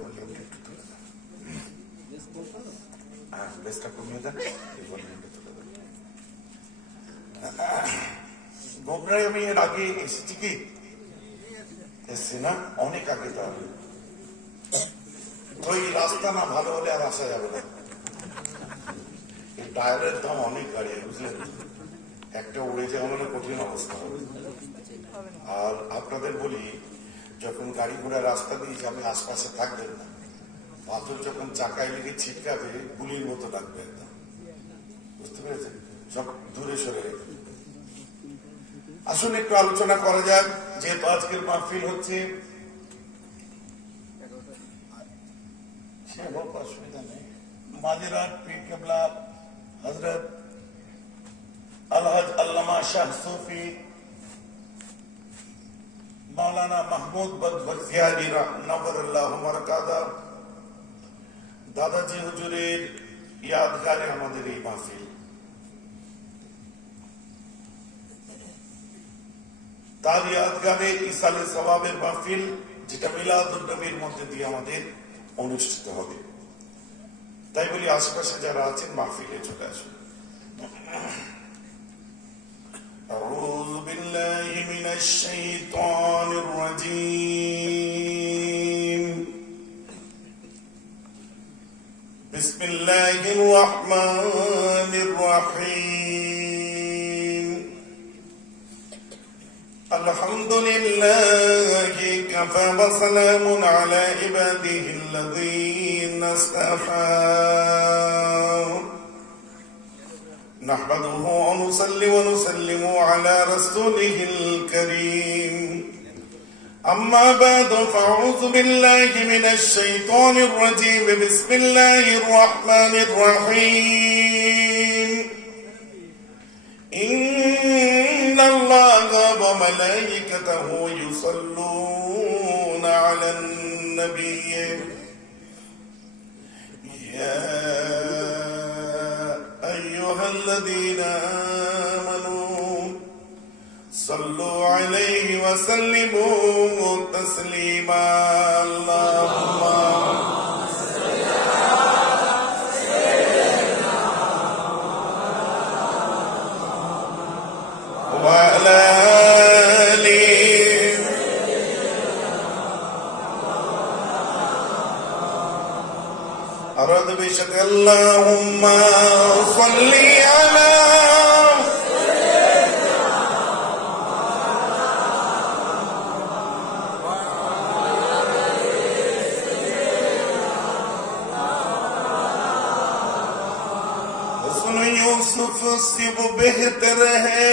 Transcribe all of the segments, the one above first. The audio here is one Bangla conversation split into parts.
ভলিউমটা একটু তুলে দেন, বেসটা কমিয়ে দেন, ভলিউমটা তুলে দেন। গোবরায় আমি এর আগে এসেছি কি? এসছি না, অনেক আগে। তাহলে ওই রাস্তা না ভালো হলে আর আসা যাবে না। এই টায়ারের দাম অনেক গাড়ি, বুঝলেন? একটা উড়ে যাওয়া মানে কঠিন অবস্থা হবে। আর আপনাদের বলি, যখন গাড়ি ঘোড়া রাস্তা দিয়ে যাবে আশপাশে থাকবেন না, পাথর যখন চাকায় লেগে ছিটকাবে গুলির মতো লাগবে একদম, বুঝতে পেরেছেন? সব দূরে সরে রেখে। আসুন একটু আলোচনা করা যাক, যেহেতু আজকের মাহফিল হচ্ছে, অসুবিধা নেই। মাজিরাত পীর কেবলা হযরত আলহাজ আল্লামা শাহ সুফি मौलाना महमूद बख्तियारी नवरुल्लाह मरकादा दादाजी हुजूरेर यादगारे हमारे এই মাহফিল। তার ইয়াদগারে ইসালে সওয়াবের মাহফিল, যেটা মিলাদুন নবীর মধ্যে দিয়ে আমাদের অনুষ্ঠিত হবে। তাই বলি আশেপাশে যারা আছেন মাহফিলে চলে আসুন। أعوذ بالله من الشيطان الرجيم. بسم الله الرحمن الرحيم. الحمد لله كفى وسلام على عباده الذين اصطفى. نحمده ونصلي ونسلم على رسوله الكريم. أما بعد فأعوذ بالله من الشيطان الرجيم. بسم الله الرحمن الرحيم. إن الله وملائكته يصلون على النبي يا أيها الذين آمنوا صلوا عليه وسلموا تسليما. اللهم صل على سيدنا وعلى آله أراد بشك. اللهم صل على हुस्न यूसुफ से वो बेहतर है,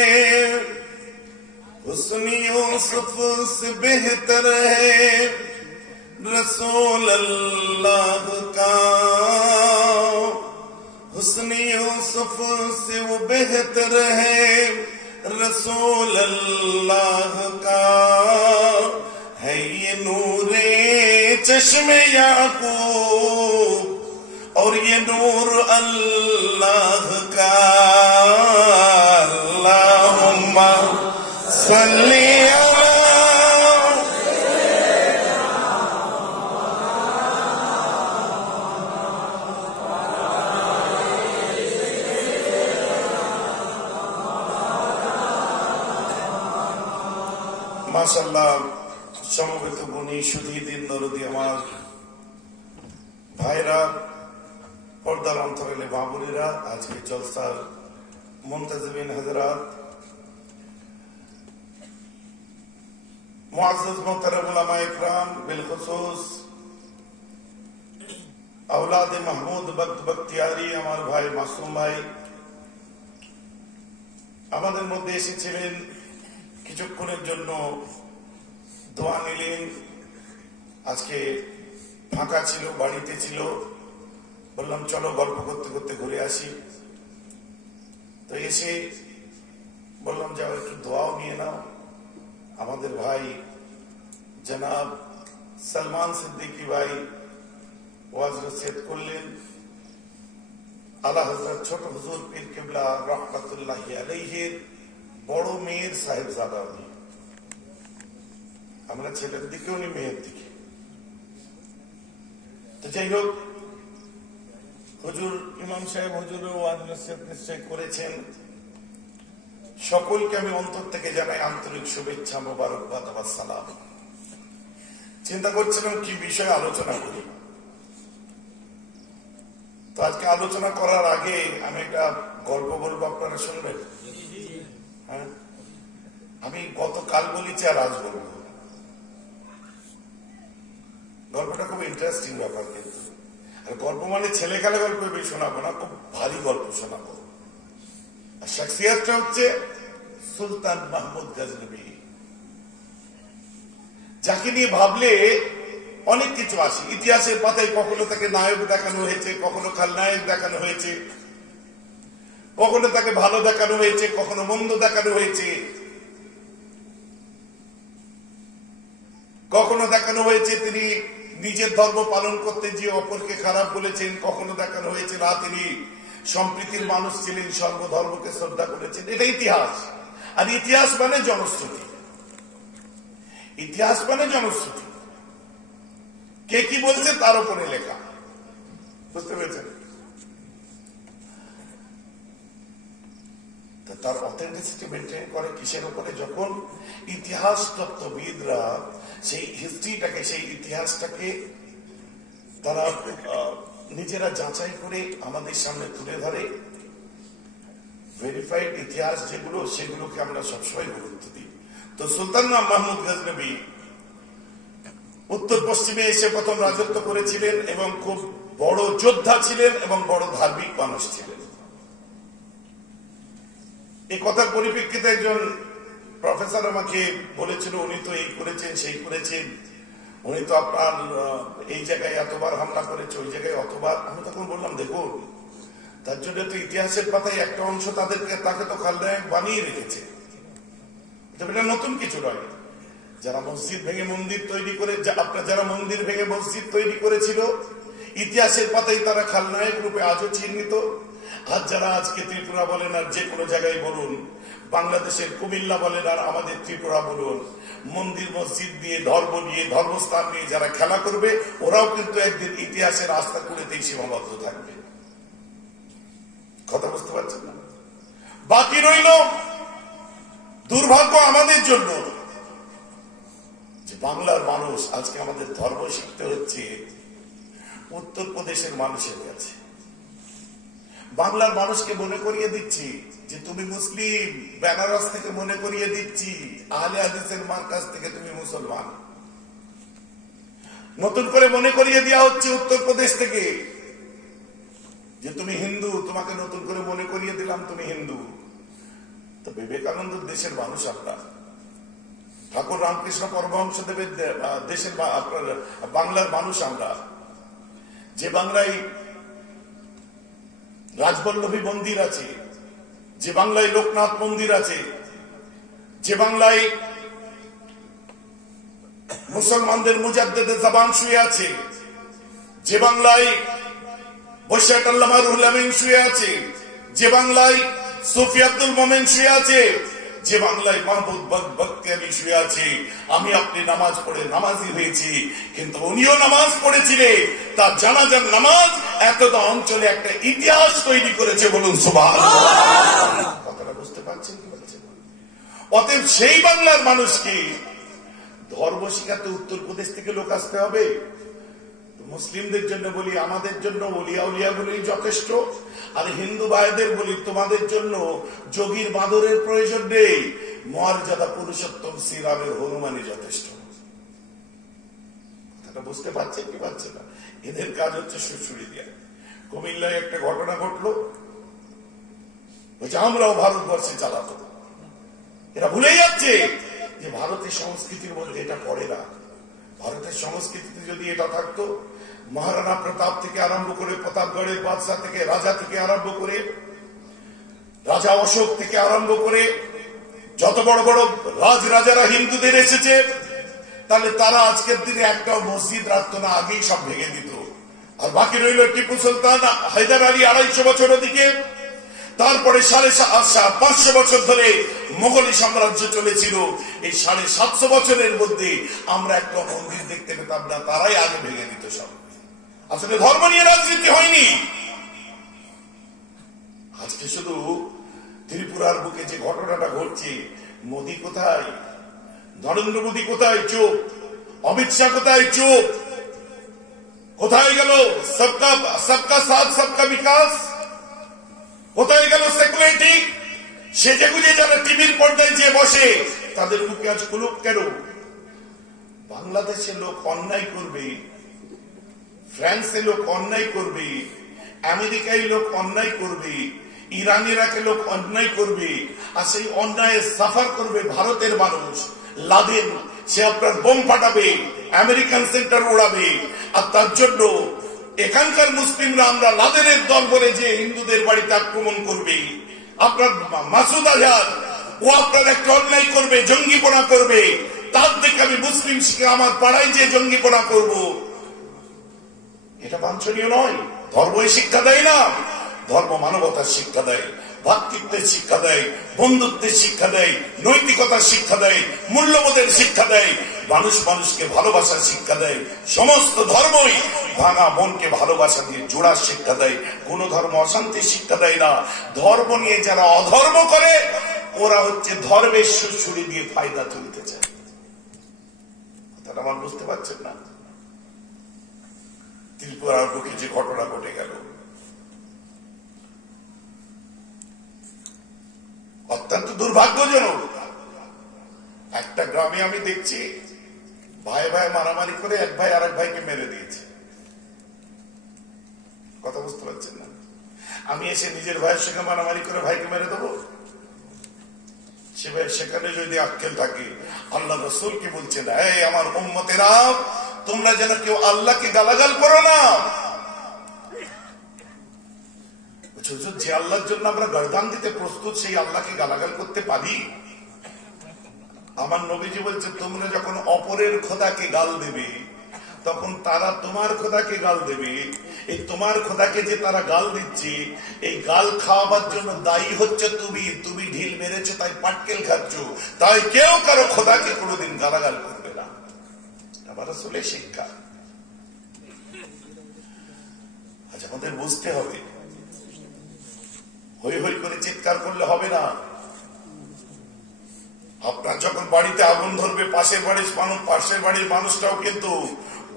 हुस्न यूसुफ से बेहतर है रसूल अल्लाह का। हुस्न यूसुफ से वो बेहतर है रसूल अल्लाह का। है ये नूरे चश्मे याकूब और ये नूर अल्लाह का। अल्लाहुम्मा सल्ली মাশাআল্লাহ। সমবেত গুণী সুধীদিন দরদি আমার ভাইরা, পর্দার অন্তরালে বাবুরেরা, আজকে জলসার মুনতাজিমিন হযরত, মুআজ্জাজ মুহতারাম উলামায়ে ইকরাম, বিলখুসুস আওলাদে মাহমুদ বখতিয়ারি আমার ভাই মাসুম ভাই আমাদের মধ্যে এসেছিলেন। কিছুক্ষণের জন্য দোয়া নিলেন। আজকে ফাঁকা ছিল, বাড়িতে ছিল, বললাম চলো গল্প করতে করতে ঘুরে আসি। তো এসে বললাম যাও একটু দোয়াও নিয়ে নাও। আমাদের ভাই জনাব সলমান সিদ্দিকী ভাই ওয়াজ নসিহত করলেন। আলা হযরত ছোট হুজুর পীর কেবলা রাহমাতুল্লাহি আলাইহির বড় মেয়ের সাহেবজাদা উনি। আমরা ছেলের দিকে, উনি মেয়ের দিকে। তো যাই হোক, হুজুর ইমাম সাহেব হুজুরও ওয়াজ নসিহত নিশ্চয় করেছেন। সকলকে আমি অন্তর থেকে জানাই আন্তরিক শুভেচ্ছা, মোবারকবাদ, সালাম। চিন্তা করছিলাম কি বিষয়ে আলোচনা করি। তো আজকে আলোচনা করার আগে আমি একটা গল্প বলবো, আপনারা শুনবেন? হ্যাঁ, আমি গতকাল বলেছি আর আজ বলবো। গল্পটা খুব ইন্টারেস্টিং ব্যাপার, কিন্তু আর গল্প মানে ছেলে খেলা গল্প শোনাবো না, খুব ভারী গল্প শোনাবো। আর শাখসিয়াতটা হচ্ছে সুলতান মাহমুদ গজনবী, যাকে নিয়ে ভাবলে অনেক কিছু আসে। ইতিহাসের পাতায় কখনো তাকে নায়ক দেখানো হয়েছে, কখনো খালনায়ক দেখানো হয়েছে, কখনো তাকে ভালো দেখানো হয়েছে, কখনো মন্দ দেখানো হয়েছে, কখনো দেখানো হয়েছে তিনি নিজের ধর্ম পালন করতে গিয়ে অপরকে খারাপ বলেছেন, কখনো দেখানো হয়েছে না তিনি সম্প্রীতির মানুষ ছিলেন, সর্বধর্মকে শ্রদ্ধা করেছেন। এটা ইতিহাস। আর ইতিহাস মানে জনশ্রুতি। ইতিহাস মানে জনশ্রুতি, কে কি বলছে তার উপরে লেখা। বুঝতে পেরেছেন? তার অথেন্টিসিটি মেনটেন করে কিসের উপরে? যখন ইতিহাস তত্ত্ববিদরা সেই হিস্ট্রিটাকে, সেই ইতিহাসটাকে তারা নিজেরা যাচাই করে আমাদের সামনে তুলে ধরে। ভেরিফাইড ইতিহাস যেগুলো, সেগুলোকে আমরা সবসময় গুরুত্ব দিই। তো সুলতান মাহমুদ গজনবী উত্তর পশ্চিমে এসে প্রথম রাজত্ব করেছিলেন এবং খুব বড় যোদ্ধা ছিলেন এবং বড় ধার্মিক মানুষ ছিলেন। এই কথার পরিপ্রেক্ষিতে একজন প্রফেসর আমাকে বলেছিল, উনি তো এই করেছেন, সেই করেছেন, উনি তো আপনার এই জায়গায় এতবার হামলা করেছে, ওই জায়গায় অতবার। আমি তখন বললাম, দেখুন, তার জন্য তো ইতিহাসের পাতায় একটা অংশ তাকে তো খালনায়ক বানিয়ে রেখেছে। এটা নতুন কিছু নয়। যারা মসজিদ ভেঙে মন্দির তৈরি করে, আপনার যারা মন্দির ভেঙে মসজিদ তৈরি করেছিল, ইতিহাসের পাতায় তারা খালনায়ক রূপে আজও চিহ্নিত। আর যারা আজকে ত্রিপুরা বলেন আর যে কোনো জায়গায় বলুন, বাংলাদেশের কুমিল্লা বলেন আর আমাদের ত্রিপুরা বলুন, মন্দির মসজিদ দিয়ে, ধর্ম নিয়ে, ধর্মস্থান নিয়ে যারা খেলা করবে, ওরাও কিন্তু একদিন ইতিহাসের আস্থা কুড়েতেই সীমাবদ্ধ থাকবে। কথা বুঝতে পারছেন না? বাকি রইল দুর্ভাগ্য আমাদের জন্য যে বাংলার মানুষ আজকে আমাদের ধর্ম শিখতে হচ্ছে উত্তরপ্রদেশের মানুষের কাছে। বাংলার মানুষকে মনে করিয়ে দিচ্ছি যে তুমি মুসলিম, বেনারস থেকে মনে করিয়ে দিচ্ছি আহলে হাদিসের মার্কাজ থেকে তুমি মুসলমান। নতুন করে মনে করিয়ে দেওয়া হচ্ছে উত্তরপ্রদেশ থেকে যে তুমি হিন্দু, তোমাকে নতুন করে মনে করিয়ে দিলাম তুমি হিন্দু। তো বিবেকানন্দ দেশের মানুষ আমরা, ঠাকুর রামকৃষ্ণ পরমহংসদেবের দেশের আপনার বাংলার মানুষ আমরা। যে বাংলায় রাজবল্লভী মন্দির আছে, যে বাংলায় লোকনাথ মন্দির আছে, যে বাংলায় মুসলমানদের মুজাদ্দেদে জবান শুয়ে আছে, যে বাংলায় বৈশাখ আল্লামা রুহুল আমিন শুয়ে আছে, যে বাংলায় সুফি আব্দুল মোমেন শুয়ে আছে, যে বাংলায় মাহমুদ বখতিয়ারি শুয়ে আছে। আমি আপনি নামাজ পড়ে নামাজি হয়েছি, কিন্তু উনিও নামাজ পড়েছিলেন। তার জানাজার নামাজ এতটা অঞ্চলে একটা ইতিহাস তৈরি করেছে, বলুন সুবহানাল্লাহ। কথাটা বুঝতে পারছেন কি বলছেন? অতএব সেই বাংলার মানুষকে ধর্ম শিখাতে উত্তরপ্রদেশ থেকে লোক আসতে হবে? মুসলিমদের জন্য বলি, আমাদের জন্য ওলিয়া উলিয়া বলেই যথেষ্ট। আর হিন্দু ভাইদের বলি, তোমাদের জন্য যোগীর বাঁদরের প্রয়োজন নেই, মর্যাদা পুরুষোত্তম শ্রীরামের হনুমানই যথেষ্ট। কথাটা বুঝতে পারছেন কি পারছে না? এদের কাজ হচ্ছে সুড়সুড়ি দেয়া। কুমিল্লায় একটা ঘটনা ঘটলো, আমরাও ভারতবর্ষে চালাতো। এরা ভুলে যাচ্ছে যে ভারতের সংস্কৃতির মধ্যে এটা পড়ে না। ভারতের সংস্কৃতিতে যদি এটা থাকতো, মহারানা প্রতাপ থেকে আরম্ভ করে, প্রতাপগড়ের বাদশাহ থেকে, রাজা থেকে আরম্ভ করে, রাজা অশোক থেকে আরম্ভ করে যত বড় বড় রাজারা হিন্দুদের এসেছে, তাহলে তারা আজকের দিনে একটাও মসজিদ রাখতো না, আগেই সব ভেঙে দিত। আর বাকি রইল টিপু সুলতান, হায়দার আলী 250 বছর ওদিকে, তারপরে 550 বছর ধরে মোগলী সাম্রাজ্য চলেছিল। এই 750 বছরের মধ্যে আমরা একটা মন্দির দেখতে পেতাম না, তারাই আগে ভেঙে দিত সব। আসলে ধর্ম নিয়ে রাজনীতি হয়নি। আজকে শুধু ত্রিপুরার বুকে যে ঘটনাটা ঘটছে, মোদী কোথায়, নরেন্দ্র মোদী কোথায়, চুপ। অমিত শাহ কোথায়, চুপ। কোথায় গেল সবকা সাথ সবকা বিকাশ? কোথায় গেল সেকুলারিটি? সেজে গুজে যারা টিভির পর্দায় যে বসে, তাদের মুখে আজ কুলুপ কেন? বাংলাদেশের লোক অন্যায় করবে, ফ্রান্সে লোক অন্যায় করবে, আমেরিকায় লোক অন্যায় করবে, ইরান ইরাকে লোক অন্যায় করবে, আর সেই অন্যায় সাফার করবে ভারতের মানুষ। লাদেন সে আপনার বোম ফাটাবে, আমেরিকান সেন্টার উড়াবে, আর তার জন্য এখানকার মুসলিমরা আমরা লাদেনের দল বলে যে হিন্দুদের বাড়িতে আক্রমণ করবে। আপনার মাসুদ আজহার ও আপনার একটা অন্যায় করবে, জঙ্গিপনা করবে, তার দেখে আমি মুসলিম শিখে আমার পাড়ায় যে জঙ্গিপনা করব, এটা বাঞ্ছনীয় নয়। ধর্ম শিক্ষা দেয় না, ধর্ম মানবতার শিক্ষা দেয়, ভাতৃত্বের শিক্ষা দেয়, বন্ধুত্বের শিক্ষা দেয়, নৈতিকতার শিক্ষা দেয়, মূল্যবোধের শিক্ষা দেয়, মানুষ মানুষকে ভালোবাসার শিক্ষা দেয়। সমস্ত ধর্মই ভাঙা মনকে ভালোবাসা দিয়ে জোড়ার শিক্ষা দেয়। কোন ধর্ম অশান্তির শিক্ষা দেয় না। ধর্ম নিয়ে যারা অধর্ম করে, ওরা হচ্ছে ধর্মের সুড়সুড়ি দিয়ে ফায়দা তুলতে চায়। কথাটা আমার বুঝতে পারছেন না? ত্রিপুরার বুকে যে ঘটনা ঘটে গেল, অত্যন্ত দুর্ভাগ্যজনক। একটা গ্রামে আমি দেখছি ভাই ভাই মারামারি করে এক ভাই আরেক ভাইকে মেরে দিয়েছে। কথা বুঝতে পারছেন না? আমি এসে নিজের ভাইয়ের সঙ্গে মারামারি করে ভাইকে মেরে দেবো? সেখানে যদি আক্কেল থাকে, আল্লাহ রাসূল কি বলছেন, এই আমার উম্মতেরা, তোমরা যেন কেউ আল্লাহকে গালাগাল করো না। যে আল্লাহর জন্য আমরা গর্দান দিতে প্রস্তুত, সেই আল্লাহকে গালাগাল করতে পারি? আমার নবীজি বলছে, তোমরা যখন অপরের খোদাকে গাল দেবে, তখন তারা তোমার খোদাকে গাল দেবে। এই তোমার খোদাকে যে তারা গাল দিচ্ছে, এই গাল খাওয়াবার জন্য দায়ী হচ্ছে তুমি। তুমি ঢিল মেরেছো তাই পাটকেল খাচ্ছ, তাই কেউ কারো খোদাকে কোনোদিন গালাগাল করবে না। আমার আসলে শিক্ষা আজ আমাদের বুঝতে হবে। হই হই করে চিৎকার করলে হবে না। আপনার যখন বাড়িতে আগুন ধরবে, পাশের বাড়ির মানুষটাও কিন্তু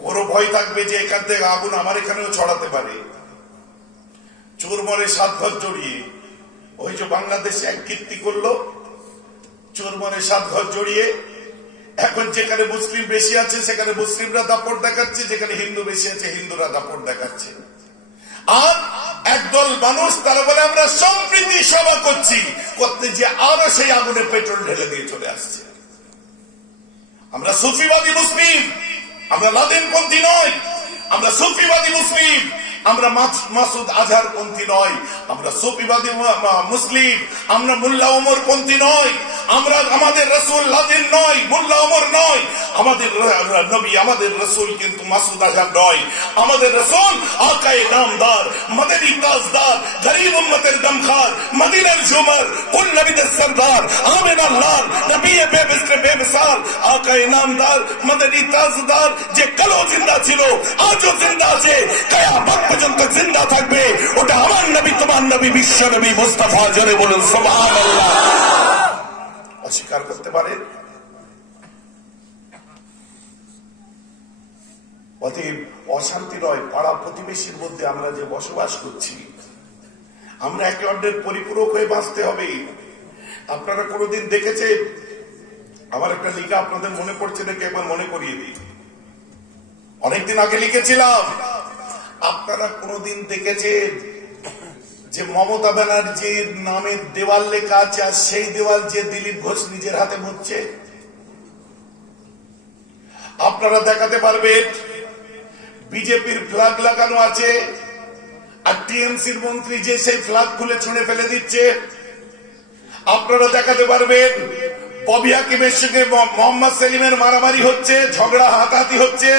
ওরও ভয় থাকবে যে এখান থেকে আগুন আমার এখানেও ছড়াতে পারে। চোর মরে 7 ঘর জড়িয়ে, ওই যে বাংলাদেশে এক কীর্তি করলো, চোর মরে 7 ঘর জড়িয়ে। এখন যেখানে মুসলিম বেশি আছে সেখানে মুসলিমরা দাপট দেখাচ্ছে, যেখানে হিন্দু বেশি আছে হিন্দুরা দাপট দেখাচ্ছে। আর একদল মানুষ তারা বলে আমরা সম্প্রীতি সভা করতে যে আরো সেই আগুনে পেট্রোল ঢেলে দিয়ে চলে আসছে। আমরা সুফিবাদী মুসলিম, আমরা লাদেনপন্থী নয়, আমরা সুফিবাদী মুসলিম, আমরা মাসুদ আজহার পন্থী নয়, আমরা সুফিবাদী মুসলিম, আমরা মোল্লা ওমর পন্থী নয়, আমরা আমাদের রসুল লাদেন নয়, মোল্লা ওমর নয়, আমাদের নবী আমাদের রসুল কিন্তু মাসুদ আজহার নয়। আমাদের রসুল আকায়ে নামদার, মদনী তাজদার, গরিব উম্মতের দমখার, মদিনার ঝুমর, কুল নবীদের সরদার, আমিনাল্লাহ নবী বেমিসাল, আকায়ে নামদার, মদনী তাজদার, যে কালো জিন্দা ছিল আজও জিন্দা আছে, কিয়ামত পর্যন্ত জিন্দা থাকবে। ওটা আমার নবী, তোমার নবী, বিশ্ব নবী মুস্তাফা। জোরে বলুন সুবহানাল্লাহ। অস্বীকার করতে পারে? অতএব অশান্তি নয়, পাড়া প্রতিবেশীর মধ্যে আমরা যে বসবাস করছি, আমরা একে অন্যের পরিপূরক হয়ে বাঁচতে হবে। আপনারা কোনোদিন দেখেছেন, আমার একটা লেখা আপনাদের মনে পড়ছে নাকি একবার মনে করিয়ে দিই। অনেকদিন আগে লিখেছিলাম, আপনারা কোনোদিন দেখেছেন যে মমতা ব্যানার্জির নামের দেওয়াল লেখা আছে, আর সেই দেওয়াল যে দিলীপ ঘোষ নিজের হাতে মুছছে? আপনারা দেখাতে পারবেন বিজেপির ফ্ল্যাগ লাগানো আছে, আর টিএমসির মন্ত্রী যে সেই ফ্ল্যাগ খুলে ছুঁড়ে ফেলে দিচ্ছে? আপনারা দেখাতে পারবেন ববি হাকিমের সঙ্গে মোহাম্মদ সেলিমের মারামারি হচ্ছে, ঝগড়া হাতাহাতি হচ্ছে?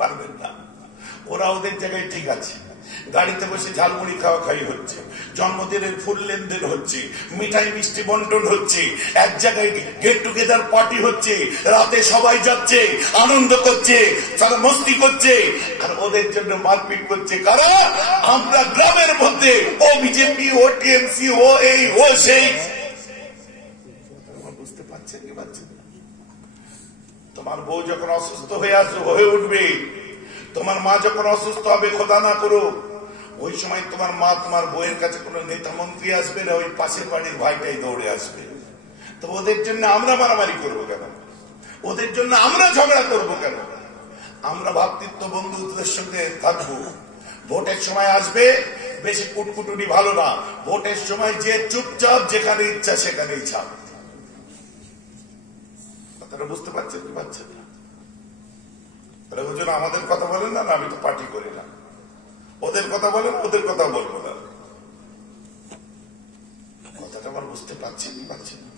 পারবেন না। ওরা ওদের জায়গায় ঠিক আছে, গাড়িতে বসে ঝালমুড়ি খাওয়া খাই হচ্ছে, জন্মদিনের ফুল লেনদেন হচ্ছে, মিঠাই মিষ্টি বন্টন হচ্ছে, এক জায়গায় গেট টুগেদার পার্টি হচ্ছে, রাতে সবাই যাচ্ছে, আনন্দ করছে, তারা মস্তি করছে, আর ওদের জন্য মারপিট করছে কারা? আমরা গ্রামের মধ্যে। ও বিজেপি, ও টিএমসি, ও এই ও সেই। বুঝতে পারছেন কি পারছেন? তোমার বউ যখন অসুস্থ হয়ে উঠবে, তোমার মা যখন অসুস্থ হবে, খোদা না করো, ওই সময় তোমার মা তোমার বউয়ের কাছে কোন নেতা মন্ত্রী আসবে না, ওই পাশের বাড়ির ভাইটাই দৌড়ে আসবে। তো ওদের জন্য আমরা মারামারি করবো কেন? ওদের জন্য আমরা ঝগড়া করবো কেন? আমরা ভ্রাতৃত্ব বন্ধুত্বের সঙ্গে থাকবো। ভোটের সময় আসবে, বেশি কুটকুটুনি ভালো না। ভোটের সময় যে চুপচাপ, যেখানে ইচ্ছা সেখানেই ছাপ। কথাটা বুঝতে পারছেন কি পারছেন না? ওই জন্য আমাদের কথা বলেন না, আমি তো পার্টি করি না। ওদের কথা বলেন, ওদের কথা বলবো না। কথাটা আমার বুঝতে পারছি কি পারছি না?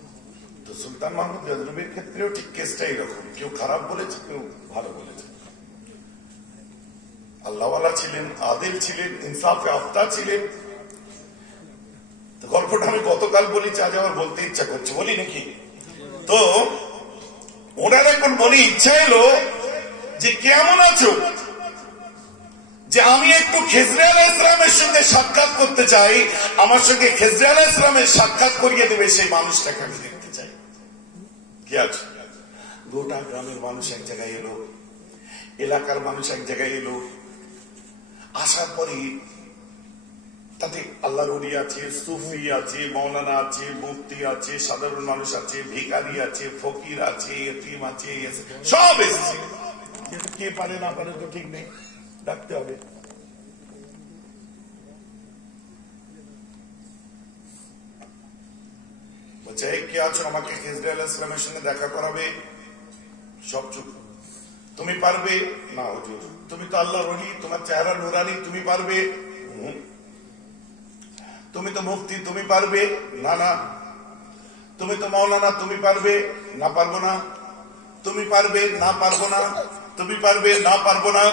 তো সুলতান মাহমুদ গজনবীর ক্ষেত্রেও ঠিক কেসটা এরকম, কেউ খারাপ বলেছে, কেউ ভালো বলেছে। আল্লাহওয়ালা ছিলেন, আদিল ছিলেন, ইনসাফে আফতা ছিলেন। তো গল্পটা আমি গতকাল বলেছি, আজ আমার বলতে ইচ্ছা করছে, বলি নাকি? তো ওনার এখন বলি ইচ্ছা এলো যে কেমন আছো, যে আমি একটু খেজরে আলাইহিস সালামের সঙ্গে সাক্ষাৎ করতে চাই, আমার সঙ্গে খেজরে আলাইহিস সালামের সাক্ষাৎ করিয়ে দেবে সেই মানুষটাকে আমি দেখতে চাই। কি আছে? গোটা গ্রামের মানুষ এক জায়গায় এলো, এলাকার মানুষ এক জায়গায় এলো। আসার পরে তাতে আল্লাহর ওলি আছে, সুফি আছে, মৌলানা আছে, মুফতি আছে, সাধারণ মানুষ আছে, ভিখারি আছে, ফকির আছে, এতিম আছে, সব এসেছে। কে পারে না পারে তো ঠিক নেই, ডাকতে হবে। বলছে কে আছো, আমাকে খেজরে আলাইহিস সালামের সঙ্গে দেখা করাবে। সব চুপ। তুমি পারবে না হুজুর? তুমি তো আল্লাহর ওলি, তোমার চেহারা নুরানি, তুমি পারবে? তুমি তো মুফতি, তুমি পারবে? না না। তুমি তো মাওলানা, তুমি পারবে? না পারবো না। তুমি পারবে? না পারবো না। তুমি পারবে? না পারবো না।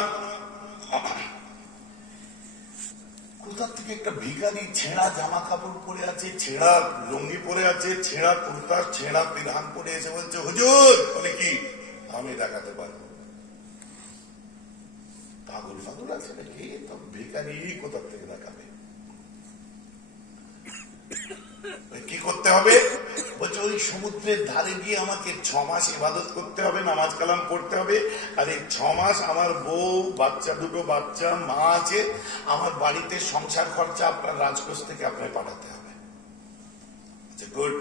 কোথা থেকে একটা ভিখারি ছেঁড়া জামা কাপড় পরে আছে, ছেঁড়া লুঙ্গি পরে আছে, ছেঁড়া কুর্তা, ছেঁড়া পিরহান পরে এসে বলছে হুজুর। বলে কি? আমি দেখাতে পারবো। পাগল ফাগল আছে নাকি? তো ভিখারি কোথা থেকে দেখাবে? কি করতে হবে? বলছে ওই সমুদ্রের ধারে গিয়ে আমাকে 6 মাস ইবাদত করতে হবে, নামাজ কালাম পড়তে হবে, আর এই 6 মাস আমার বউ, বাচ্চা, দুটো বাচ্চা, মা আছে, আমার বাড়িতে সংসার খরচা আপনার রাজকোষ থেকে আপনার পাঠাতে হবে। গুড।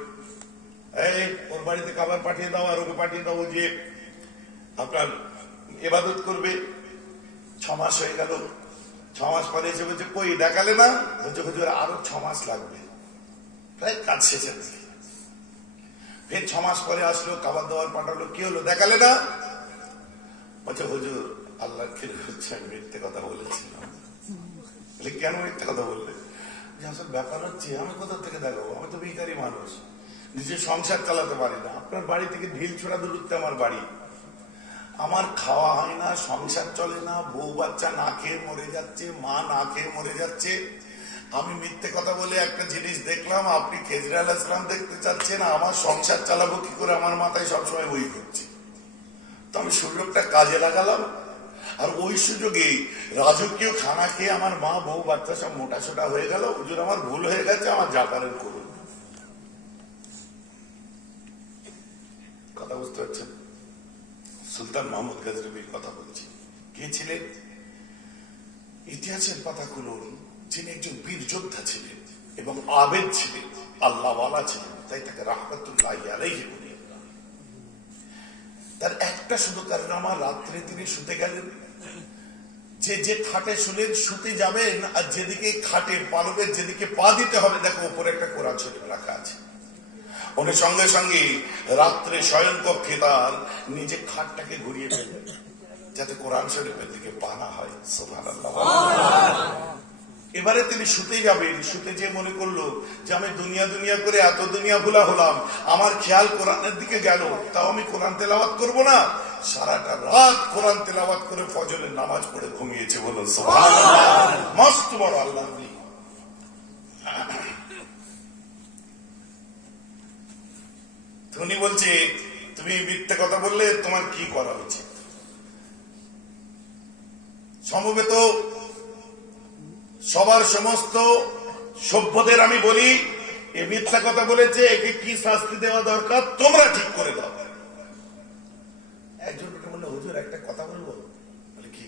এই ওর বাড়িতে খাবার পাঠিয়ে দাও, আর ওকে পাঠিয়ে দাও যে আপনার ইবাদত করবে। 6 মাস হয়ে গেল। 6 মাস পরে এসে বলছে কই দেখালে না? বলছে হুজুর আরো 6 মাস লাগবে, প্রায় কাজ শেষে। ফের 6 মাস পরে আসলো, খাবার দাবার পাঠালো। কি হলো? দেখালে না? বলছে হুজুর আল্লাহ খেলে হচ্ছে আমি মিথ্যে কথা বলেছিলাম। কেন মিথ্যে কথা বললে? আসলে ব্যাপার হচ্ছে আমি কোথা থেকে দেখাবো, আমি তো ভিখারি মানুষ, নিজের সংসার চালাতে পারি না। আপনার বাড়ি থেকে ঢিল ছোড়া দূরত্বে আমার বাড়ি, আমার খাওয়া হয় না, সংসার চলে না, বউ বাচ্চা না খেয়ে মরে যাচ্ছে, মা না খেয়ে মরে যাচ্ছে। আমি মিথ্যে কথা বলে একটা জিনিস দেখলাম, আপনি খেজরে আলাইহিস সালাম দেখতে চাচ্ছেন, আমার সংসার চালাবো কি করে? আমার মাথায় সবসময় বই ঘুরছে। তো আমি সুযোগটা কাজে লাগালাম, আর ওই সুযোগে রাজকীয় খানা খেয়ে আমার মা, বউ, বাচ্চা সব মোটা সোটা হয়ে গেল। হুজুর আমার ভুল হয়ে গেছে, আমার যা পারেন করুন। কথা বুঝতে পারছেন? সুলতান মাহমুদ গজনবীর কথা বলছি। কে ছিলেন? ইতিহাসের পাতা খুলুন। যিনি একজন বীর যোদ্ধা ছিলেন এবং আবেদ ছিলেন, আল্লাহওয়ালা ছিলেন, তাই তাকে রাহমাতুল্লাহি আলাইহি বলি। তার একটা শুধু কারনামা, রাত্রে তিনি শুতে গেলেন, যে খাটে শুলেন, শুতে যাবেন, আর যেদিকে খাটের পালকের যেদিকে পা দিতে হবে, দেখো উপরে একটা কোরআন শরীফ রাখা আছে। উনি সঙ্গে সঙ্গে রাত্রে শয়ন কক্ষে তার নিজে খাটটাকে ঘুরিয়ে ফেলবেন, যাতে কোরআন শরীফের দিকে পা না হয়। সুবহানাল্লাহ। এবারে তিনি শুতে যাবেন, শুতে যে মনে করলো যে আমি দুনিয়া দুনিয়া করে এত দুনিয়া ভুলা হলাম, আমার খেয়াল কোরআনের দিকে গেল, তাও আমি কোরআন তেলাওয়াত করবো না। সারাটা রাত কোরআন তেলাওয়াত করে ফজরের নামাজ পড়ে ঘুমিয়েছে। বলুন সুবহানাল্লাহ। মস্ত বড় আল্লাহ। উনি বলছে তুমি মিথ্যে কথা বললে তোমার কি করা উচিত? সমবেত সবার সমস্ত সভ্যদের আমি বলি, এ মিথ্যা কথা বলেছে, একে কি শাস্তি দেওয়া দরকার তোমরা ঠিক করে দাও। একজন বললো হুজুর একটা কথা বলবো। বলে কি?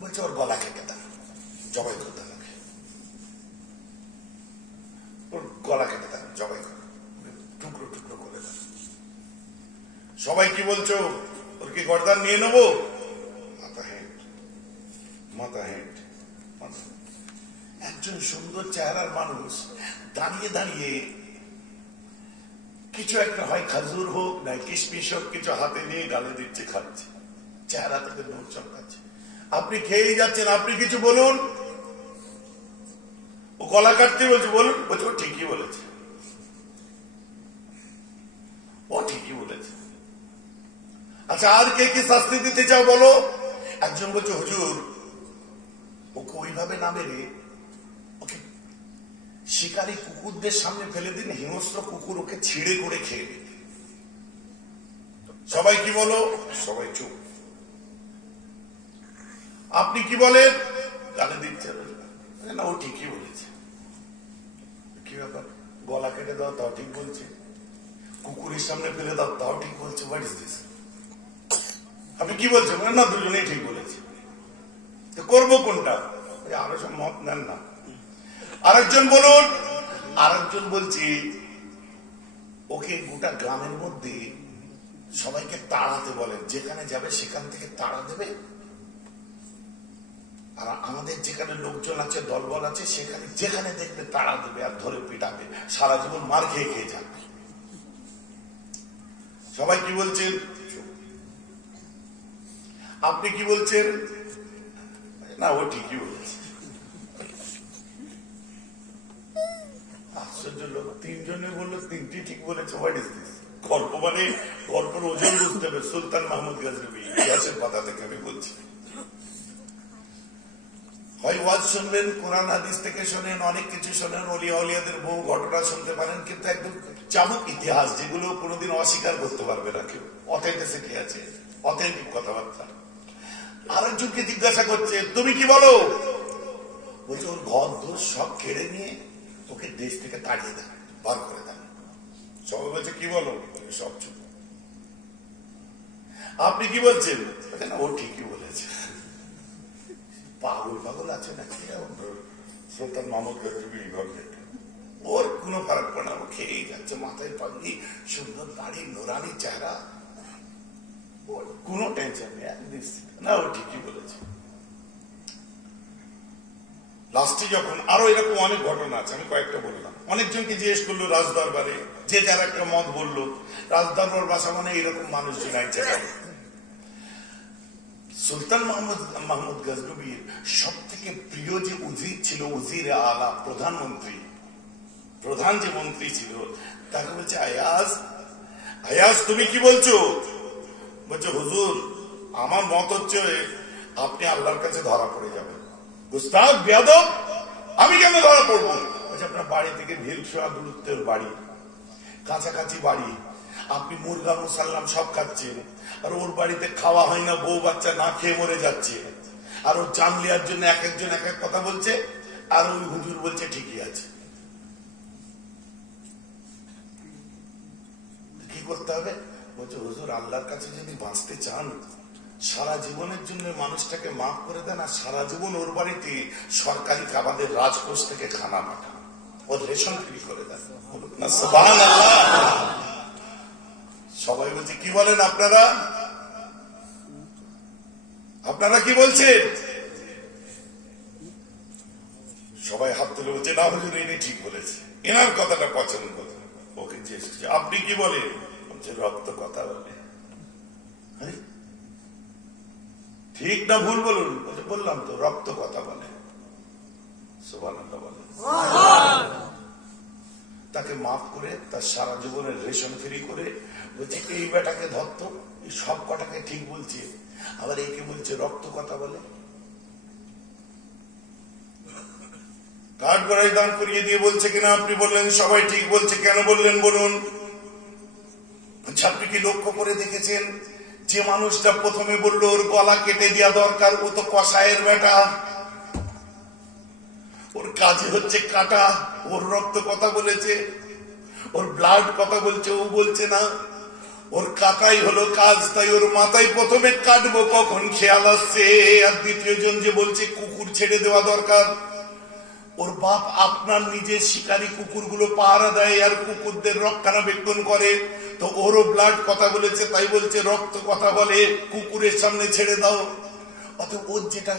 বলছে ওর গলা কেটে দাও, জবাই করতে হবে, ওর গলা কেটে দাও, জবাই করো, টুকরো টুকরো করে দাও। সবাই কি বলছো? ওর কি গর্দান নিয়ে নেবো? মাথা হেঁট, মাথা হেঁট। একজন সুন্দর চেহারার মানুষ দাঁড়িয়ে দাঁড়িয়ে কিছু একটা, হয় খাজুর হোক না কিশমিশ হোক, কিছু হাতে নিয়ে গালে দিচ্ছে, খাচ্ছে, চেহারা থেকে নূর চমকাচ্ছে। আপনি খেয়েই যাচ্ছেন, আপনি কিছু বলুন। ও গলা কাটতে বলছে, বলুন। বলছে ও ঠিকই বলেছে, ও ঠিকই বলেছে। আচ্ছা আর কে কি শাস্তি দিতে চাও বলো? একজন বলছে হুজুর ওকে ওইভাবে না মেরে ওকে শিকারী কুকুরদের সামনে ফেলে দিন, হিংস্র কুকুর ওকে ছিঁড়ে করে খেয়ে দিন। সবাই কি বলো? সবাই চুপ। আপনি কি বলেন? গালে দিচ্ছে না, ও ঠিকই বলেছে। কি ব্যাপার? গলা কেটে দাও তাও ঠিক বলছে, কুকুরের সামনে ফেলে দাও তাও ঠিক বলছে। What is this? আপনি কি বলছেন? না দুজনেই ঠিক বলেছে, করবো কোনটা? আরো সব মত নেন না। আরেকজন বলুন। আরেকজন বলছি ওকে গোটা গ্রামের মধ্যে সবাইকে তাড়াতে বলেন, যেখানে যাবে সেখান থেকে তাড়া দেবে, আর আমাদের যেখানে লোকজন আছে, দলবল আছে, সেখানে যেখানে দেখবে তাড়া দেবে আর ধরে পিটাবে, সারা জীবন মার খেয়ে খেয়ে যাবে। সবাই কি বলছেন? আপনি কি বলছেন? না ও ঠিকই বলেছে। আশ্চর্য লোক, তিনজনে বললো তিনটি ঠিক বলেছে। What is this? গল্প মানে গল্পের ওজন বুঝতে হবে। সুলতান মাহমুদ গজনবী, ইতিহাসের পাতা থেকে আমি বলছি। হয় ওয়াজ শুনবেন, কোরআন হাদিস থেকে শোনেন, অনেক কিছু শোনেন, অলিয়া উলিয়াদের বহু ঘটনা শুনতে পারেন, কিন্তু একদম চাবুক ইতিহাস, যেগুলো কোনোদিন অস্বীকার করতে পারবে না কেউ। অথেন্টিসিটি আছে, অথেন্টিক কথাবার্তা। আরেকজনকে জিজ্ঞাসা করছে তুমি কি বলো? বলছে ওর ঘর দোষ সব কেড়ে নিয়ে ওকে দেশ থেকে তাড়িয়ে দেয়, বার করে দেয়। সবাই বলছে কি বলো? সব চুপ। আপনি কি বলছেন? না ও ঠিকই বলেছে। পাগল পাগল আছে নাকি? সুলতান মাহমুদ গজনবী ওর কোনো ফারাক পড়ে না, ও খেয়েই যাচ্ছে, মাথায় পাগড়ি, সুন্দর দাড়ি, নোরানি চেহারা, ওর কোনো টেনশন নেই, না ও ঠিকই বলেছে। লাস্টে যখন আরো এরকম অনেক ঘটনা আছে, আমি কয়েকটা বললাম। অনেকজনকে জিজ্ঞেস করলো রাজদরবারে, যে যার একটা মত বললো। রাজদরবার বাসা মানে এরকম মানুষজন এক জায়গায়। সুলতান মাহমুদ গজনবীর সব থেকে প্রিয় যে উজির ছিল, উজির আলা, প্রধানমন্ত্রী, প্রধান যে মন্ত্রী ছিল, তাকে বলছে আয়াজ, আয়াজ তুমি কি বলছো? বলছে হুজুর আমার মত হচ্ছে আপনি আল্লাহর কাছে ধরা পড়ে যাবেন। গুস্তাখ, বেয়াদব, আমি কেন ধরা পড়বো? বলছে আপনার বাড়ি থেকে ভিলসা দূরত্বের বাড়ি, কাছাকাছি বাড়ি, আপনি মুরগা মুসাল্লাম সব খাচ্ছেন, আর ওর বাড়িতে খাওয়া হয় না, বউ বাচ্চা না খেয়ে মরে যাচ্ছে, আর ওর জান লিয়ার জন্য এক একজন এক এক কথা বলছে, আর ওই হুজুর বলছে ঠিকই আছে। কি করতে হবে? বলছে হুজুর আল্লাহর কাছে যদি বাঁচতে চান, সারা জীবনের জন্য মানুষটাকে মাফ করে দেন, আর সারা জীবন ওর বাড়িতে সরকারি খাবারের রাজকোষ থেকে খানা পাঠান, ওর রেশন ফ্রি করে দেন। সুবহানাল্লাহ। সবাই বলছে কি বলেন আপনারা? আপনারা কি বলছেন? সবাই হাত তুলে বলছে না হুজুর ইনি ঠিক বলেছে, এনার কথাটা পছন্দ। ওকে জিজ্ঞেস করছে আপনি কি বলেন? বলছে রক্ত কথা বলে। ঠিক না ভুল বলুন? বলছে বললাম তো, রক্ত কথা বলে। সুবহানাল্লাহ বলে। তাকে মাফ করে তার সারা জীবনের রেশন ফ্রি করে বলছে এই বেটাকে ধরতো, সব কটাকে ঠিক বলছে, আবার একে বলছে রক্ত কথা বলে। কাঠ গড়াই দান করিয়ে দিয়ে বলছে কিনা আপনি বললেন সবাই ঠিক বলছে, কেন বললেন বলুন? আপনি কি লক্ষ্য করে দেখেছেন যে মানুষটা প্রথমে বললো ওর গলা কেটে দেওয়া দরকার, ও তো কসাইয়ের বেটা, ওর কাজে হচ্ছে কাটা, ওর রক্ত কথা বলেছে, ওর ব্লাড কথা বলছে, ও বলছে না, ওর কাটাই হলো কাজ, তাই ওর মাথায় প্রথমে কাটবো কখন খেয়াল আসছে। আর দ্বিতীয় জন যে বলছে কুকুর ছেড়ে দেওয়া দরকার, ওর বাপ আপনার নিজের শিকারী কুকুরগুলো পাহারা দেয় আর কুকুরদের রক্ষণাবেক্ষণ করে, তো ওরও ব্লাড কথা বলেছে, তাই বলছে রক্ত কথা বলে, কুকুরের সামনে ছেড়ে দাও। অতএব ওর যেটা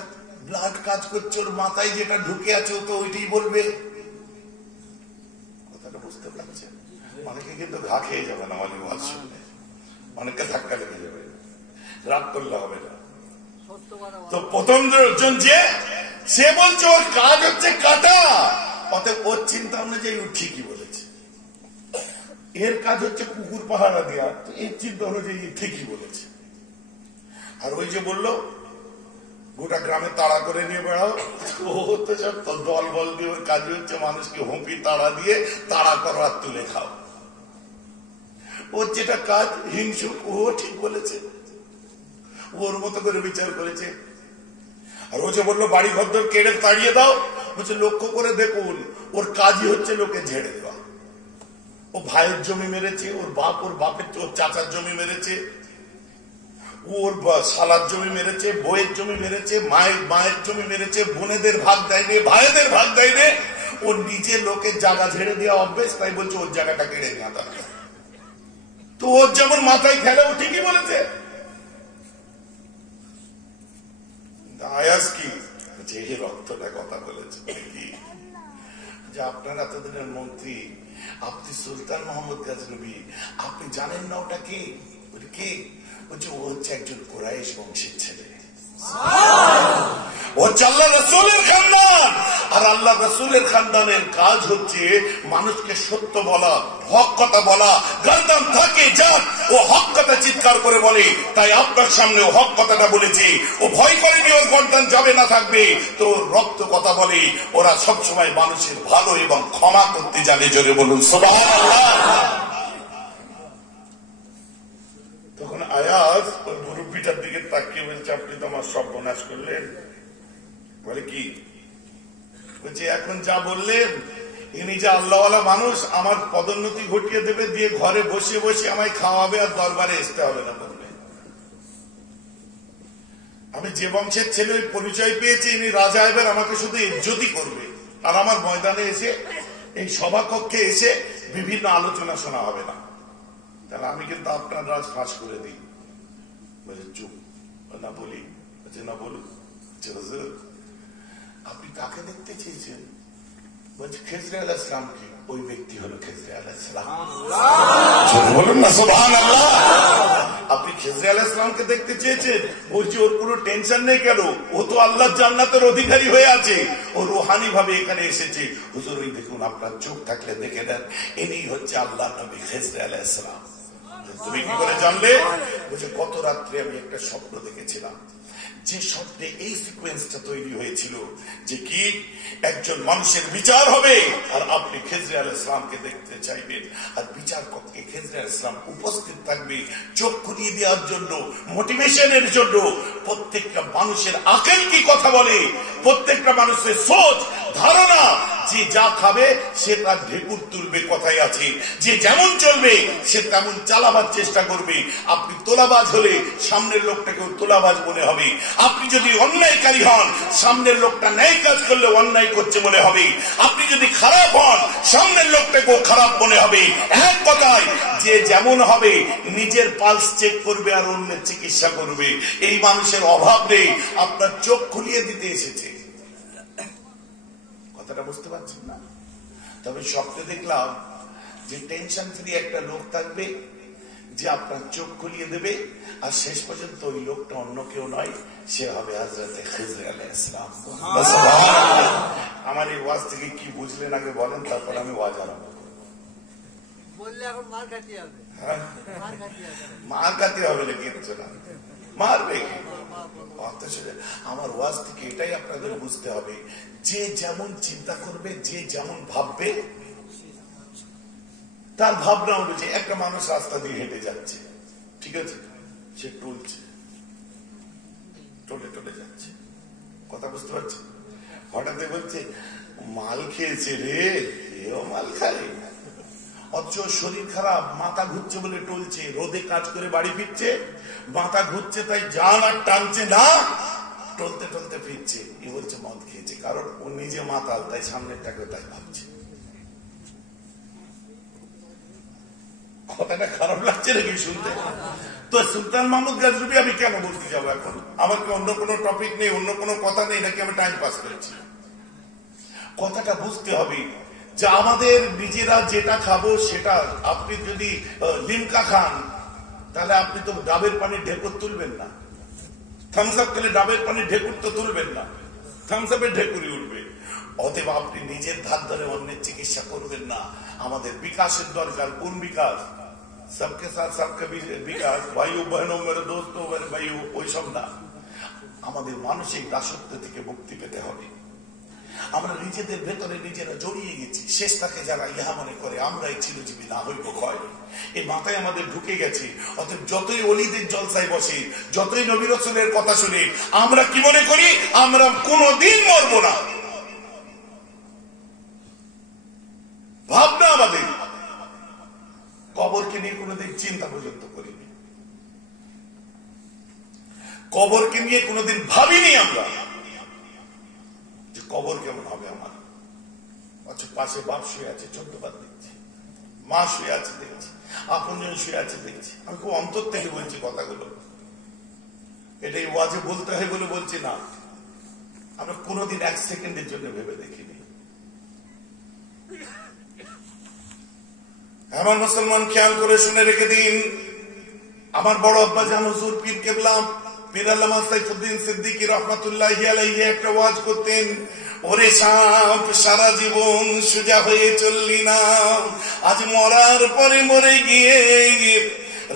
ব্লাড কাজ করছে, ওর মাথায় যেটা ঢুকে আছে, ও তো ওইটাই বলবে। কথাটা বুঝতে পারছেন? অনেকে কিন্তু ঘা খেয়ে যাবে না, অনেক ওয়াজ শুনলে অনেককে ধাক্কা লেগে যাবে, রাগ করলে হবে না। তো প্রথম জন যে সে বলছে ওর কাজ হচ্ছে কাটা, অতএব ওর চিন্তা অনুযায়ী ও ঠিকই বলেছে। এর কাজ হচ্ছে কুকুর পাহারা দেওয়া, তো এর চিন্তা অনুযায়ী ঠিকই বলেছে। আর ওই যে বললো গোটা গ্রামে তাড়া করে নিয়ে বেড়াও, ও তো সব দল বল দিয়ে ওর কাজ হচ্ছে মানুষকে হুঁপি তাড়া দিয়ে তাড়া করো আর তুলে খাও। ওর যেটা কাজ হিংসুক, ও ঠিক বলেছে, ওর মতো করে বিচার করেছে। আর ও যে বললো বাড়ি ঘর কেড়ে তাড়িয়ে দাও, বলছে লক্ষ্য করে দেখুন ওর কাজই হচ্ছে লোকে ঝেড়ে দেওয়া। ও ভাইয়ের জমি মেরেছে, ওর বাপ ওর বাপের ওর চাচার জমি মেরেছে, ওর শালার জমি মেরেছে, বইয়ের জমি মেরেছে, মায়ের জমি মেরেছে, বোনেদের ভাগ দেয়নি, ভাইদের ভাগ দেয়নি, ওর নিজের লোকের জায়গা ঝেড়ে দেওয়া অভ্যেস, তাই বলছে ওর জায়গাটা কেড়ে নেওয়া দরকার। তো ওর যেমন মাথায় খেলে ও ঠিকই বলেছে। আয়াস কি যে রক্তটা কথা বলেছে কি, যে আপনার এতদিনের মন্ত্রী, আপনি সুলতান মোহাম্মদ গাজনবী, আপনি জানেন না ওটা কে? কে? বলছে ও হচ্ছে একজন কুরাইশ বংশের ছেলে, ও হচ্ছে আল্লাহ রসুলের খানদান। আর আল্লাহ রসুলের খানদানের কাজ হচ্ছে মানুষকে সত্য বলা, হক কথা বলা, গর্দান থাকে যাক ও হক কথা চিৎকার করে বলে, তাই আপনার সামনে ও হক কথাটা বলেছে। ও ভয় করেনি ওর গর্দান যাবে না থাকবে, তো রক্ত কথা বলে। ওরা সবসময় মানুষের ভালো এবং ক্ষমা করতে জানে, জোরে বলুন সুবহানাল্লাহ। তখন আয়াজ ওই মুরব্বীটার দিকে তাকিয়ে বলছে আপনি তো আমার সব বনাশ করলেন। বলে কি? বলছে এখন যা বললেন ইনি যে আল্লাহওয়ালা মানুষ, আমার পদোন্নতি ঘটিয়ে দেবে, দিয়ে ঘরে বসে বসে আমায় খাওয়াবে আর দরবারে আসতে হবে না বলবে। আমি যে বংশের ছেলে ওই পরিচয় পেয়েছি, ইনি রাজা, এবার আমাকে শুধু ইজ্জতই করবে, আর আমার ময়দানে এসে এই সভাকক্ষে এসে বিভিন্ন আলোচনা শোনা হবে না, তাহলে আমি কিন্তু আপনার রাজ ফাঁস করে দিই। বলে চুপ, না বলি। বলছে না বলুন। হুজুর আপনি কাকে দেখতে চেয়েছেন? বলছে খেজরে আলাইহিস সালামকে। ওই ব্যক্তি হলো খেজরে আলাইহিস সালাম। বলুন না সুবহানাল্লাহ। আপনি খেজরে আলাইহিস সালামকে দেখতে চেয়েছেন? বলছে ওর কোনো টেনশন নেই, কেন? ও তো আল্লাহর জান্নাতের অধিকারী হয়ে আছে, ও রুহানি ভাবে এখানে এসেছে। হুজুর ওই দেখুন, আপনার চোখ থাকলে দেখে নেন, ইনি হচ্ছে আল্লাহর নবী খেজরে আলাইহিস সালাম। তুমি কি করে জানলে? বলছে গত রাত্রে আমি একটা স্বপ্ন দেখেছিলাম, যে স্বপ্নে এই সিকোয়েন্সটা তৈরি হয়েছিল যে কি একজন মানুষের বিচার হবে আর আপনি খেজরে আলাইহিস সালামকে দেখতে চাইবেন, আর বিচার কক্ষে খেজরে আলাইহিস সালাম উপস্থিত থাকবে চোখ খুলিয়ে দেওয়ার জন্য, মোটিভেশনের জন্য। প্রত্যেকটা মানুষের আকল কি কথা বলে, প্রত্যেকটা মানুষের সোচ ধারণা, যে যা খাবে সে তার ঢেকুর তুলবে, কথাই আছে, যে যেমন চলবে সে তেমন চালাবার চেষ্টা করবে। আপনি তোলাবাজ হলে সামনের লোকটাকেও তোলাবাজ মনে হবে, আপনি যদি অন্যায়কারী হন সামনের লোকটা ন্যায় কাজ করলে অন্যায় করছে মনে হবে, আপনি যদি খারাপ হন সামনের লোকটাকেও খারাপ মনে হবে। এক কথায় যে যেমন হবে নিজের পালস চেক করবে আর অন্যের চিকিৎসা করবে। এই মানুষের অভাব নেই, আপনার চোখ খুলিয়ে দিতে এসেছে। কথাটা বুঝতে পারছেন না? তবে স্বপ্নে দেখলাম যে টেনশন ফ্রি একটা লোক থাকবে, যে আপনার চোখ খুলিয়ে দেবে, আর শেষ পর্যন্ত ওই লোকটা অন্য কেউ নয়, সে হবে হযরত খিজর আলাইহিস সালাম। আমার এই ওয়াজ থেকে কি বুঝলেন আগে বলেন, তারপর আমি ওয়াজ আরম্ভ করব। বললে এখন মার খাতে হবে, মার খাতে হবে না, কিচ্ছু না, মারবে কি? আমার ওয়াজ থেকে এটাই আপনাদের বুঝতে হবে, যে যেমন চিন্তা করবে, যে যেমন ভাববে, তার ভাবনা অনুযায়ী। একটা মানুষ রাস্তা দিয়ে হেঁটে যাচ্ছে, ঠিক আছে, সে টলছে, টলে টলে যাচ্ছে, কথা বুঝতে পারছে, হঠাৎ বলছে মাল খেয়েছে রে, এও মাল খায়, অথচ শরীর খারাপ, মাথা ঘুরছে বলে টলছে, রোদে কাজ করে বাড়ি ফিরছে, মাথা ঘুরছে তাই জান আর টানছে না, টলতে টলতে ফিরছে, এ বলছে মদ খেয়েছে, কারণ ও নিজে মাতাল, তাই সামনেরটাকে তাই ভাবছে। কথাটা খারাপ লাগছে নাকি শুনতে? তো সুলতান মাহমুদ গাজনবী আমি কেন বলতে যাবো এখন? আমার কি অন্য কোনো টপিক নেই, অন্য কোনো কথা নেই, নাকি আমি টাইম পাস করছি? কথাটা বুঝতে হবে যে আমাদের নিজেরা যেটা খাবো সেটা, আপনি যদি লিমকা খান তাহলে আপনি তো ডাবের পানির ঢেকুর তুলবেন না, থামস আপ খেলে ডাবের পানির ঢেকুর তো তুলবেন না, থামস আপের ঢেকুরই উঠবে। অতএব আপনি নিজের ধার ধরে অন্যের চিকিৎসা করবেন না। আমাদের বিকাশের দরকার। কোন বিকাশ? সবকে সাথ সবকে বিকাশ, ভাইও বহনও মেরে দোস্ত মেরে ভাইও, ওইসব না। আমাদের মানসিক দাসত্ব থেকে মুক্তি পেতে হবে। আমরা নিজেদের ভেতরে নিজেরা জড়িয়ে গেছি। শেষ তাকে যারা ইহা মনে করে আমরাই চিরজীবী, না হইব ক্ষয়, এই মাথায় আমাদের ঢুকে গেছে। অতএব যতই অলিদের জলসায় বসে, যতই নবী রাসূলের কথা শুনে, আমরা কি মনে করি? আমরা কোনদিন মরবো না। ভাবনা আমাদের, কবরকে নিয়ে কোনোদিন চিন্তা পর্যন্ত করিনি, কবরকে নিয়ে কোনোদিন ভাবিনি আমরা যে কবর কেমন হবে আমার। আচ্ছা, পাশে বাপ শুয়ে আছে, 14 বার দেখছি, মা শুয়ে আছে দেখছি, আপনজন শুয়ে আছে দেখছি। আমি খুব অন্তর থেকে বলছি কথাগুলো, এটাই ওয়াজে বলতে হয় বলে বলছি না। আমরা কোনোদিন 1 সেকেন্ডের জন্য ভেবে দেখিনি। আমার মুসলমান, খেয়াল করে শুনে রেখে দিন, আমার বড় আব্বা জান হুজুর পীর কেবলা পীর আল্লামা সাইফুদ্দিন সিদ্দিকী রাহমাতুল্লাহি আলাইহি একটা ওয়াজ করতেন। ওরে সাপ, সারা জীবন সোজা হয়ে চললি না, আজ মরার পরে মরে গিয়ে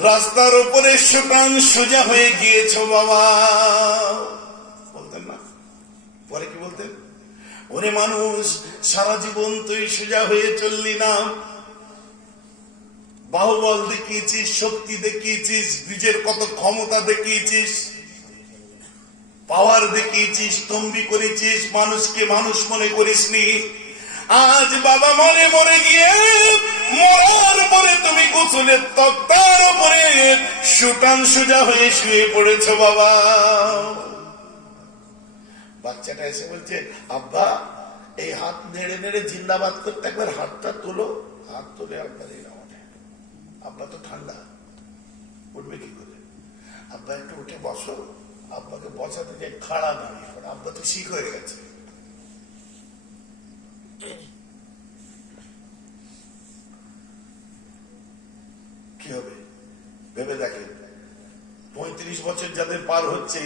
রাস্তার উপরে সুটান সোজা হয়ে গিয়েছ বাবা। বলতেন না? পরে কি বলতেন? ওরে মানুষ, সারা জীবন তুই সোজা হয়ে চললি না, বাহুবল দেখিয়েছিস, শক্তি দেখিয়েছিস, নিজের কত ক্ষমতা দেখিয়েছিস, পাওয়ার দেখিয়েছিস, তম্বি করেছিস, মানুষকে মানুষ মনে করিসনি। আজ বাবা মরে মরে গিয়ে মরার পরে তুমি গোসলের তক্তার উপরে সুটান সোজা হয়ে শুয়ে পড়েছ বাবা। বাচ্চাটা এসে বলছে, আব্বা এই হাত নেড়ে নেড়ে জিন্দাবাদ করতে একবার হাতটা তোলো। হাত তোলে একবার এরা ওঠে। আব্বা তো ঠান্ডা, উঠবে কি করে? আব্বা একটু উঠে বসো। আব্বাকে বসাতে যে খাড়া দাঁড়িয়ে পড়ে। আব্বা তো শিখ হয়ে গেছে। কি হবে ভেবে দেখেন। 35 বছর যাদের পার হচ্ছে,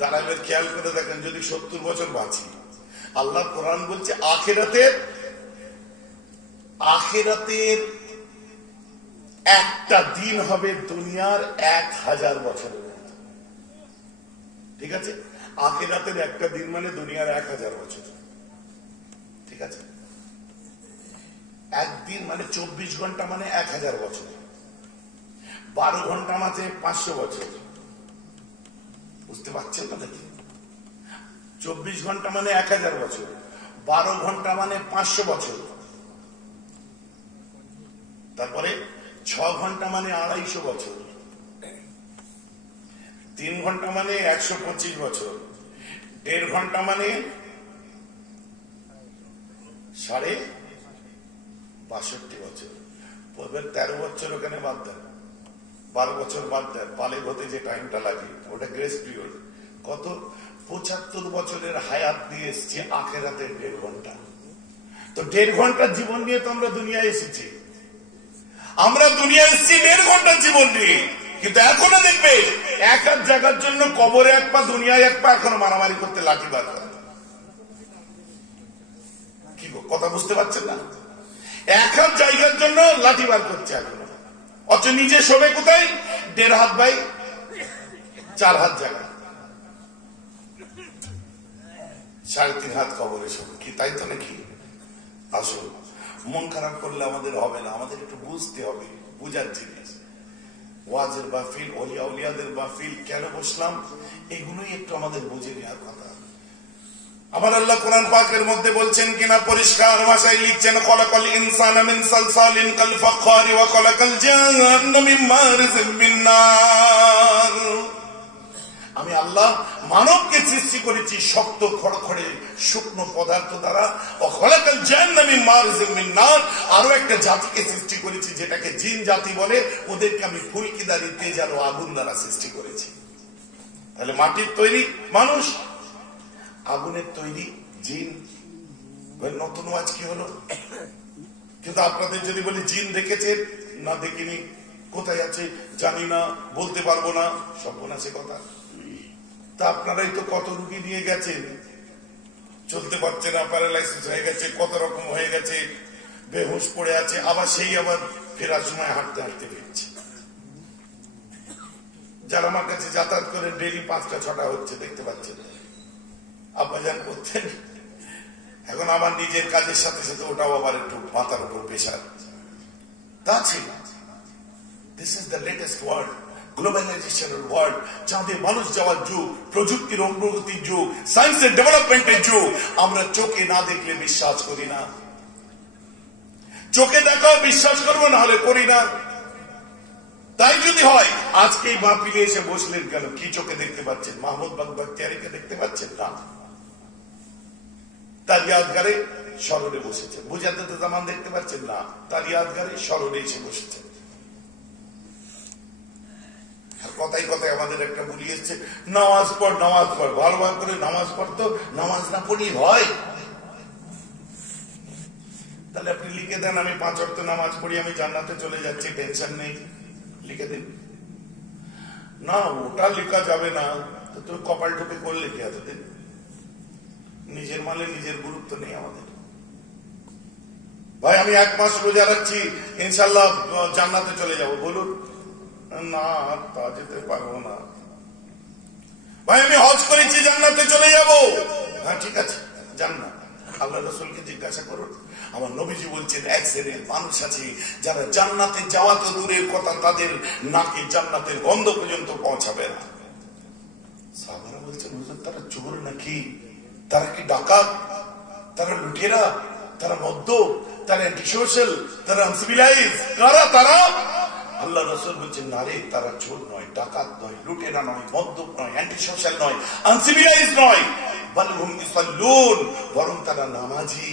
কারামের খেয়াল করে দেখেন, যদি 70 বছর বাঁচি, আল্লাহ কোরআন বলছে আখিরাতের একটা দিন হবে দুনিয়ার 1000 বছরের। ঠিক আছে? আখিরাতের একটা দিন মানে দুনিয়ার 1000 বছর। ঠিক আছে? একদিন মানে 24 ঘন্টা মানে 1000 বছর, 12 ঘন্টা মানে 500 বছর। বুঝতে পারছেন না দেখি? 24 ঘন্টা মানে 1000 বছর, 12 ঘন্টা মানে 500 বছর, তারপরে 6 ঘন্টা মানে 250 বছর, 3 ঘন্টা মানে 125 বছর, 1.5 ঘন্টা মানে 62 বছর। 13 বছর ওখানে বাদ দেন, 12 বছর বাদ দেন, বালেগ হতে যে টাইমটা লাগে ওটা গ্রেস পিরিয়ড। কত? 75 বছরের হায়াত দিয়ে এসছে আখিরাতের 1.5 ঘন্টা। তো 1.5 ঘন্টার জীবন নিয়ে তো আমরা দুনিয়ায় এসেছি। আমরা দুনিয়ায় এসেছি 1.5 ঘন্টার জীবন নিয়ে, কিন্তু এখনো দেখবে এক এক জায়গার জন্য কবরে 1 পা, দুনিয়ায় 1 পা, এখনো মারামারি করতে লাঠি বার করে। কি কথা বুঝতে পারছেন না? 1 হাত জায়গার জন্য লাঠি বার করছে এখনো, অথচ নিজে শোবে কোথায়? 1.5 হাত বাই 4 হাত জায়গা, 3.5 হাত কবরে শোবে। কি তাই তো নাকি? আসুন, মন খারাপ করলে আমাদের হবে না, আমাদের একটু বুঝতে হবে, বুঝার জিনিস। ওয়াজের মাহফিল, ওলিয়া উলিয়াদের মাহফিল কেন বসলাম, এগুলোই একটু আমাদের বুঝে নেওয়ার কথা। আমার আল্লাহ কোরআন পাকের মধ্যে বলছেন কিনা, পরিষ্কার ভাষায় লিখছেন, খলাকাল ইনসানা মিন সালসালিন কাল ফাখারি ওয়া খলাকাল জান্না মিন মারজিম মিন নার। আমি আল্লাহ মানবকে সৃষ্টি করেছি শক্ত খড়খড়ে শুকনো পদার্থ দ্বারা, ও খলাকাল জান্না মিন মারজিম মিন নার, আরো একটা জাতিকে সৃষ্টি করেছি যেটাকে জিন জাতি বলে, ওদেরকে আমি ফুলকিদারি তেজ আর আগুন দ্বারা সৃষ্টি করেছি। তাহলে মাটির তৈরি মানুষ, আগুনের তৈরি জিন। নতুন ওয়াজ কি হলো? কিন্তু আপনাদের যদি বলি জিন দেখেছেন, না দেখিনি, কোথায় আছে জানি না, বলতে পারবো না, সর্বনাশে কথা। তা আপনারাই তো কত রুগী নিয়ে গেছেন, চলতে পারছে না, প্যারালাইসিস হয়ে গেছে, কত রকম হয়ে গেছে, বেহুশ পড়ে আছে, আবার সেই আবার ফেরার সময় হাঁটতে হাঁটতে ফিরছে। যারা আমার কাছে যাতায়াত করে ডেইলি 5টা 6টা হচ্ছে, দেখতে পাচ্ছেন, আব্বাজান করতেন। এখন আমার নিজের কাজের সাথে সাথে ওটাও আবার একটু মাথার উপর পেশার। তা ছিল, this is the latest world, গ্লোবালাইজেশনের ওয়ার্ল্ড, চাঁদে মানুষ যাওয়ার যুগ, প্রযুক্তির অগ্রগতির যুগ, সায়েন্সের ডেভেলপমেন্টের যুগ। আমরা চোখে না দেখলে বিশ্বাস করি না, চোখে দেখাও বিশ্বাস করবো, না হলে করি না। তাই যদি হয়, আজকে এই মাহফিলে এসে বসলেন কেন? কি চোখে দেখতে পাচ্ছেন? মাহমুদ বাগবাখতিয়ারিকে দেখতে পাচ্ছেন না? তার ইয়াদগারে স্মরণে বসেছেন। মুজাদ্দেদ জামান দেখতে পাচ্ছেন না? তার ইয়াদগারে স্মরণে এসে বসেছেন। আর কথায় কথায় আমাদের একটা বলি এসছে, নামাজ পড়, নামাজ পড়, ভালো ভালো করে নামাজ পড়তো, নামাজ না পড়ি হয়? তাহলে আপনি লিখে দেন, আমি 5 ওয়াক্ত নামাজ পড়ি, আমি জান্নাতে চলে যাচ্ছি, টেনশন নেই, লিখে দিন। না, ওটা লেখা যাবে না, তো তুমি কপাল টুপি করলে কি এতদিন? নিজের মালে নিজের গুরুত্ব নেই আমাদের। ভাই আমি 1 মাস রোজা রাখছি, ইনশাল্লাহ জান্নাতে চলে যাব, বলুন। না, তা যেতে পারবো না। ভাই আমি হজ করেছি, জান্নাতে চলে যাব। হ্যাঁ ঠিক আছে, জান্নাত। আল্লাহ রাসূলকে জিজ্ঞাসা করুন, আমার নবীজি বলছেন, 1 শ্রেণীর মানুষ আছে যারা জান্নাতে যাওয়া তো দূরের কথা, তাদের নাকে জান্নাতের গন্ধ পর্যন্ত পৌঁছাবে না। সাহাবারা বলছেন, হুজুর তারা চোর নাকি? তারা কি ডাকাত? তারা লুটেরা? তারা মদ্যপ? তারা অ্যান্টিসোশ্যাল? তারা আনসিভিলাইজ? কারা তারা? আল্লাহ রাসূল বলছেন, না রে, তারা চোর নয়, ডাকাত নয়, লুটেরা নয়, মদ্যপ নয়, অ্যান্টিসোশ্যাল নয়, আনসিভিলাইজ নয়, বালহুম ইসাল্লুন, বরং তারা নামাজি,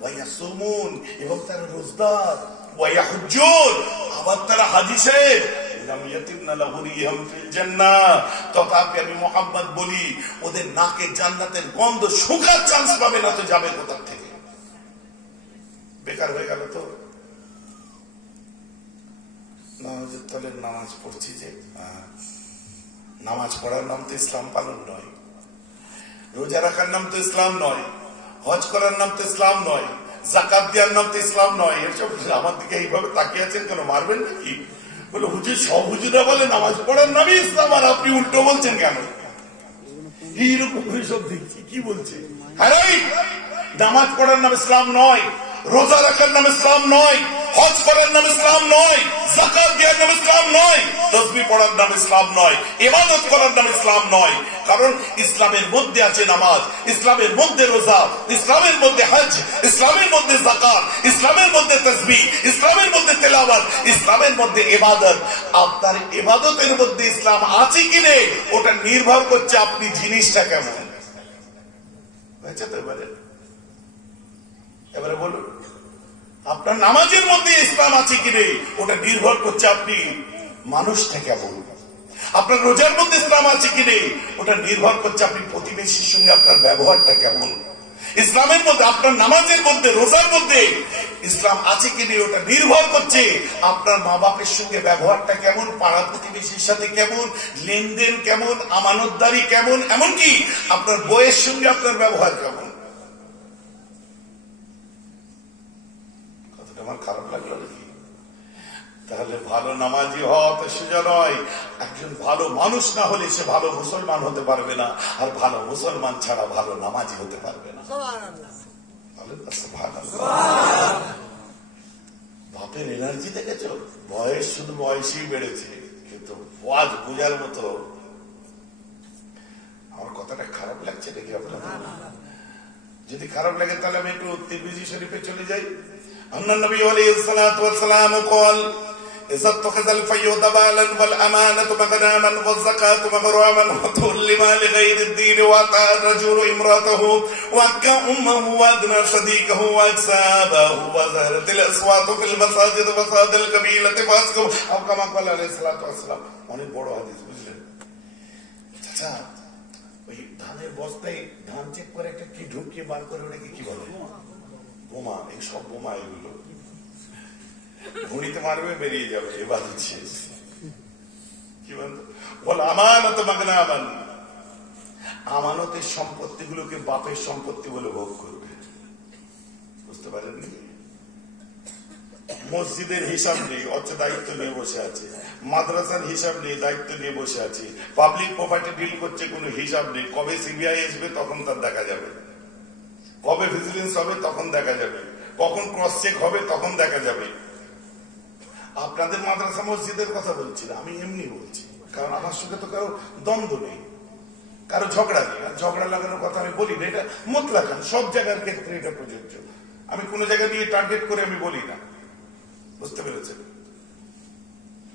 ওয়া ইয়াসুমুন, এবং তারা রোজদার, ওয়া ইয়াহুজ্জুন, আবার তারা হাজী সাহেব। লাম ইয়াতিমনা লাহু রিহাম ফিল জান্নাহ, তথাপি আমি মুহাম্মদ বলি, ওদের নাকে জান্নাতের গন্ধ শুকার চান্স পাবে না, তো যাবে কোথা থেকে? বেকার হয়ে গেল তো। নামাজের তলে নামাজ পড়ছি যে, নামাজ পড়ার নাম তো ইসলাম পালন নয়, রোজা রাখার নাম তো ইসলাম নয়, হজ করার নাম তো ইসলাম নয়, যাকাত দেওয়ার নাম তো ইসলাম নয়। এসব আমার দিকে এইভাবে তাকিয়ে আছেন কেন? মারবেন নাকি? বলে হুজুর, সব হুজুরা বলে নামাজ পড়ার নামই ইসলাম, আর আপনি উল্টো বলছেন কেন? এইরকম সব দেখছি, কি বলছে? হ্যাঁ, নামাজ পড়ার নাম ইসলাম নয়, রোজা রাখার নাম ইসলাম নয়, হজ করার নাম ইসলাম নয়, যাকাত দেওয়ার নাম ইসলাম নয়, তাসবিহ পড়ার নাম ইসলাম নয়, ইবাদত করার নাম ইসলাম নয়। কারণ ইসলামের মধ্যে আছে নামাজ, ইসলামের মধ্যে রোজা, ইসলামের মধ্যে হজ, ইসলামের মধ্যে যাকাত, ইসলামের মধ্যে তাসবিহ, ইসলামের মধ্যে তেলাওয়াত, ইসলামের মধ্যে ইবাদত। আপনার ইবাদতের মধ্যে ইসলাম আছে কি নেই, ওটা নির্ভর করছে আপনি জিনিসটা কেমন হয়েছে। তো এবারে বলুন, আপনার নামাজের মধ্যে ইসলাম আছে কি নেই, ওটা নির্ভর করছে আপনি মানুষটা কেমন। আপনার রোজার মধ্যে ইসলাম আছে কি নেই, ওটা নির্ভর করছে আপনি প্রতিবেশীর সঙ্গে আপনার ব্যবহারটা কেমন। ইসলামের মধ্যে, আপনার নামাজের মধ্যে, রোজার মধ্যে ইসলাম আছে কি নেই, ওটা নির্ভর করছে আপনার মা বাপের সঙ্গে ব্যবহারটা কেমন, পাড়া প্রতিবেশীর সাথে কেমন, লেনদেন কেমন, আমানতদারি কেমন, এমনকি আপনার বইয়ের সঙ্গে আপনার ব্যবহার কেমন। আমার খারাপ লাগলো নাকি? তাহলে ভালো নামাজি হওয়া তো সোজা নয়। একজন ভালো মানুষ না হলে সে ভালো মুসলমান হতে পারবে না, আর ভালো মুসলমান ছাড়া ভালো নামাজি হতে পারবে না। বাপের এনার্জি দেখেছ? বয়স শুধু বয়সই বেড়েছে, কিন্তু ওয়াজ বোঝার মতো। আমার কথাটা খারাপ লাগছে নাকি আপনাদের? যদি খারাপ লাগে তাহলে আমি একটু তিরমিজি শরীফে চলে যাই। আন্না নবী আলাইহিস সালাতু ওয়াস সালাম قال إذا اتخذ الفيض بالا والأمانة مغناما والزكاة مغراما وتولما لغير الدين وأطاع الرجل امرأته وأكى أمه وأدنى صديقه وأكسابه وظهرت الأصوات في المساجد وصاد القبيلة فاسقه أو كما قال عليه الصلاة والسلام। অনেক বড় হাদিস, বুঝলেন চাচা? ওই ধানের বস্তায় ধান চেক করে একটা কি ঢুকিয়ে বার করে ওটাকে কি বলে? বোমা। এই সব বোমা, এগুলো ঘুড়িতে মারবে, বেরিয়ে যাবে, এবার শেষ। কি বল? আমানত মাগনা আমান, আমানতের সম্পত্তি গুলোকে বাপের সম্পত্তি বলে ভোগ করবে। বুঝতে পারেননি? মসজিদের হিসাব নেই, অথচ দায়িত্ব নিয়ে বসে আছে। মাদ্রাসার হিসাব নেই, দায়িত্ব নিয়ে বসে আছে। পাবলিক প্রপার্টি ডিল করছে, কোনো হিসাব নেই। কবে সিবিআই আসবে তখন তার দেখা যাবে, কবে ভিজিলেন্স হবে তখন দেখা যাবে, কখন ক্রস চেক হবে তখন দেখা যাবে। আপনাদের মাদ্রাসা মসজিদের কথা বলছি না, আমি এমনি বলছি, কারণ আমার সঙ্গে তো কারো দ্বন্দ্ব নেই, কারো ঝগড়া নেই। আর ঝগড়া লাগানোর কথা আমি বলি না, এটা মুতলাকান সব জায়গার ক্ষেত্রে এটা প্রযোজ্য। আমি কোন জায়গা নিয়ে টার্গেট করে আমি বলি না, বুঝতে পেরেছেন?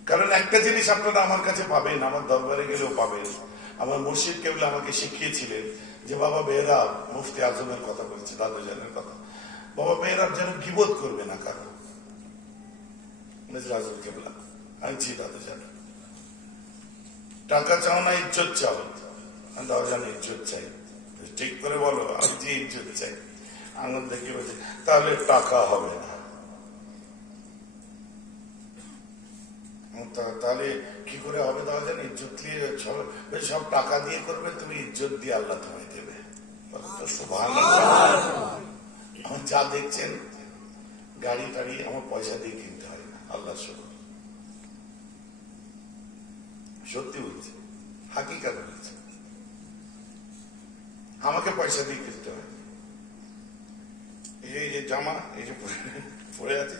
কারণ একটা জিনিস আপনারা আমার কাছে পাবেন, আমার দরবারে গেলেও পাবেন। আমার মুর্শিদ কেবলা আমাকে শিখিয়েছিলেন যে বাবা বেহরাব, মুফতি আজমের কথা বলছে, দাদুজানের কথা, বাবা বেহরাব যেন গীবত করবে না কারণ। কেবলা আমি ছি দাদুজান, টাকা চাও না ইজ্জত চাও? দাদুজান ইজ্জত চাই। ঠিক করে বলো, আমি যে ইজ্জত চাই। আঙুল দেখে বলছে তাহলে টাকা হবে না। তাহলে কি করে হবে দাদুজান? ইজ্জত দিয়ে সব টাকা দিয়ে করবে, তুমি ইজ্জত দিয়ে আল্লাহ তোমায় দেবে। আমার যা দেখছেন গাড়ি টাড়ি আমার পয়সা দিয়ে কিনতে হয় না, আল্লাহ শুকর। সত্যি বলছে, হাকিকাত বলছে, আমাকে পয়সা দিয়ে কিনতে হয়। এই যে জামা, এই যে পরে আছে,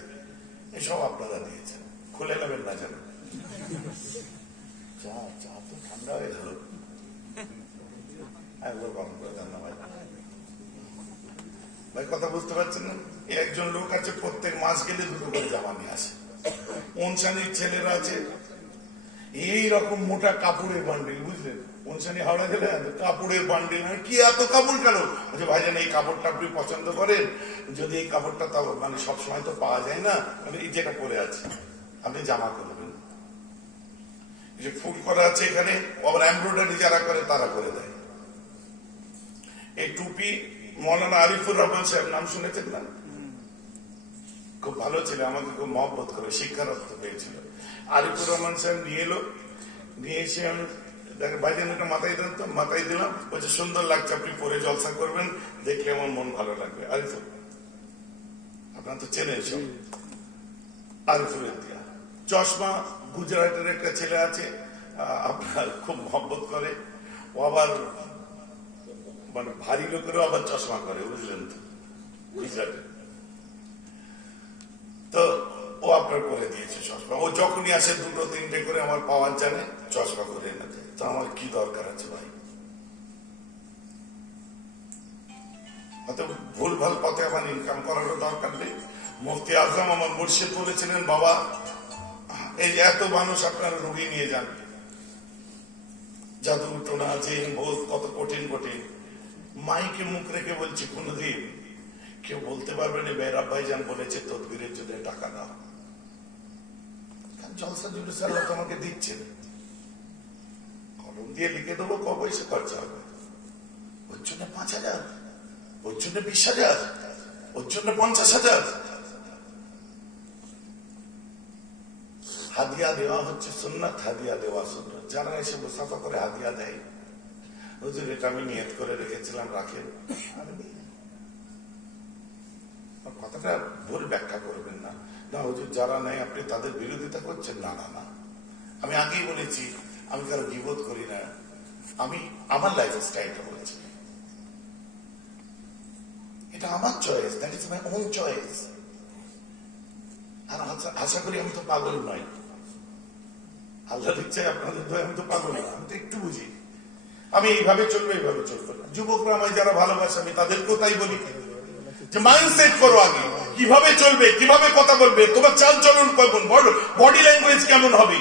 এসব আপনারা দিয়েছেন, খুলে নেবেন না যেন। চা চা তো ঠান্ডা হয়ে গেল, একবার গরম করে দেন না ভাই। ভাই কথা বুঝতে পারছেন না? একজন লোক আছে প্রত্যেক মাস গেলে দুটো করে জামা নিয়ে আসে। অনুষ্ঠানির ছেলেরা আছে এইরকম মোটা কাপড়ের বান্ডিল, বুঝলেন? অনুষ্ঠানি হাওড়া গেলে কাপড়ের বান্ডিল, কি এত কাপড় কেন? আচ্ছা ভাইজান এই কাপড়টা আপনি পছন্দ করেন? যদি এই কাপড়টা মানে সবসময় তো পাওয়া যায় না, মানে এই যেটা পরে আছে আপনি জামা করবেন। যে ফুল করা আছে এখানে, আবার এমব্রয়ডারি যারা করে তারা করে দেয়। এই টুপি মৌলানা আরিফুর রহমান সাহেব, নাম শুনেছেন না? খুব ভালো ছিল, আমাকে খুব মহব্বত করে, শিক্ষারত্ন পেয়েছিল। আরিফুর রহমান সাহেব নিয়ে এলো, নিয়ে এসে আমি দেখে ভাইজান এটা মাথায় দেন তো, মাথায় দিলাম। বলছে সুন্দর লাগছে, আপনি পরে জলসা করবেন, দেখলে আমার মন ভালো লাগবে। আরিফুর, আপনার তো চেনেন সব, আরিফুরের দিয়া। চশমা, গুজরাটের একটা ছেলে আছে আপনার, খুব মহব্বত করে, ও আবার মানে ভারী লোকেরও আবার চশমা করে, বুঝলেন তো, গুজরাটে। তো ও আপনার করে দিয়েছে চশমা। ও যখনই আসে দুটো তিনটে করে আমার পাওয়ার জানে, চশমা করে এনে দেয়। তো আমার কি দরকার আছে ভাই? অত ভুল ভাল পথে আমার ইনকাম করারও দরকার নেই। মুফতি আজম আমার মুর্শিদ বলেছিলেন, বাবা এই এত মানুষ আপনারা রুগী নিয়ে যান, জাদু টোনা জিন ভূত কত কঠিন কঠিন, মাইকে মুখ রেখে বলছি কোনদিন কেউ বলতে পারবে না বেহরাব ভাইজান বলেছে তদবিরের জন্য টাকা দাও। জলসা জুলুস আল্লাহ তোমাকে দিচ্ছেন, কলম দিয়ে লিখে দেবো, ক পয়সা খরচা হবে? ওর জন্য 5,000, ওর জন্য 20,000, ওর জন্য 50,000। হাদিয়া দেওয়া হচ্ছে সুন্নাত, হাদিয়া দেওয়া সুন্নাত। যারা এসে মুসাফা করে হাদিয়া দেয়, হুজুর এটা আমি নিয়ত করে রেখেছিলাম, রাখেন। কথাটা ভুল ব্যাখ্যা করবেন না। না হুজুর যারা নাই আপনি তাদের বিরোধিতা করছেন, না না না, আমি আগেই বলেছি আমি কারো গীবত করি না, আমি আমার লাইফ স্টাইলটা বলেছি, এটা আমার choice, that is my own choice. আর আশা করি আমি তো পাগল নই, আল্লাহর ইচ্ছায় আপনাদের দোয়া আমি তো পাগল না, আমি তো একটু বুঝি, আমি এইভাবে চলবে এইভাবে চলবে না। যুবকরা আমায় যারা ভালোবাসে আমি তাদেরকেও তাই বলি যে মাইন্ডসেট করো আগে, কিভাবে চলবে, কিভাবে কথা বলবে, তোমার চাল চলন কেমন, বডি ল্যাঙ্গুয়েজ কেমন হবে।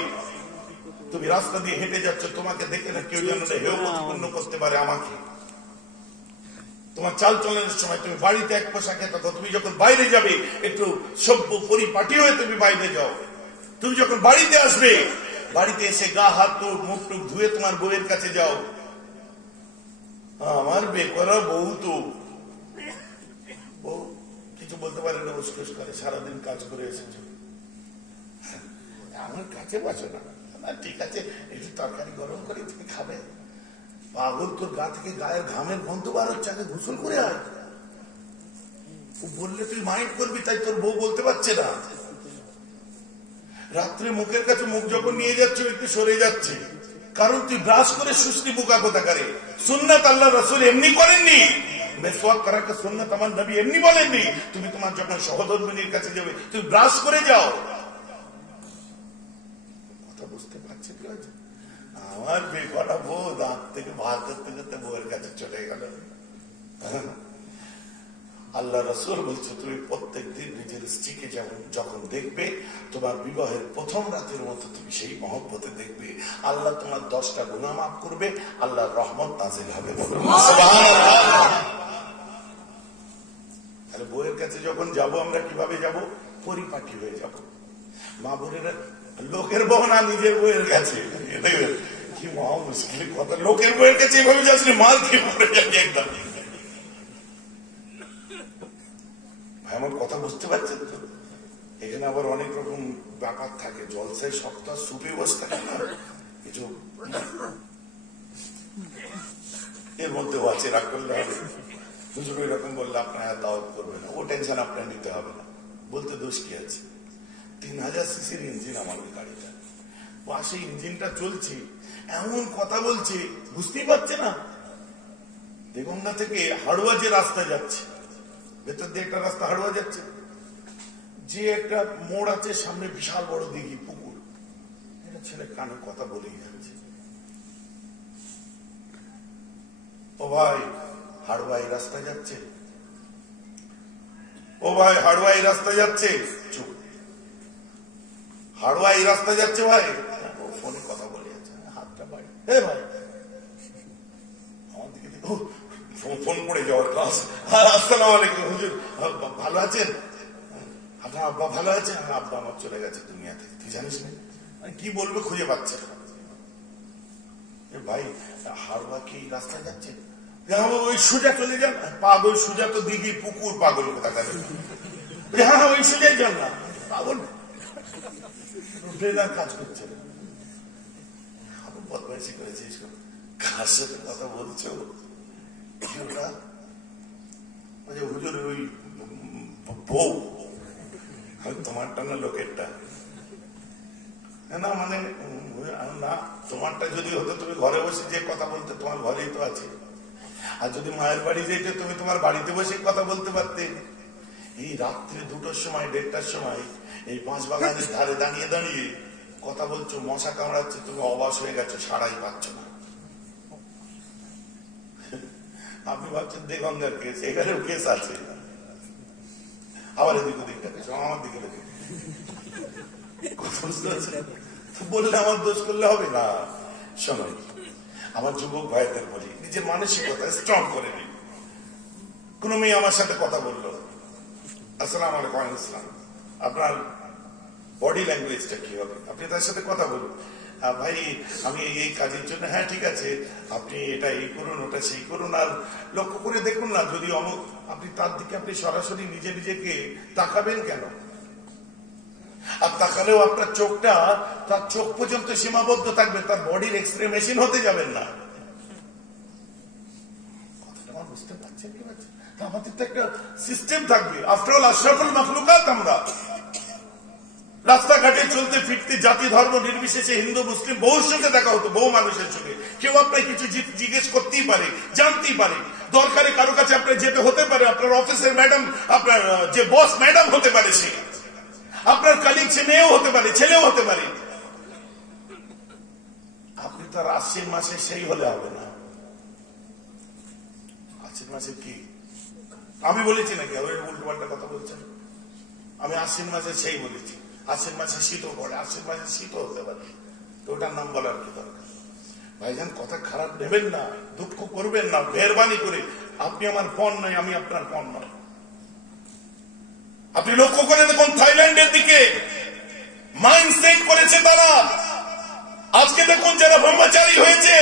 তুমি রাস্তা দিয়ে হেঁটে যাচ্ছ, তোমাকে দেখে না কেউ যেন হেয় প্রতিপন্ন করতে পারে আমাকে। তোমার চাল চলনের সময় তুমি বাড়িতে এক পোশাকে থাকো, তুমি যখন বাইরে যাবে একটু সভ্য পরিপাটি হয়ে তুমি বাইরে যাও। তুমি যখন বাড়িতে আসবে, বাড়িতে এসে গা হাত টুক মুখ টুক ধুয়ে তোমার বউয়ের কাছে যাও। আমার বেকরা বউ তো বউ কিছু বলতে পারে না, উস্কুস করে, সারাদিন কাজ করে এসেছে, আমার কাছে বসে না, ঠিক আছে একটু তরকারি গরম করে তুমি খাবে। পাগল, তোর গা থেকে গায়ের ঘামের গন্ধ বার হচ্ছে, আগে গোসল করে আয়। ও বললে তুই মাইন্ড করবি, তাই তোর বউ বলতে পারছে না। রাত্রে মুখের কাছে মুখ যখন নিয়ে যাচ্ছে একটু সরে যাচ্ছে, কারণ তুই ব্রাশ করে সুশ্রী বুকা কোথা করে। সুন্নাত আল্লাহ রাসূল এমনি করেননি, মেসওয়াক করাকে সুন্নাত আমার নবী এমনি বলেননি। তুমি তোমার যখন সহধর্মিনীর কাছে যাবে তুমি ব্রাশ করে যাও। কথা বুঝতে পারছি কি হয়েছে? আমার বেকটা বউ দাঁত থেকে ভাত করতে করতে বউয়ের কাছে চলে গেল। আল্লাহ রাসূল বলছে তুমি প্রত্যেক দিন নিজের স্ত্রীকে যখন দেখবে, তোমার বিবাহের প্রথম রাতের মতো তুমি সেই মহব্বতে দেখবে, আল্লাহ তোমার 10টা গুনাহ মাফ করবে, আল্লাহর রহমত নাযিল হবে। তাহলে বউয়ের কাছে যখন যাব আমরা কিভাবে যাব? পরিপাটি হয়ে যাব। মা বোনেরা, লোকের বউ না নিজের বউয়ের কাছে, কি মহা মুশকিল কথা। লোকের বউয়ের কাছে এভাবে যাচ্ছি, মাল খেয়ে পড়ে যাবে একদম। আমার কথা বুঝতে পারছেন তো? এখানে আবার অনেক রকম ব্যাপার থাকে, জলসায় সপ্তাহ সুপে বসে থাকে না, কিছু এর মধ্যেও আছে, রাগ করলে হবে। হুজুর এরকম বললে আপনার দাওয়াত করবে না, ও টেনশন আপনার নিতে হবে না। বলতে দোষ কি আছে? 3000 সিসির ইঞ্জিন আমার ওই গাড়িটা, পাশে ইঞ্জিনটা চলছে, এমন কথা বলছে বুঝতেই পারছে না। দেগঙ্গা থেকে হাড়ুয়া যে রাস্তা যাচ্ছে, ভেতর দিয়ে একটা রাস্তা হাড়ুয়া যাচ্ছে, যে একটা মোড় আছে সামনে বিশাল বড় দিঘি পুকুর, এটা ছেলে কানে কথা বলেই যাচ্ছে, ও ভাই হাড়ুয়া এই রাস্তা যাচ্ছে, ও ভাই হাড়ুয়া এই রাস্তা যাচ্ছে, চুপ, হাড়ুয়া এই রাস্তা যাচ্ছে ভাই, ফোনে কথা বলে যাচ্ছে, হাতটা বাড়ি, হে ভাই আমার দিকে ফোন করে যাওয়ার কাজ। আসসালামু আলাইকুম হুজুর, ভালো আছেন? আপনার আব্বা ভালো আছেন? আব্বা আমার চলে গেছে দুনিয়া থেকে, তুই জানিস না? কি বলবে খুঁজে পাচ্ছে না। ভাই হাড়ুয়া কি রাস্তা যাচ্ছে? ওই সোজা চলে যান। পাগল, সোজা তো দিঘি পুকুর, পাগল কোথা গেল? হ্যাঁ ওই সোজাই যান না, পাগল ট্রেনার কাজ করছে না। বদমাইশি করেছিস, কার সাথে কথা বলছো? হুজুর ওই বউ, তোমারটা না লোকেরটা? না মানে না, তোমারটা যদি হতো তুমি ঘরে বসে যে কথা বলতে, তোমার ঘরেই তো আছে। আর যদি মায়ের বাড়ি যেতে তুমি তোমার বাড়িতে বসে কথা বলতে পারতে। এই রাত্রে 2টোর সময় 1:30টার সময় এই 5 বাগানের ধারে দাঁড়িয়ে দাঁড়িয়ে কথা বলছো, মশা কামড়াচ্ছে, তুমি অবাস হয়ে গেছো, সারাই পাচ্ছ না। আপনি ভাবছেন দেগঙ্গার কেস, এখানেও কেস আছে, আবার এদিক ওদিক কেস, আমার দিকে বললে আমার দোষ করলে হবে না। সময় আমার যুবক ভাইদের বলি, নিজের মানসিকতা স্ট্রং করে নিন। কোন মেয়ে আমার সাথে কথা বললো, আসসালামু আলাইকুম, ইসলাম, আপনার বডি ল্যাঙ্গুয়েজটা কি হবে? আপনি তার সাথে কথা বলুন, ভাই আমি এই কাজের জন্য, হ্যাঁ ঠিক আছে আপনি এটা এই করুন, ওটা সেই করুন, আর লক্ষ্য করে দেখুন না যদি অমুক, আপনি তার দিকে আপনি সরাসরি নিজেকে তাকাবেন কেন? আর তাকালেও আপনার চোখটা তার চোখ পর্যন্ত সীমাবদ্ধ থাকবে, তার বডির এক্সরে মেশিন হতে যাবেন না। কথাটা আমার বুঝতে পারছেন কি পারছেন? আমাদের তো একটা সিস্টেম থাকবে। আফটার অল আশরাফুল মাখলুকাত আমরা। রাস্তাঘাটে চলতে ফিরতে জাতি ধর্ম নির্বিশেষে হিন্দু মুসলিম বহুর সঙ্গে দেখা হতো, বহু মানুষের সঙ্গে। কেউ আপনার কিছু জিজ্ঞেস করতেই পারে, জানতেই পারে। দরকারে কারো কাছে আপনার যেতে হতে পারে, আপনার অফিসের ম্যাডাম, আপনার যে বস ম্যাডাম হতে পারে, সে আপনার কালিগ সে মেয়েও হতে পারে, ছেলেও হতে পারে। আপনি তো আর আশ্বিন মাসে সেই হলে হবে না। আশ্বিন মাসে কি আমি বলেছি নাকি? উল্টো পাল্টা কথা বলছেন। আমি আশ্বিন মাসে সেই বলেছি। আশ্বিন মাসে শীতও পড়ে, আশ্বিন মাসে শীতও হতে পারে, তো ওটার নাম বলার কি দরকার? ভাইজান কথা খারাপ নেবেন না, দুঃখ করবেন না, মেহরবানি করে। আপনি আমার পণ নয়, আমি আপনার পণ নয়। আপনি লক্ষ্য করে দেখুন থাইল্যান্ডের দিকে মাইন্ডসেট করেছে তারা। আজকে দেখুন যারা ব্রহ্মচারী হয়েছে,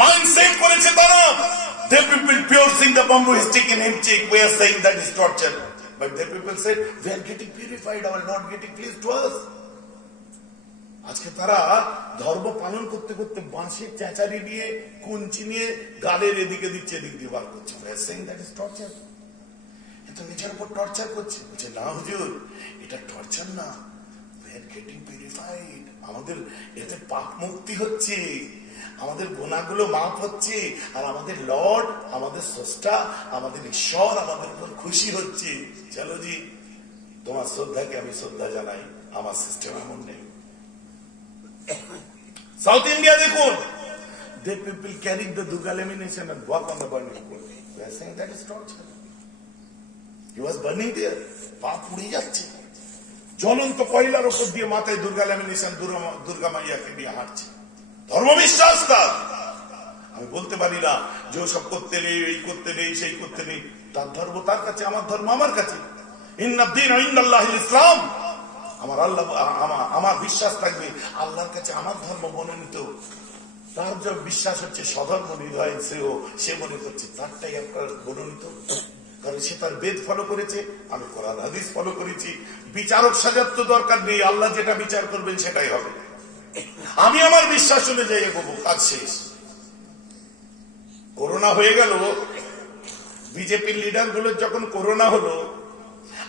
মাইন্ডসেট করেছে তারা। The people piercing the bamboo stick in him cheek, we are saying that is torture. But the people said, we are getting purified, our Lord getting pleased to us. আজকে তারা ধর্ম পালন করতে করতে বাঁশের চেঁচারি নিয়ে, কুঞ্চি নিয়ে গালের এদিকে দিচ্ছে, এদিক দিয়ে বার করছে। We are saying that is torture. এটা নিজের উপর টর্চার করছে। বলছে না হুজুর, এটা টর্চার না, we are getting purified. আমাদের এতে পাপ মুক্তি হচ্ছে, আমাদের গুনাহগুলো মাফ হচ্ছে, আর আমাদের লর্ড, আমাদের স্রষ্টা, আমাদের ঈশ্বর আমাদের উপর খুশি হচ্ছে। চলো জি, তোমার শ্রদ্ধাকে আমি শ্রদ্ধা জানাই, আমার সিস্টেম এমন নেই। সাউথ ইন্ডিয়া দেখুন, the people carrying the Durga lamination and walk on the burning coal. We are saying that is torture. He was burning there, পা পুড়ে যাচ্ছে, জ্বলন্ত কয়লার উপর দিয়ে মাথায় দুর্গা ল্যামিনেশন, দুর্গা মাইয়াকে দিয়ে হাঁটছে। ধর্মবিশ্বাস তার। আমি বলতে পারি না যে সব করতে নেই, এই করতে নেই, সেই করতে নেই। তার ধর্ম তার কাছে, আমার ধর্ম আমার কাছে। ইন্নাদ-দীন ইনদাল্লাহিল ইসলাম। আমার আল্লাহ, আমার বিশ্বাস থাকবে আল্লাহর কাছে আমার ধর্ম মনোনীত। তার যে বিশ্বাস হচ্ছে স্বধর্ম নির্ভয়, সে মনে করছে তারটাই আপনার মনোনীত। কারণ সে তার বেদ ফলো করেছে, আমি কোরআন হাদিস ফলো করেছি। বিচারক সাজার তো দরকার নেই, আল্লাহ যেটা বিচার করবেন সেটাই হবে। আমি আমার বিশ্বাস অনুযায়ী এগোবো, কাজ শেষ। করোনা হয়ে গেল, বিজেপির লিডার গুলোর যখন করোনা হলো,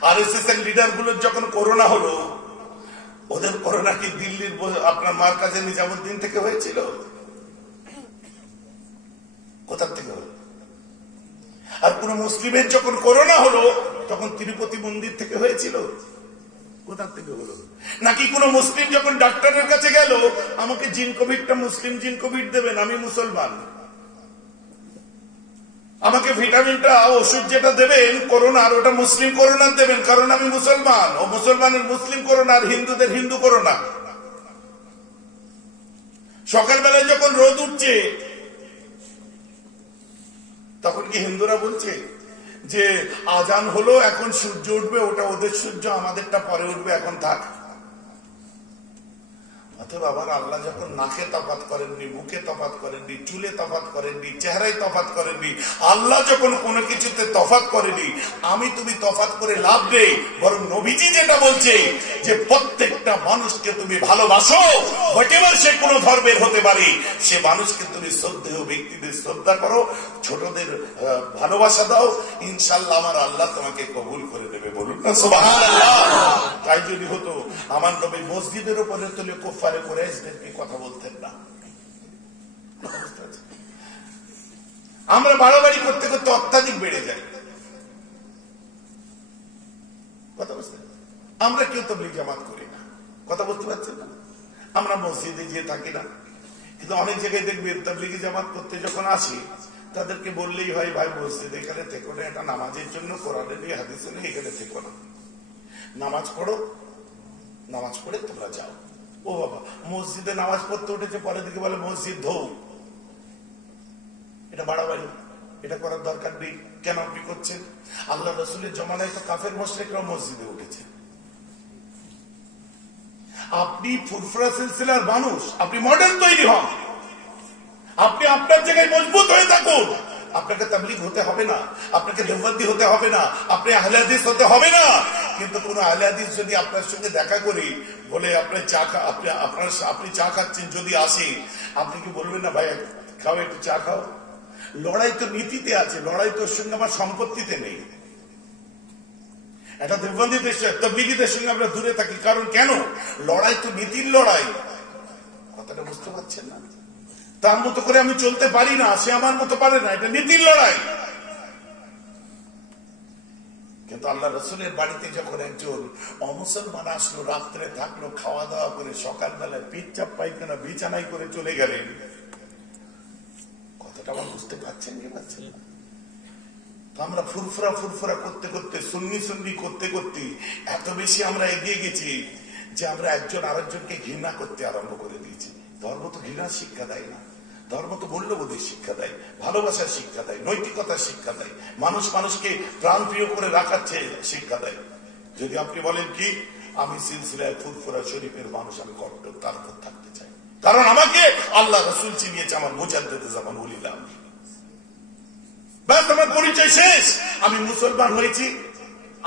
আরএসএস এর লিডার গুলোর যখন করোনা হলো, ওদের করোনা কি দিল্লির আপনার মার কাছে নিজামুদ্দিন থেকে হয়েছিল? কোথা থেকে হলো? আর কোন মুসলিমের যখন করোনা হলো, তখন তিরুপতি মন্দির থেকে হয়েছিল? কোথা থেকে হলো? নাকি কোন মুসলিম যখন ডাক্তারের কাছে গেল, আমাকে জিন কোভিডটা মুসলিম জিন কোভিড দেবেন, আমি মুসলমান, আমাকে ভিটামিনটা ওষুধ যেটা দেবেন করোনার, ওটা মুসলিম করোনার দেবেন, কারণ আমি মুসলমান। ও মুসলমানের মুসলিম করোনা, আর হিন্দুদের হিন্দু করোনা। সকালবেলায় যখন রোদ উঠছে, তখন কি হিন্দুরা বলছে যে আজান হলো, এখন সূর্য উঠবে, ওটা ওদের সূর্য, আমাদেরটা পরে উঠবে, এখন থাক? অথবা আবার আল্লাহ যখন নাকে তফাৎ করেননি, মুখে তফাৎ করেননি, চুলে তফাৎ করেননি, চেহারায় তফাৎ করেননি, আল্লাহ যখন কোনো কিছুতে তফাৎ করেনি, আমি তুমি তফাৎ করে লাভ নেই। বরং নবীজি যেটা বলছে যে প্রত্যেকটা মানুষকে তুমি ভালোবাসো, হোয়াটএভার সে কোনো ধর্মের হতে পারে, সে মানুষকে তুমি শ্রদ্ধেয় ব্যক্তিদের শ্রদ্ধা করো, ছোটদের ভালোবাসা দাও, ইনশাল্লাহ আমার আল্লাহ তোমাকে কবুল করে দেবে। বলুন না সুবহানাল্লাহ। তাই যদি হতো, আমার নবী মসজিদের উপরে তুলে কুফারে কুরাইশদেরকে কথা বলতেন না। আমরা বাড়াবাড়ি করতে করতে অত্যাধিক বেড়ে যাই। কথা বুঝতে, আমরা কেউ তাবলীগ জামাত করি না, কথা বলতে পারছেন না। আমরা মসজিদে গিয়ে থাকি না, কিন্তু অনেক জায়গায় দেখবেন তাবলীগ জামাত করতে যখন আসি, তাদেরকে বললেই হয় ভাই মসজিদ এখানে থেকো না, এটা নামাজের জন্য, কোরআনে নেই, হাদিসে নেই, এখানে থেকো না, নামাজ পড়ো, নামাজ পড়ে তোমরা যাও। ও বাবা, মসজিদে নামাজ পড়তে উঠেছে, পরে দিকে বলে মসজিদ ধৌ। এটা বাড়াবাড়ি, এটা করার দরকার নেই। কেন আপনি করছেন? আল্লাহ রাসূলের জমানায় তো কাফের মুশরিকরা মসজিদে উঠেছে। আপনি ফুরফুরা সিলসিলার মানুষ, আপনি মডেল তৈরি হন, আপনি আপনার জায়গায় মজবুত হয়ে থাকুন। আপনাকে তাবলীগ হতে হবে না, আপনাকে দেওবন্দি হতে হবে না, আপনি আহলে হাদিস হতে হবে না। কিন্তু কোন আহলে হাদিস যদি আপনার সঙ্গে দেখা করি, বলে আপনার চা আপনি চা খাচ্ছেন, যদি আসি, আপনি কি বলবেন না ভাই খাও, একটু চা খাও? লড়াই তো নীতিতে আছে, লড়াই তোর সঙ্গে আমার সম্পত্তিতে নেই। এটা দেববন্দীদের তবলিগীদের সঙ্গে আমরা দূরে থাকি, কারণ কেন? লড়াই তো নীতির লড়াই। কথাটা বুঝতে পারছেন না? তার মতো করে আমি চলতে পারি না, সে আমার মতো পারে না, এটা নীতির লড়াই। কিন্তু আল্লাহ রসুলের বাড়িতে যখন একজন অমুসলমান আসলো, রাত্রে থাকলো, খাওয়া দাওয়া করে সকালবেলায় পেচ্ছাপ পায়খানা বিছানায় করে চলে গেলেন, কথাটা আমার বুঝতে পারছেন কি পারছেন না? তো আমরা ফুরফুরা ফুরফুরা করতে করতে, সুন্নি সুন্নি করতে করতে এত বেশি আমরা এগিয়ে গেছি যে আমরা একজন আরেকজনকে ঘৃণা করতে আরম্ভ করে দিয়েছি। ধর্ম তো ঘৃণার শিক্ষা দেয় না, ধর্ম তো মূল্যবোধের শিক্ষা দেয়, ভালোবাসার শিক্ষা দেয়, নৈতিকতার শিক্ষা দেয়, মানুষ মানুষকে প্রাণ প্রিয় করে রাখার শিক্ষা দেয়। যদি আপনি বলেন কি আমি সিলসিলায় ফুরফুরা শরীফের মানুষ, আমি কট্টর তার উপর থাকতে চাই, কারণ আমাকে আল্লাহ রসুল চিনিয়েছে আমার মুজাদ্দিদে জামান ওলিল আমর। ব্যাস, আমার পরিচয় শেষ। আমি মুসলমান হয়েছি,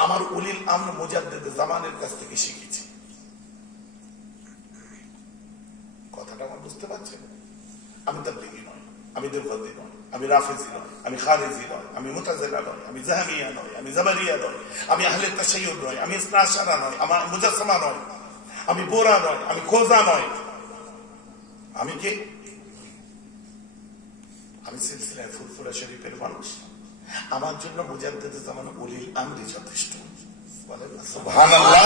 আমার উলিল আমর মুজাদ্দিদে জামানের কাছ থেকে শিখেছি। কথাটা আমার বুঝতে পারছেন? আমি তাবলীগী নয়, আমি দেওবন্দি নয়, আমি রাফেজি নয়, আমি খারিজি নয়, আমি মুতাজিলা নয়, আমি জাহমিয়া নয়, আমি জাবারিয়া নয়, আমি আহলে তাশাইয়ুদ নয়, আমি ইসনা আশারা নয়, আমার মুজাসসামা নয়, আমি বোরা নয়, আমি খোজা নয়। আমি কে? আমি সিলসিলায় ফুরফুরা শরীফের মানুষ। আমার জন্য মুজাদ্দিদে জামান ওলিল আমরি যথেষ্ট, সুবহানাল্লাহ।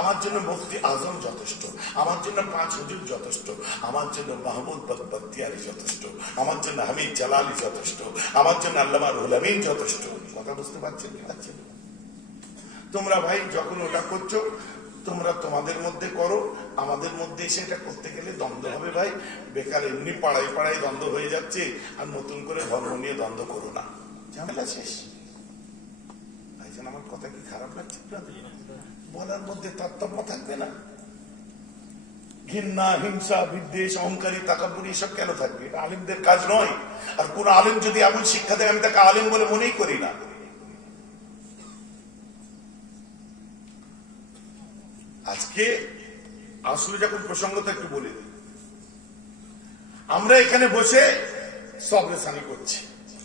আমার জন্য মুফতি আজম যথেষ্ট, আমার জন্য 5 হুজুর যথেষ্ট, আমার জন্য মাহমুদ বখতিয়ারি যথেষ্ট, আমার জন্য হামিদ জালালি যথেষ্ট, আমার জন্য আল্লামা রুহুল আমিন যথেষ্ট। কথা বুঝতে পারছেন কি পারছেন? তোমরা ভাই যখন ওটা করছো, তোমরা তোমাদের মধ্যে করো, আমাদের মধ্যে এসে এটা করতে গেলে দ্বন্দ্ব হবে ভাই। বেকার এমনি পাড়ায় পাড়ায় দ্বন্দ্ব হয়ে যাচ্ছে, আর নতুন করে ধর্ম নিয়ে দ্বন্দ্ব করো না, ঝামেলা শেষ। ভাইজান, আমার কথা কি খারাপ লাগছে? বলার মধ্যে তারতম্য থাকবে না? ঘৃণা, হিংসা, বিদ্বেষ, অহংকারী, তাকাব্বুরি এসব কেন থাকবে? এটা আলেমদের কাজ নয়। আর কোন আলেম যদি এমন শিক্ষা দেয়, আমি তাকে আলেম বলে মনেই করি না। আজকে আসলে যখন প্রসঙ্গটা একটু বলে দিই, আমরা এখানে বসে সবরেসানি করছি,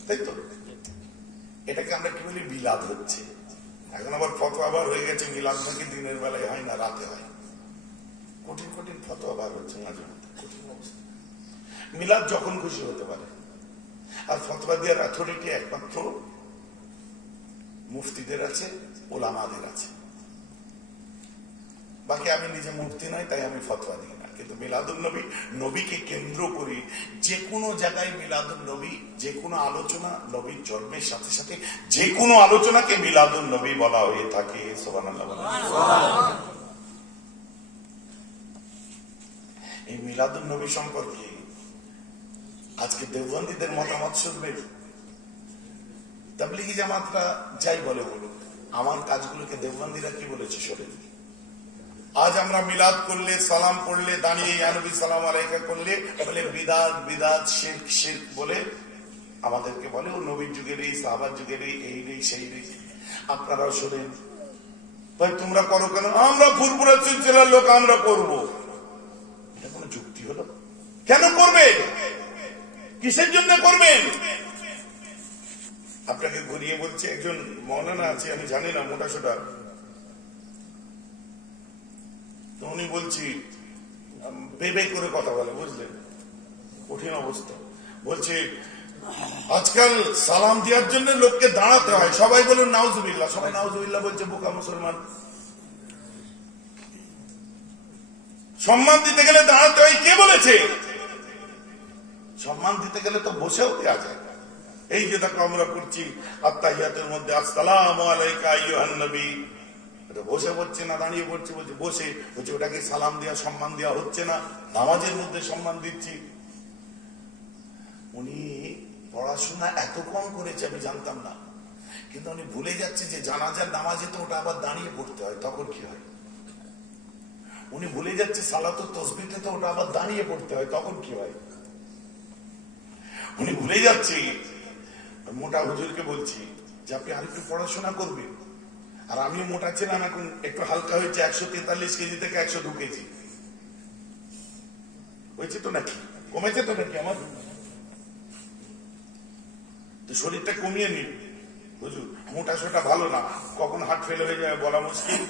তাই তো? এটাকে আমরা কি বলি? মিলাদ হচ্ছে। এখন আবার ফতোয়া আবার হয়ে গেছে, মিলাদ নাকি দিনের বেলায় হয় না, রাতে হয়। কঠিন কঠিন ফতোয়া বার হচ্ছে মাঝে মধ্যে, কঠিন অবস্থা। মিলাদ যখন খুশি হতে পারে, আর ফতোয়া দেওয়ার অথরিটি একমাত্র মুফতিদের আছে, ওলামাদের আছে। বাকি আমি নিজে মুফতি নয়, তাই আমি ফতোয়া দিই না। কিন্তু মিলাদুন নবী, নবীকে কেন্দ্র করে যে কোনো জায়গায় মিলাদুন নবী, যে কোনো আলোচনা নবীর জন্মের সাথে সাথে যে কোনো আলোচনাকে মিলাদুন নবী বলা হয়ে থাকে। সুবহানাল্লাহ। এই মিলাদুন নবী সম্পর্কে আজকে দেওবন্দীদের মতামত শুনবে। তাবলীগী জামাতরা যাই বলে বলুক, আমার কাজগুলোকে দেওবন্দীরা কি বলেছে শোনেন। আজ আমরা মিলাদ করলে, সালাম পড়লে, দাঁড়িয়ে ইয়া নবী সালাম আলাইকা করলে বলে বিদাত বিদাত, শিরক শিরক বলে আমাদেরকে বলে। ও নবীর যুগের এই, সাহাবার যুগের এই নেই সেই নেই। আপনারাও শোনেন, ভাই তোমরা করো কেন? আমরা ফুরফুরা সিলসিলার লোক, আমরা করব। এটা কোনো যুক্তি হলো? কেন করবে? কিসের জন্য করবেন? আপনাকে ঘুরিয়ে বলছে, একজন মৌলানা আছে, আমি জানি না মোটা সোটা, তো উনি বলছি বেবে করে কথা বলে, বুঝলেন? কঠিন অবস্থা। বলছে আজকাল সালাম দেওয়ার জন্য লোককে দাঁড়াতে হয়, সবাই বলুন নাউজুবিল্লাহ। সবাই নাউজুবিল্লাহ বলছে, বোকা মুসলমান। সম্মান দিতে গেলে দাঁড়াতে হয়, কে বলেছে? সম্মান দিতে গেলে তো বসেও দেওয়া যায়। এই যে দেখো আমরা পড়ছি আত্তাহিয়াতের মধ্যে আসসালামু আলাইকা আইয়ুহান নবী, বসে পড়ছে না দাঁড়িয়ে পড়ছে, বলছে বসে। বলছে ওটাকে সালাম দেওয়া, সম্মান দেওয়া হচ্ছে না? নামাজের মধ্যে সম্মান দিচ্ছি। উনি পড়াশোনা এত কম করেছে আমি জানতাম না, কিন্তু উনি ভুলে যাচ্ছে যে জানাজার নামাজে তো ওটা আবার দাঁড়িয়ে পড়তে হয়, তখন কি হয়? উনি ভুলে যাচ্ছে সালাত ও তাসবিহতে তো ওটা আবার দাঁড়িয়ে পড়তে হয়, তখন কি হয়? উনি ভুলে যাচ্ছে। মোটা হুজুরকে বলছি যে আপনি আরেকটু পড়াশোনা করবেন। আর আমিও মোটা ছিলাম, এখন একটু হালকা হয়েছে, 143 কেজি থেকে 102 কেজি হয়েছে তো নাকি? কমেছে তো নাকি? আমার তো শরীরটা কমিয়ে নিন হুজুর, মোটা সোটা ভালো না, কখন হার্ট ফেল হয়ে যায় বলা মুশকিল।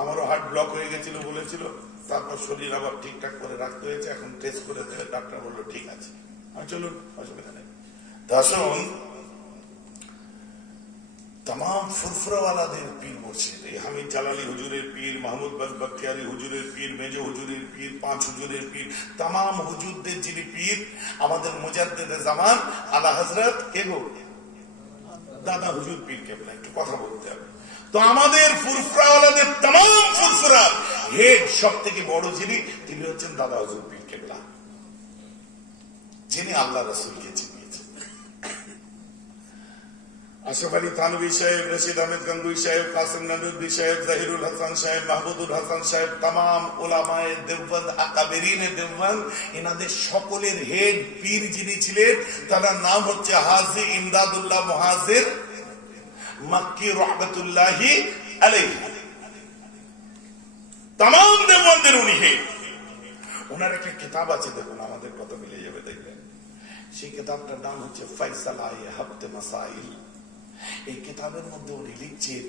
আমারও হার্ট ব্লক হয়ে গেছিল বলেছিল, তারপর শরীর আবার ঠিকঠাক করে রাখতে হয়েছে, এখন টেস্ট করে দিলে ডাক্তার বললো ঠিক আছে। আমি চলুন, অসুবিধা নেই। আসুন, তাম ফুরফুরাওয়ালাদের পীর মুর্শিদ, হামিদ জালালি হুজুরের পীর, মাহমুদ বখতিয়ারি হুজুরের পীর, মেজ হুজুরের পীর, 5 হুজুরের পীর, তাম হুজুরদের যিনি পীর, আমাদের মুজাদ্দিদে জামান আলা হযরত কে গো? দাদা হুজুর পীর কেবলা। একটু কথা বলতে হবে তো, আমাদের ফুরফুরাওয়ালাদের তাম ফুরফুরার হেড সব থেকে বড় যিনি, তিনি হচ্ছেন দাদা হুজুর পীর কেবলা, যিনি আল্লাহ রাসূলকে চিনিয়েছেন। আশরাফ আলী থানভী সাহেব, রশিদ আহমেদ গঙ্গুই সাহেব, কাসিম নদভী সাহেব, জাহিরুল হাসান সাহেব, মাহমুদুল হাসান সাহেব, তাম উলামায়ে দেওবন্দ, আকাবেরিনে দেওবন্দ, এনাদের সকলের হেড পীর যিনি ছিলেন, তার নাম হচ্ছে হাজী ইমদাদুল্লাহ মুহাজির মক্কি রহমতুল্লাহি আলাইহি। তাম দেওবন্দের উনি হেড। ওনার একটা কিতাব আছে, দেখুন আমাদের কত মিলে যাবে দেখবেন। সেই কিতাবটার নাম হচ্ছে ফয়সালায়ে হাফতে মাসাইল। এই কিতাবের মধ্যে উনি লিখছেন,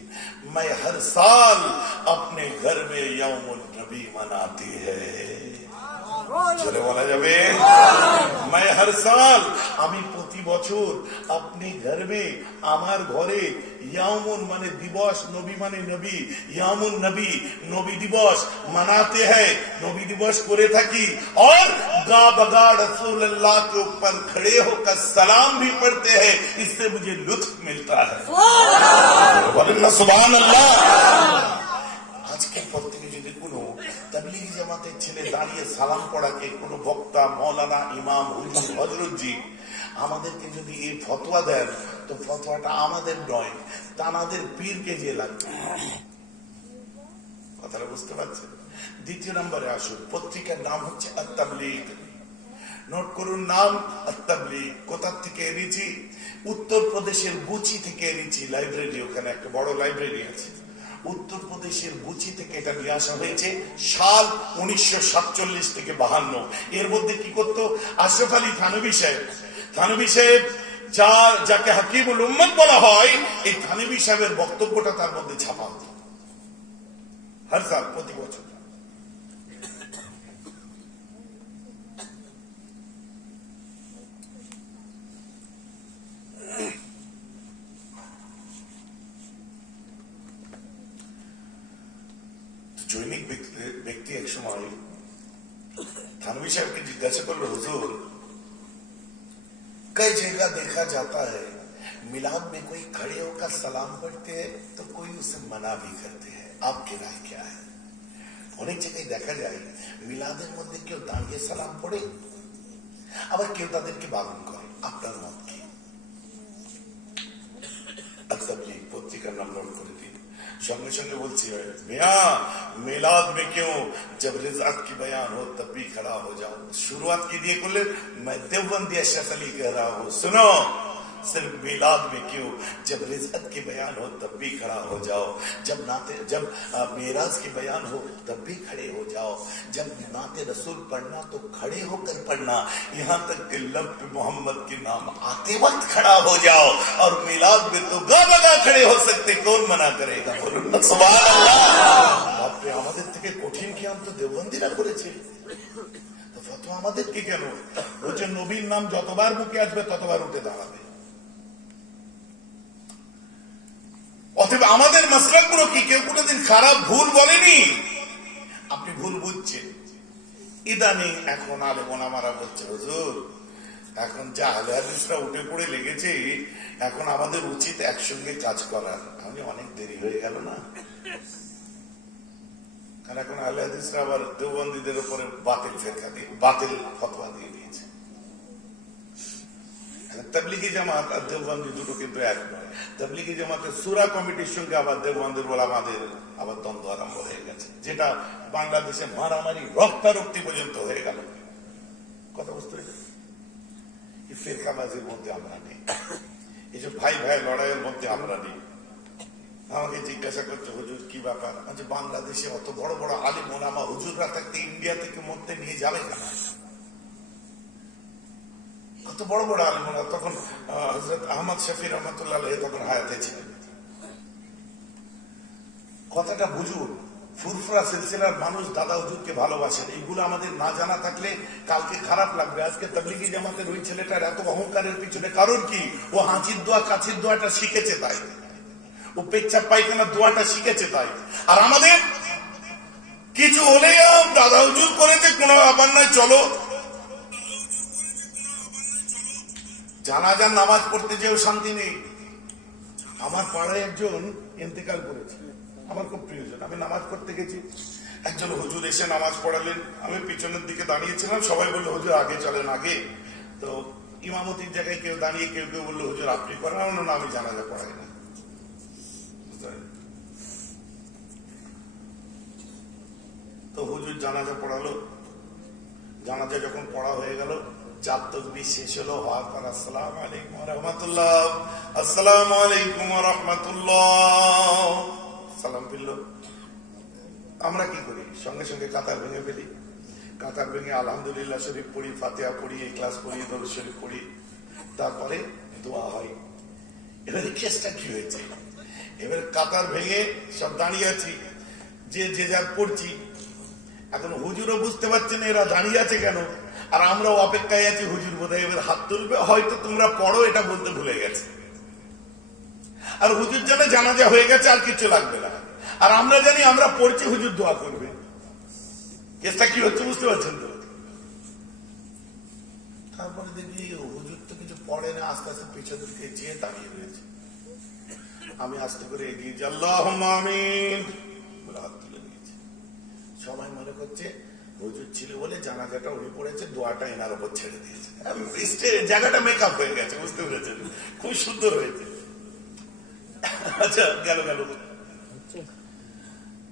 मैं हर साल अपने घर में यौमुन नबी मनाती है। চলে বলা যাবে, मैं हर साल, আমি প্রতি বছর, আপনি ঘর মে, আমার ঘরে, ইয়ামুন মানে দিবস, নবী মানে নবী, ইয়ামুন নবী, নবী দিবস মানাতে হ্যায়, নবী দিবস করে থাকি। और गा बगा रसूलुल्लाह के ऊपर खड़े होकर सलाम भी पढ़ते हैं, इससे मुझे लुत्फ मिलता है। বলেন না সুবহানাল্লাহ। আজকের পর থেকে যদি কোনো তাবলীগী জামাতের ছেলে দাঁড়িয়ে সালাম পড়াকে কোনো বক্তা, মৌলানা, ইমাম, হুজুর, হযরতজি আমাদেরকে যদি এই ফতোয়া দেন, তো ফতোয়াটা আমাদের নয়, তানাদের পীরকে যে লাগবে। কথাটা বুঝতে পারছেন? দ্বিতীয় নম্বরে আসুন, পত্রিকার নাম হচ্ছে আত-তাবলীগ। নোট করুন নাম, আত-তাবলীগ। কোথা থেকে এনেছি? উত্তরপ্রদেশের গুচি থেকে এনেছি। লাইব্রেরি, ওখানে একটা বড় লাইব্রেরি আছে, উত্তরপ্রদেশের গুচি থেকে এটা নিয়ে আসা হয়েছে। সাল 1947 থেকে 52। এর মধ্যে কি করতো আশরাফ আলী থানভী সাহেব, থানভী সাহেব যাকে হাকিমুল উম্মত বলা হয়, এই থানভী সাহেবের বক্তব্যটা তার মধ্যে ছাপা হতো হর সাল, প্রতি বছর। জৈনিক ব্যক্তি এক সময় থানভী সাহেবকে জিজ্ঞাসা করলো, হুজুর कई जगह देखा जाता है मिलाद में कोई खड़े होकर सलाम पढ़ते हैं तो कोई उसे मना भी करते हैं, आपकी राय क्या है? অনেক জায়গায় দেখা যায় মিলাদের মধ্যে কেউ দাঁড়িয়ে সালাম পড়ে, আবার কেউ তাদেরকে বারণ করে, আপনার মত কি? তাবলীগ পত্রিকার নাম নোট করে দিন। সঙ্গে সঙ্গে বলছি, मियां मिलाद में क्यों जब रिज़अत की बयान हो तब भी खड़ा हो जाओ। शुरुआत की दिए कुल, मैं देवबंदी अशरफ अली कह रहा हूं, सुनो, सिर्फ मिलाद में क्यों जब रिज़अत की बयान हो तब भी खड़ा हो जाओ, जब मेराज की बयान हो तब भी खड़े हो जाओ, जब नाते रसूल पढ़ना तो खड़े होकर पढ़ना, यहाँ तक कि लब पे मोहम्मद के नाम आते वक्त खड़ा हो जाओ, और मिलाद में तो गा बगा खड़े हो सकते, कौन मना करेगा? सुभान अल्लाह। বাপরে, আমাদের থেকে কঠিন কিয়াম তো দেওবন্দিরা করেছে, তো ফতোয়া আমাদের কি কেন? বলছে নবীর নাম যতবার মুখে আসবে ততবার উঠে দাঁড়াবে। অতএব আমাদের মাসলাকগুলো কি কেউ কোনোদিন খারাপ ভুল বলেনি? আপনি ভুল বুঝছেন। ইদানিং এখন আলেম ওলামারা বলছে, হুজুর এখন যা আহলে হাদিসরা উঠে পড়ে লেগেছে, এখন আমাদের উচিত একসঙ্গে কাজ করার। আমি অনেক দেরি হয়ে গেল না? কারণ এখন আহলে হাদিসরা আবার দেওবন্দীদের উপরে বাতিল ফেরকা দিয়ে, বাতিল ফতোয়া দিয়ে দিয়েছে। তাবলীগী জামাত আর দেওবন্দি দুটো কিন্তু এক নয়। তাবলীগী জামাতের সূরা কমিটির সঙ্গে আবার দেওবন্দের ওলামাদের আবার দ্বন্দ্ব আরম্ভ হয়ে গেছে, যেটা বাংলাদেশে মারামারি, রক্তারক্তি পর্যন্ত হয়ে গেল। কথা বুঝতে পেরেছেন? এই ফেরকাবাজির মধ্যে আমরা নেই, এই যে ভাই ভাই লড়াইয়ের মধ্যে আমরা নেই। আমাকে জিজ্ঞাসা করছে, হুজুর কি ব্যাপার? যে বাংলাদেশে অত বড় বড় আলিম ওলামা হুজুররা থাকতে ইন্ডিয়া থেকে মরতে নিয়ে যাবে কেন? কত বড় বড় আলেমরা তখন হযরত আহমদ শফি রহমাতুল্লাহ আলাইহি তখন হায়াতে ছিলেন। কথাটা বুঝুন, ফুরফুরা সিলসিলার মানুষ দাদা হুজুরকে ভালোবাসেন। এইগুলো আমাদের না জানা থাকলে কালকে খারাপ লাগবে। আজকে তাবলীগী জামাতের ওই ছেলেটার এত অহংকারের পিছনে কারণ কি? ও হাঁচির দোয়া কাছির দোয়াটা শিখেছে তাই, ও পেচ্ছাপ পায়খানার দোয়াটা শিখেছে তাই। আর আমাদের কিছু হলে দাদা হুজুর করেছে, কোনো ব্যাপার নয়, চলো। জানাজার নামাজ পড়তে যেও শান্তি নেই। আমার পাড়ায় একজন ইন্তেকাল করেছে, আমার খুব প্রিয়জন। আমি নামাজ পড়তে গেছি, একজন হুজুর এসে নামাজ পড়ালেন। আমি পিছনের দিকে দাঁড়িয়েছিলাম, সবাই বললো হুজুর আগে চলেন আগে। তো ইমামতির জায়গায় কেউ দাঁড়িয়ে, কেউ কেউ বললো হুজুর আপনি করেন। না, আমি জানাজা পড়াই না। তো হুজুর জানাজা পড়ালো। জানাজা যখন পড়া হয়ে গেল, 4 তাকবীর শেষ হলো, হওয়ার পর আসসালামু আলাইকুম ওয়া রাহমাতুল্লাহ, আসসালামু আলাইকুম ওয়া রাহমাতুল্লাহ, সালাম ফিরল। আমরা কি করি? সঙ্গে সঙ্গে কাতার ভেঙে ফেলি। কাতার ভেঙে আলহামদুলিল্লাহ শরীফ পড়ি, ফাতিহা পড়ি, ইখলাস পড়ি, দরুদ শরীফ পড়ি, তারপরে দোয়া হয়। এবারে কেসটা কি হয়েছে? এবারে কাতার ভেঙে সব দাঁড়িয়ে আছি, যে যে যার পড়ছি। এখন হুজুরও বুঝতে পারছেন এরা দাঁড়িয়ে আছে কেন, আর আমরাও অপেক্ষায় আছি হুজুর বোধহয় এবার হাত তুলবে, হয়তো তোমরা পড়ো, এটা বলতে ভুলে গেছে। আর হুজুর জানে জানাজা হয়ে গেছে, আর কিছু লাগবে না। আর আমরা জানি আমরা পড়ছি, হুজুর দোয়া করবে। কেসটা কি হচ্ছে বুঝতে পারছেন তো? তারপরে দেখি হুজুর তো কিছু পড়ে না, আস্তে আস্তে পেছনের দিকে যেয়ে দাঁড়িয়ে রয়েছে। আমি আস্তে করে এগিয়ে যাই, আল্লাহুম্মা আমিন বলে হাত তুলে নিয়েছি। সবাই মনে করছে হুজুর ছিল বলে জানাজাটা উনি পড়েছে, দোয়াটা এনার উপর ছেড়ে দিয়েছে। জায়গাটা মেকআপ হয়ে গেছে, বুঝতে পেরেছেন? খুব সুন্দর হয়েছে। আচ্ছা, গেল গেল।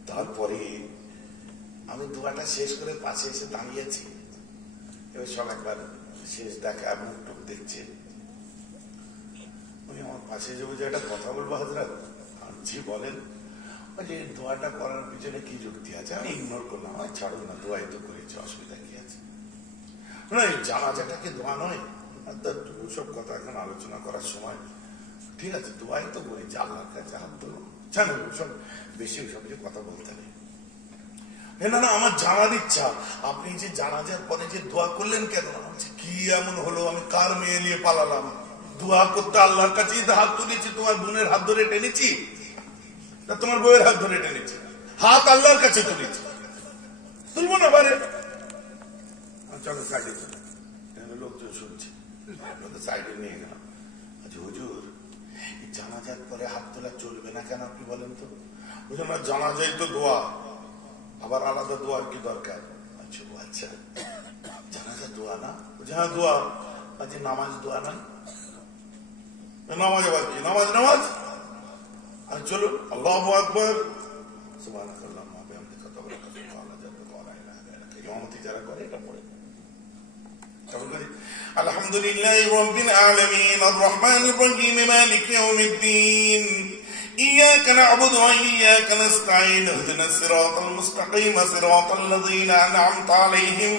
তারপরে আমি দোয়াটা শেষ করে পাশে এসে দাঁড়িয়েছি। এবার সব একবার শেষ দেখা, মুখ টুক দেখছে। উনি আমার পাশে যাবো, যে একটা কথা বলবো হযরত। জি বলেন। যে দোয়াটা করার পিছনে কি যুক্তি আছে? আমি ইগনোর করলাম, আমার ছাড়ুন না, দোয়াই তো করেছি, অসুবিধা কি আছে? না, জানাজাটাকে দোয়া নয়, সব কথা এখন আলোচনা করার সময়। ঠিক আছে, দোয়াই তো করেছি, আল্লাহর কাছে হাত ধরো, জানো সব বেশি সব কিছু কথা বলতে নেই। না না, আমার জানার ইচ্ছা, আপনি যে জানাজার পরে যে দোয়া করলেন কেন? কি এমন হলো? আমি কার মেয়ে নিয়ে পালালাম? দোয়া করতে আল্লাহর কাছেই তো হাত তুলেছি। তোমার বোনের হাত ধরে টেনেছি না তোমার বউয়ের হাত ধরে টেনেছি? হাত আল্লাহর কাছে তুলেছি, তুলবো না পারে? চলো সাইডে চলো, লোকজন শুনছে, সাইডে নিয়ে গেলাম। আচ্ছা হুজুর, জানাজার পরে হাত তোলা চলবে না কেন আপনি বলেন তো? বুঝলেন না, জানাজাই তো দোয়া, আবার আলাদা দোয়ার কি দরকার? আচ্ছা, জানাজা দোয়া না? হ্যাঁ দোয়া। আচ্ছা, নামাজ দোয়া না? নামাজ আবার কি? নামাজ নামাজ। আর চলুন, আল্লাহু আকবার, সুবহানাল্লাহ, ইমামতি যারা করে এটা পড়ে। আলহামদুলিল্লাহি রাব্বিল আলামিন, আর রহমানির রহিম, মালিকি ইয়াউমিদ্দিন, ইয়্যাকা না'বুদু ওয়া ইয়্যাকা নাস্তাঈন, ইহদিনাস সিরাতাল মুস্তাকিম, সিরাতাল লাযীনা আন'আমতা আলাইহিম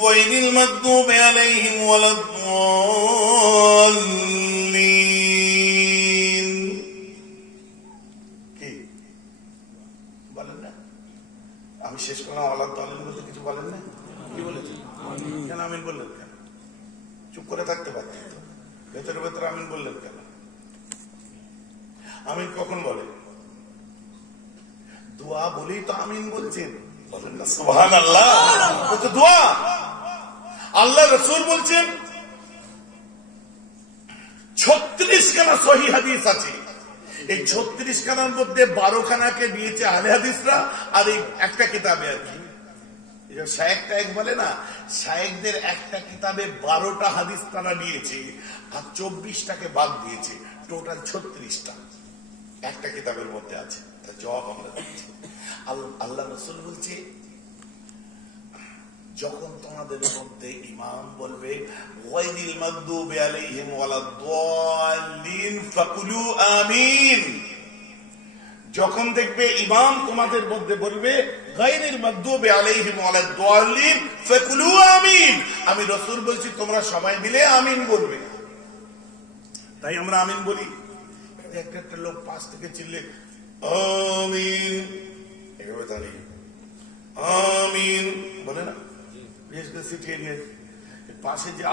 গায়রিল মাগদুবি আলাইহিম ওয়ালাদ-দাল্লিন। কি বলেন না? আমি শেষ করলাম, ওয়ালাদ-দাল্লিন বলতে কিছু বলেন না? কি বলেছেন? কেন আমিন বললেন কেন? চুপ করে থাকতে পারতেন তো, ভেতরে ভেতরে আমিন বললেন কেন? আমিন কখন বলে? দোয়া বলেই তো আমিন বলছেন, বলেন না সুবহানাল্লাহ? দোয়া আল্লাহ রাসূল বলছেন 36 খানা সহিহ হাদিস আছে। এই 36 খানার মধ্যে 12 খানাকে দিয়েছে আহলে হাদিসরা, আর এই একটা কিতাবে আর কি শায়েখ টায়েক বলে না, শায়েখদের একটা কিতাবে 12টা হাদিস তারা নিয়েছে, আর 24টাকে বাদ দিয়েছে, টোটাল 36টা একটা কিতাবের মধ্যে আছে। তার জবাব আমরা দিচ্ছি। আল্লাহ রাসূল বলছে, যখন তোমাদের মধ্যে ইমাম বলবে গায়রিল মাগদুবি আলাইহিম ওয়ালাদ-দাল্লিন ফাকুলু আমিন, যখন দেখবে ইমাম তোমাদের মধ্যে বলবে গায়রিল মাগদুবি আলাইহিম ওয়ালাদ দাল্লিন ফাকুলু আমিন, আমি রাসূল বলছি তোমরা সবাই মিলে আমিন বলবে। তাই আমরা আমিন বলি। একটা লোক পাশ থেকে চিল্লে আমিন, এভাবে দাঁড়িয়ে আমিন বলে না, বিশেষ করে সিটি এরিয়া পাশে যে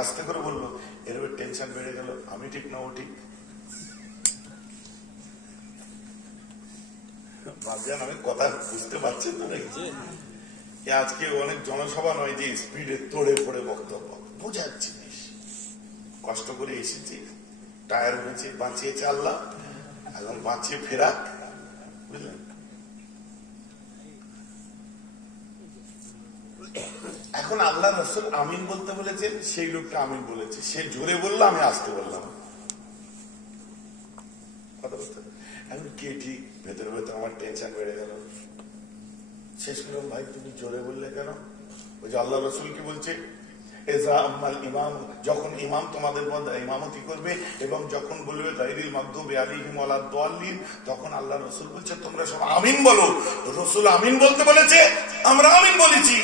আস্তে করে বললো, এরপর টেনশন বেড়ে গেল, আমি ঠিক না ও ঠিক। ভাবছেন আমি কথা বুঝতে পারছেন না নাকি? আজকে অনেক জনসভা নয় যে স্পিডে তোড়ে পড়ে বক্তব্য, বোঝার জিনিস। কষ্ট করে এসেছি, টায়ার হয়েছে, বাঁচিয়েছে আল্লাহ, এখন বাঁচিয়ে ফেরাক, বুঝলেন? এখন আল্লাহ রাসূল আমিন বলতে বলেছেন, সেই লোকটা আমিন বলেছে, সে জোরে বললো, আমি আসতে বললাম। কথা বলতে এখন কে ঠিক? ভেতরে ভেতরে আমার টেনশন বেড়ে গেল। শেষ করলাম, ভাই তুমি জোরে বললে কেন? ওই যে আল্লাহ রাসূল কি বলছে, ইমাম, যখন ইমাম তোমাদের মধ্যে ইমামতি করবে এবং যখন বলবে গায়রিল মাগদুবি আলাইহিম ওয়ালাদ দাল্লিন, তখন আল্লাহ রাসূল বলছে তোমরা সব আমিন বলো। রাসূল আমিন বলতে বলেছে, আমরা আমিন বলেছি,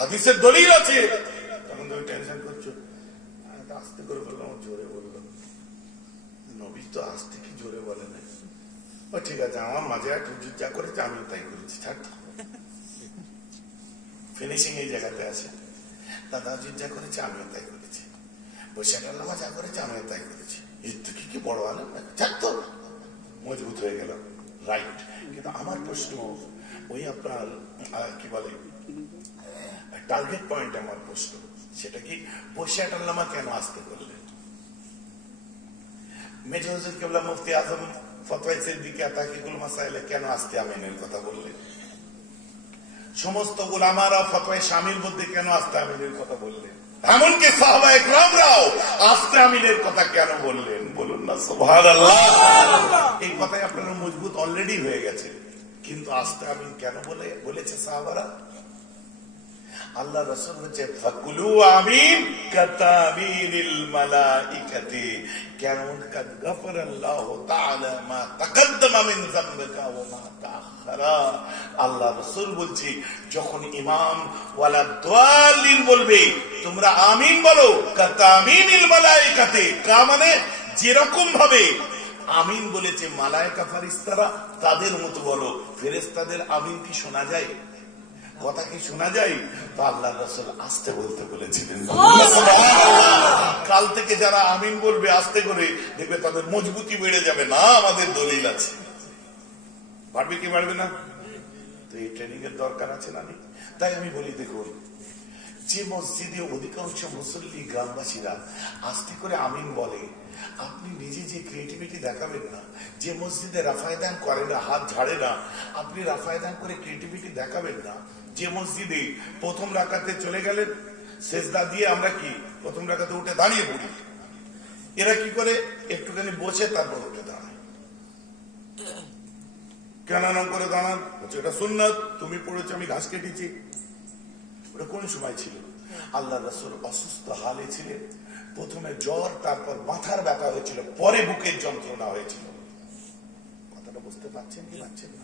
হাদিসের দলিল আছে। তখন তুমি টেনশন করছো, আস্তে করে বললাম, জোরে বললো। নবী তো আস্তে কি জোরে বলে না। ও ঠিক আছে, আমার মাঝে এক হুজুর যা করেছে আমিও তাই করেছি, ছাড়। ফিনিশিং এই জায়গাতে আছে। দাদা হুজুর যা করেছে আমিও তাই করেছি, বৈশাখ আল্লামা যা করেছে আমিও তাই করেছি। এর তো কি বড় আলেম, ছাড় তো, মজবুত হয়ে গেল। রাইট। কিন্তু আমার প্রশ্ন ওই আপনার কি বলে টার্গেট পয়েন্ট, আমার প্রশ্ন সেটা কি, বৈশাখ আল্লামা কেন আসতে করলেন? মেজর হুজুর কেবলা মুফতি আজম ফতোয়া সিদ্দিকিয়া তাহকিকুল মাসাইলে কেন আসতে আমিনের কথা বললেন? সমস্ত উলামারা ফতোয়া শামিল মধ্যে কেন আসতে আমিনের কথা বললেন? এমনকি সাহাবায়ে কেরামরাও আসতে আমিনের কথা কেন বললেন? বলুন না সুবহানাল্লাহ। এই কথাই আপনারা মজবুত অলরেডি হয়ে গেছে, কিন্তু আসতে আমিন কেন বলেছে সাহাবারা? আল্লাহ রাসূল বলেছে ফাকুলু আমিন কাতামিনিল মালাইকাতি কারণ কাদ গফরাল্লাহু তাআলা মা তাকদ্দামা মিন যামবিকা ওয়া মা তাআখারা। আল্লাহ রাসূল বলছি যখন ইমাম ওয়ালা দাল্লিন বলবে তোমরা আমিন বলো, কাতামিনিল মালাইকাতি, কা মানে যেরকম ভাবে আমিন বলেছে মালায়েকা ফেরেশতারা তাদের মতো বলো। ফেরেশতাদের আমিন কি শোনা যায়? কথা কি শোনা যায়? তো আল্লাহ রাসূল আস্তে বলতে বলেছিলেন। কাল থেকে যারা আমিন বলবে আস্তে করে, দেখবে তাদের মজবুতি বেড়ে যাবে। না, আমাদের দলিল আছে। পারবে কি পারবে না? তো এই ট্রেনিং এর দরকার আছে না? তাই আমি বলি, দেখুন, যে মসজিদে অধিকাংশ মুসল্লি গ্রামবাসীরা আস্তে করে আমিন বলে, আপনি নিজে যে ক্রিয়েটিভিটি দেখাবেন না। যে মসজিদে রাফায়দান করে না, হাত ঝাড়ে না, আপনি রাফায়দান করে ক্রিয়েটিভিটি দেখাবেন না। যে মসজিদে প্রথম রাকাতে চলে গেলেন, সেজদা দিয়ে আমরা কি প্রথম রাকাতে উঠে দাঁড়িয়ে পড়ি, এরা কি করে একটুখানি বসে তারপর উঠে দাঁড়ায়। কেন নাম করে দাঁড়ান? এটা সুন্নাত, তুমি পড়েছো, আমি ঘাস কেটেছি। ওটা কোন সময় ছিল? আল্লাহ রাসূল অসুস্থ হালে ছিলেন, প্রথমে জ্বর, তারপর মাথার ব্যথা হয়েছিল, পরে বুকের যন্ত্রণা হয়েছিল। কথাটা বুঝতে পারছেন কি পারছেন না?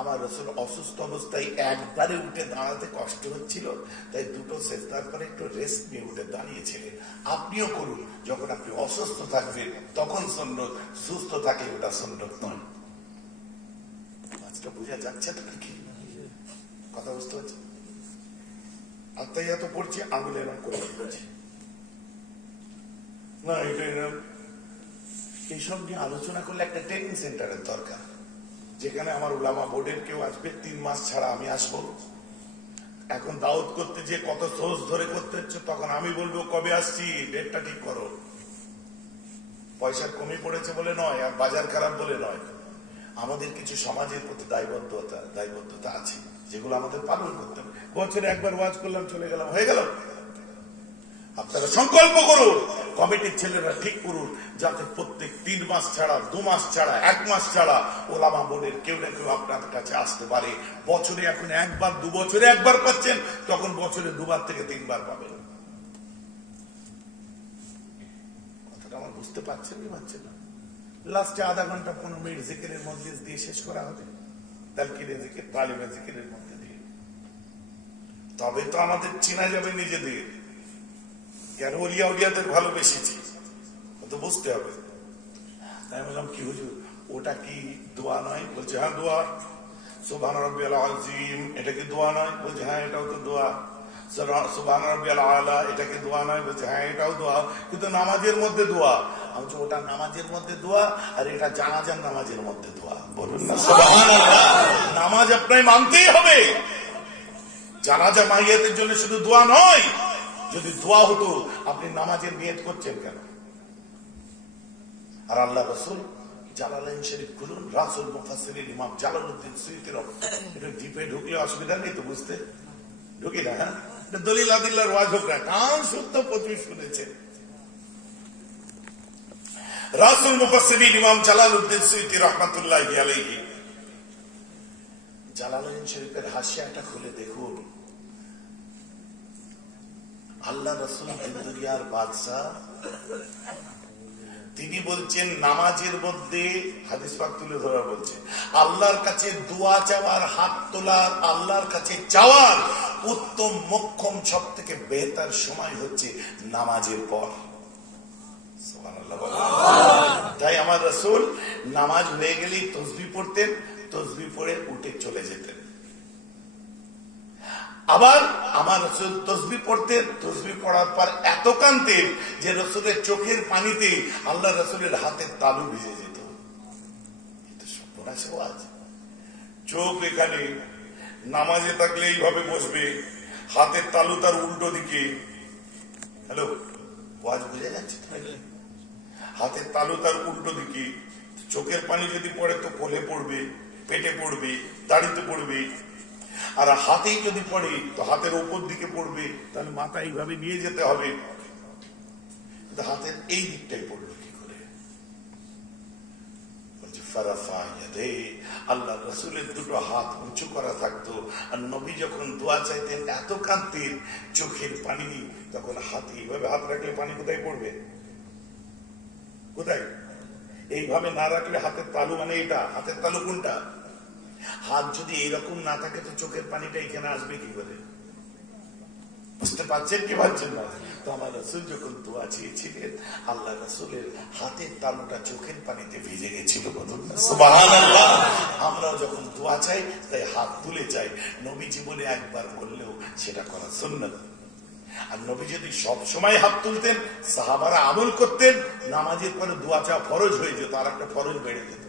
আমার রাসূল অসুস্থ অবস্থায় একবারে উঠে দাঁড়াতে কষ্ট হচ্ছিল, তাই দুটো সেজদার পরে একটু রেস্ট নিয়ে উঠে দাঁড়িয়েছিলেন। আপনিও করুন, যখন আপনি অসুস্থ থাকবেন তখন সুন্নত, সুস্থ থাকলে ওটা সুন্নত নয়। আজকে বোঝা যাচ্ছে তো নাকি? কথা বুঝতে পারছি? আত্মাইয়াত পড়ছি, আঙুল এরকম করে পড়ছি না, এটা এরকম। এইসব নিয়ে আলোচনা করলে একটা ট্রেনিং সেন্টারের দরকার, যেখানে আমার উলামা বোর্ডের কেউ আসবে, 3 মাস ছাড়া আমি আসবো। এখন দাওয়াত করতে যে কত সোর্স ধরে করতে হচ্ছে, তখন আমি বলবো কবে আসছি, ডেটটা ঠিক করো। পয়সার কমি পড়েছে বলে নয়, আর বাজার খারাপ বলে নয়। আমাদের কিছু সমাজের প্রতি দায়বদ্ধতা আছে, যেগুলো আমাদের পালন করতে হবে। বছরে একবার ওয়াজ করলাম, চলে গেলাম, হয়ে গেল। আপনারা সংকল্প করুন, কমিটির ছেলেরা ঠিক করুন, যাতে প্রত্যেক 3 মাস ছাড়া, 2 মাস ছাড়া, 1 মাস ছাড়া ওলামা বোর্ডের কেউ না কেউ আপনার কাছে আসতে পারে। বছরে এখন 1 বার, 2 বছরে 1 বার পাচ্ছেন, তখন বছরে 2 বার থেকে 3 বার পাবেন। কথাটা আমার বুঝতে পারছেন কি পারছেন না? লাস্টে আধা ঘন্টা 15 মিনিট জিকিরের মধ্যে দিয়ে শেষ করা হবে, তালকিনে জিকির, তালিমে জিকিরের মধ্যে দিয়ে। তবে তো আমাদের চেনা যাবে নিজেদের, কেন ওলিয়া উলিয়াদের ভালোবেসেছি তো বুঝতে হবে। তাই বললাম কি হুজুর ওটা কি দোয়া নয়? বলছে হ্যাঁ দোয়া। সুবহান রাব্বিয়াল আযীম এটা কি দোয়া নয়? বলছে হ্যাঁ এটাও তো দোয়া। সুবহান রাব্বিয়াল আলা এটা কি দোয়া নয়? বলছে হ্যাঁ এটাও দোয়া, কিন্তু নামাজের মধ্যে দোয়া। আমি বলছি ওটা নামাজের মধ্যে দোয়া আর এটা জানাজার নামাজের মধ্যে দোয়া। বলুন না সুবহানাল্লাহ। নামাজ আপনাকে মানতেই হবে, জানাজা মাইয়াতের জন্য শুধু দোয়া নয়। যদি দোয়া হতো আপনি নামাজের নিয়ত করছেন কেন? আর আল্লাহ রাসূল জালালাইন শরীফ খুলুন, রাসূল মুফাসসিরিন ইমাম জালালউদ্দিন সুয়ুতী এটা ডিপে ঢুকলে অসুবিধা নেই তো বুঝতে, ঢুকি না? হ্যাঁ দলিল আদিল্লাহর ওয়াজ হোক না, কান শুদ্ধ প্রচুর শুনেছেন। রাসূল মুফাসসিরিন ইমাম জালালউদ্দিন সুয়ুতী রাহমাতুল্লাহি আলাইহি জালালাইন শরীফের হাসিয়াটা খুলে দেখুন। আল্লাহ রাসূল দুনিয়ার বাদশা, তিনি বলছেন নামাজের মধ্যে হাদিস পাক তুলে ধরা বলছে আল্লাহর কাছে দোয়া চাওয়ার, হাত তোলার, আল্লাহর কাছে চাওয়ার উত্তম মোক্ষম সব থেকে বেহতার সময় হচ্ছে নামাজের পর। সুবহানাল্লাহ। তাই আমার রাসূল নামাজ হয়ে গেলেই তাসবিহ পড়তেন, তাসবিহ পড়ে উঠে চলে যেতেন। আবার আমার রাসূল তাসবিহ পড়তেন, তাসবিহ পড়ার পর এত কাঁদতেন যে রাসূলের চোখের পানিতে আল্লাহ রাসূলের হাতের তালু ভিজে যেত। চোখ এখানে নামাজে থাকলে এইভাবে বসবে, হাতের তালু তার উল্টো দিকে। হ্যালো, ওয়াজ বুঝে যাচ্ছে? হাতের তালু তার উল্টো দিকে, চোখের পানি যদি পড়ে তো কোলে পড়বে, পেটে পড়বে, দাড়িতে পড়বে। আর হাতেই যদি পড়ে তো হাতের উপর দিকে পড়বে, তাহলে মাথা এইভাবে নিয়ে যেতে হবে। হাতের এই দিকটাই পড়বে কি করে? আল্লাহ রাসূলের দুটো হাত উঁচু করা থাকতো, আর নবী যখন দোয়া চাইতেন এত কাঁদতেন চোখের পানি, তখন হাতে এইভাবে হাত রাখলে পানি কোথায় পড়বে? কোথায়? এইভাবে না রাখলে হাতের তালু, মানে এটা হাতের তালু কোনটা? হাত যদি এইরকম না থাকে তো চোখের পানিটা এখানে আসবে কি করে? বুঝতে পারছেন কি পারছেন না? তো আমার রাসূল যখন দোয়া চেয়েছিলেন আল্লাহ রাসূলের হাতের তালুটা চোখের পানিতে ভিজে গেছিল। সুবহানাল্লাহ। আমরাও যখন দোয়া চাই তাই হাত তুলে চাই, নবী জীবনে একবার বললেও সেটা করা সুন্নাত। আর নবী যদি সব সময় হাত তুলতেন, সাহাবারা আমল করতেন, নামাজের পরে দোয়া চাওয়া ফরজ হয়ে যেত, আর একটা ফরজ বেড়ে যেত।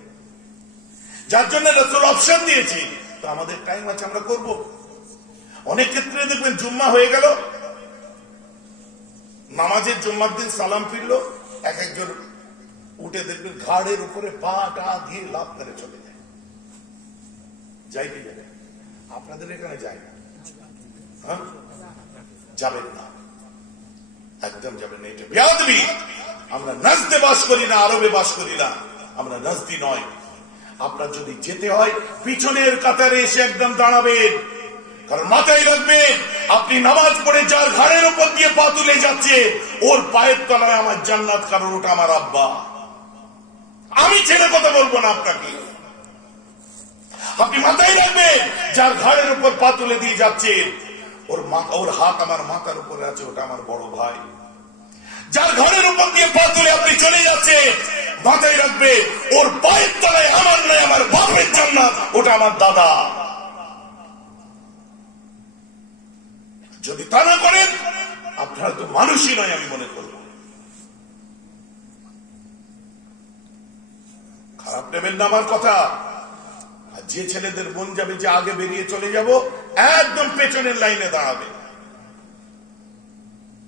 যার জন্য রাসূল অপশন দিয়েছি। তো আমাদের টাইম আছে, আমরা করব। অনেক ক্ষেত্রে দেখবেন জুম্মা হয়ে গেল, নামাজের জুম্মার দিন সালাম ফিরলো, এক একজন উঠে দেখবেন ঘাড়ের উপরে পা টা দিয়ে লাভ করে চলে যায়। যাই কি যাবে? আপনাদের এখানে যায় না? হ্যাঁ, যাবেন না, একদম যাবেন না। এটা বেয়াদবি। আমরা নাজদে বাস করি না, আরবে বাস করি না, আমরা নাজদি নয়। আপনার যদি যেতে হয় পিছনের কাতারে এসে একদম দাঁড়াবেন, কারণ মাথায় রাখবেন আপনি নামাজ পড়ে যার ঘাড়ের উপর দিয়ে পা তুলে যাচ্ছে ওর পায়ের তলায় আমার জান্নাত, কারণ ওটা আমার আব্বা। আমি ছেড়ে কথা বলবো না আপনাকে। আপনি মাথায় রাখবেন যার ঘাড়ের উপর পা তুলে দিয়ে যাচ্ছে ওর হাত আমার মাথার উপরে আছে, ওটা আমার বড় ভাই। যার ঘরের উপর দিয়ে পা তুলে আপনি চলে যাচ্ছেন, মাথায় রাখবে ওর পায়ের তলায় আমার নয় আমার বাপের জান্নাত, ওটা আমার দাদা। যদি তা না করেন আপনারা তো মানুষই নয়, আমি মনে করব। খারাপ নেবেন না আমার কথা। আর যে ছেলেদের মন যাবে যে আগে বেরিয়ে চলে যাব, একদম পেছনের লাইনে দাঁড়াবে,